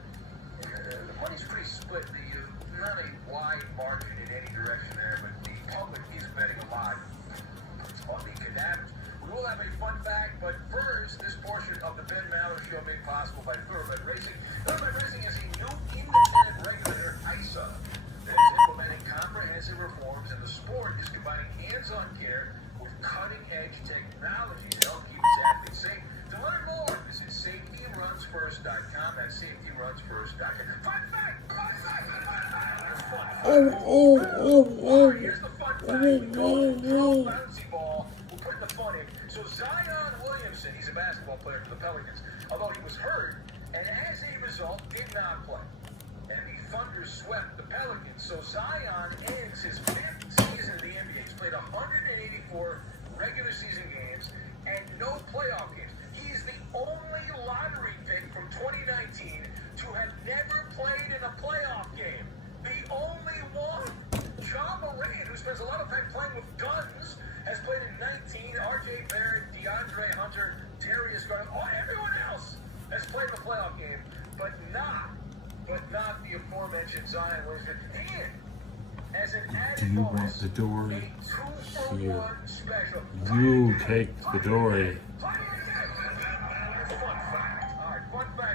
The money's pretty split. Not a wide margin in any direction there, but the public is betting a lot on the Cadavers. We will have a fun fact, but first, this portion of the Ben Maller Show made possible by Thoroughbred Racing. Thoroughbred Racing is a new independent regulator, ISA, that is implementing comprehensive reforms, and the sport is combining hands-on care with cutting-edge technology to help keep its athletes safe. To learn more, visit safetyrunsfirst.com. That's safetyrunsfirst.com. Fun fact! Fun fact! Fun fact! Here's the fun fact. We go to throw bouncy ball. We'll put the fun in. So Zion Williamson, he's a basketball player for the Pelicans, although he was hurt, and as a result, did not play. And the Thunder swept the Pelicans. So Zion ends his 5th season in the NBA. He's played 184 regular season games and no playoff games. He's the only lottery pick from 2019 to have never played in a playoff game. The only one. John Moran, who spends a lot of time playing with guns, has played in 19. R.J. Barrett, DeAndre Hunter, Darius Garland, everyone else has played in a playoff game, but not the aforementioned Zion Williamson. And as an added bonus, the dory? a 2-for-1 special. You take the dory.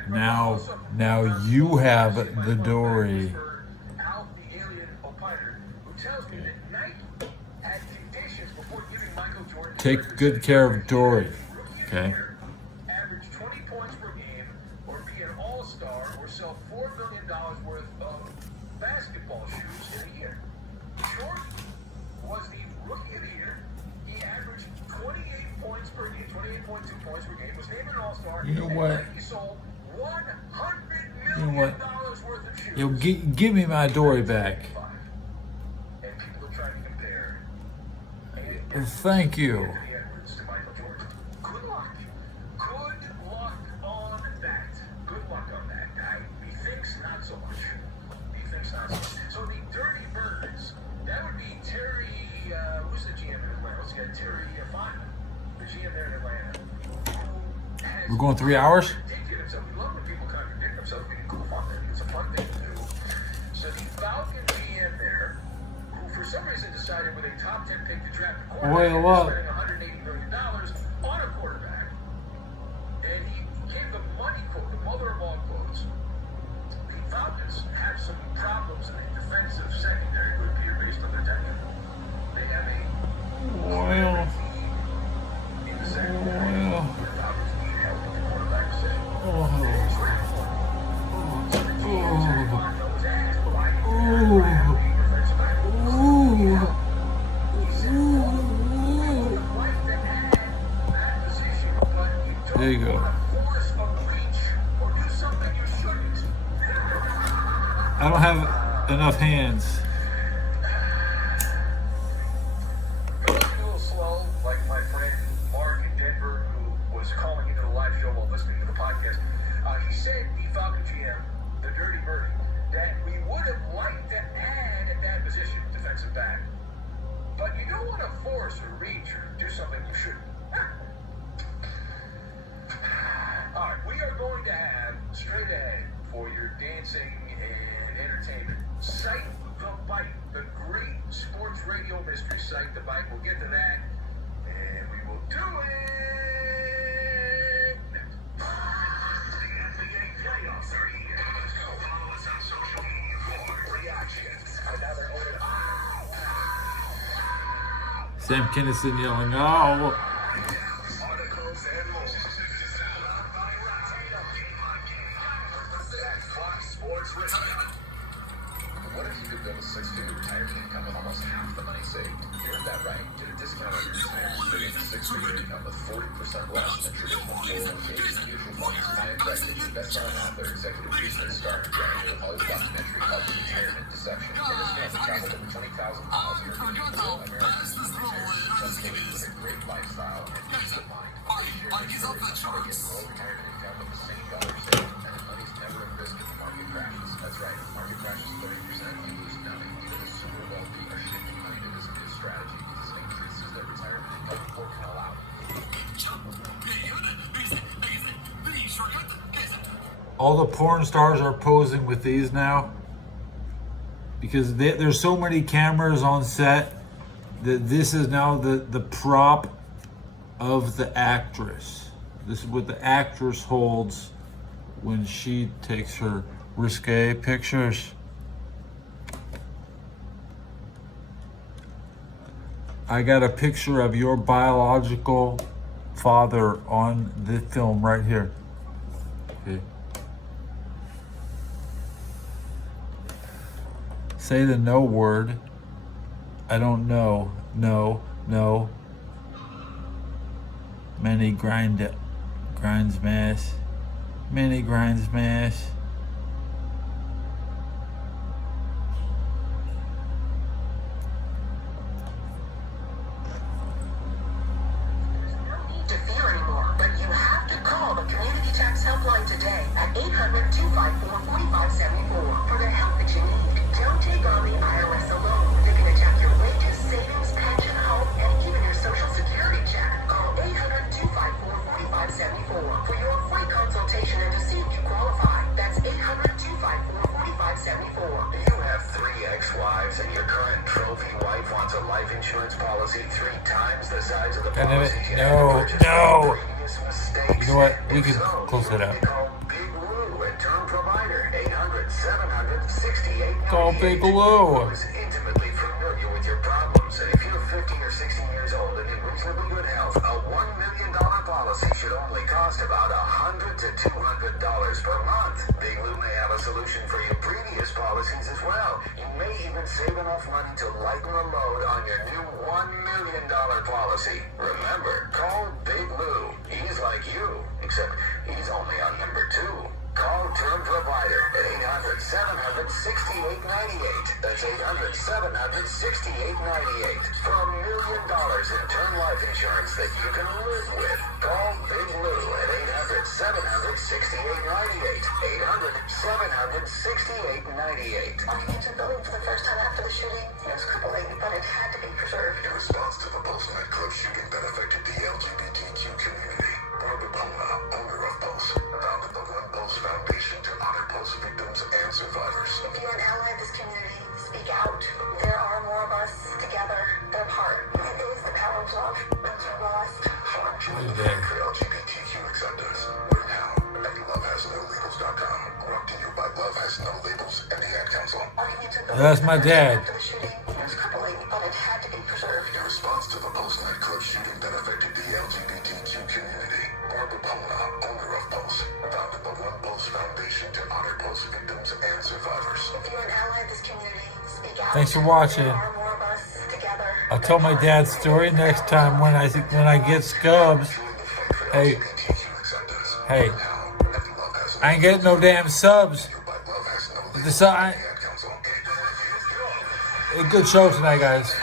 Now you have the dory. Take good care of Dory, okay? Average 20 points per game, or be an all-star, or sell $4 million worth of basketball shoes in a year. Jordan was the rookie of the year. He averaged 28 points per game, 28.2 points per game. Was named an all-star. You know what? He sold $100 million worth of shoes. Yo, give me my Dory back. And people are trying to compare. Thank you. Good luck. Good luck on that. Good luck on that. Methinks not so much. Methinks not so much. So the Dirty Birds, that would be Terry, who's the GM in Atlanta? Let's get Terry Fonda, the GM there in Atlanta. We're going 3 hours? We love when people contradict themselves, being cool fun. It's a fun thing to do. So the Falcon GM there, who for some reason decided with a top 10 pick to draft a quarterback, spending $180 million on a quarterback, and he gave the money quote, the mother of all quotes. The Falcons have some problems in the defensive secondary, would appear based on their tenure. They have a Well, in the secondary. The Falcons need help with the quarterback position. There you go. I don't have enough hands. A little slow, like my friend Mark in Denver, who was calling into the live show while listening to the podcast. He said, the Falcon GM, the Dirty Birdie, that we would have liked to add at that position, defensive back. But you don't want to force or reach or do something you shouldn't. All right, we are going to have straight ahead for your dancing and entertainment Cite the Bite, the great sports radio mystery Cite the Bite. We'll get to that, and we will do it next. The NBA playoffs are here. Follow us on social media for reactions. Another order. Sam Kinison yelling, "Oh!" Articles and more. Sports Radio. What if you could build a six-figure retirement income with almost half the money saved. You heard that right. Get a discount on your retirement savings, six-figure income with 40% less than traditional 401k mutual funds. I am Brett, best-selling author, executive producer, star, director of Hollywood documentary called Retirement Deception. And this man has traveled over 20,000 miles here to real Americans who retire successfully with a great lifestyle and peace of mind. He's up the charts. Retirement income with the same dollar saved, and the money's never at risk if the market crashes. That's right. If the market crashes 30%, you lose nothing. Even the super wealthy are shifting money to this good strategy because it increases their retirement income before it can allow. All the porn stars are posing with these now because there's so many cameras on set that this is now the prop of the actress. This is what the actress holds when she takes her risque pictures. I got a picture of your biological father on the film right here. Okay. Say the no word. I don't know. No. Many grinds mass. Many grinds mass. To fear anymore, but you have to call the Community Tax Helpline today at 800-254-4574 for the help that you need. Don't take on the IRS alone. They can attack your wages, savings, pension, home, and even your Social Security check. Call 800-254-4574 for your free consultation and to see if you qualify. That's 800-254-4574. Do you have 3 ex-wives and your current trophy wife wants a life insurance policy 3 times the size of the policy you had to purchase for previous mistakes? You know what? We If can so, close it out. call Big Lou at Term Provider, 800-700-6898. Call Big Lou. Who's intimately familiar with your problems. And if you're 50 or 60 years old and in reasonably good health, a $1 million policy should only cost about $100 to $200 per month. Big Lou may have a solution for your previous policies as well. You may even save enough money to lighten the load on your new $1 million policy. Remember, call Big Lou. He's like you, except he's only on number 2. Call Term Provider at 800-700-6898. That's 800-700-6898. For $1 million in term life insurance that you can live with. Call Big Lou at 800-700-6898. 800-700-6898. I entered the room for the first time after the shooting. It was crippling, but it had to be preserved. In response to the Pulse nightclub shooting that affected the LGBTQ community, Barbara Pona, owner of Pulse, founded the One Pulse Foundation to honor Pulse victims and survivors. If you're an ally of this community, speak out. There are more of us together than apart. It is the power of love. Once you're lost, Join the fight for LGBTQ acceptance. We're now at lovehasnolabels.com. Brought to you by Love Has No Labels and the Ad Council. That's my dad. After the shooting, it was crippling, but it had to be preserved. In response to the Pulse nightclub shooting that affected the LGBTQ community, Barbara Pona, owner of Pulse, founded the One Pulse Foundation to honor Pulse victims and survivors. If you're an ally of this community, speak out. Thanks for watching. There are more of us together. I'll tell my dad's story next time when I get scubs. Hey, I ain't getting no damn subs. Good show tonight, guys.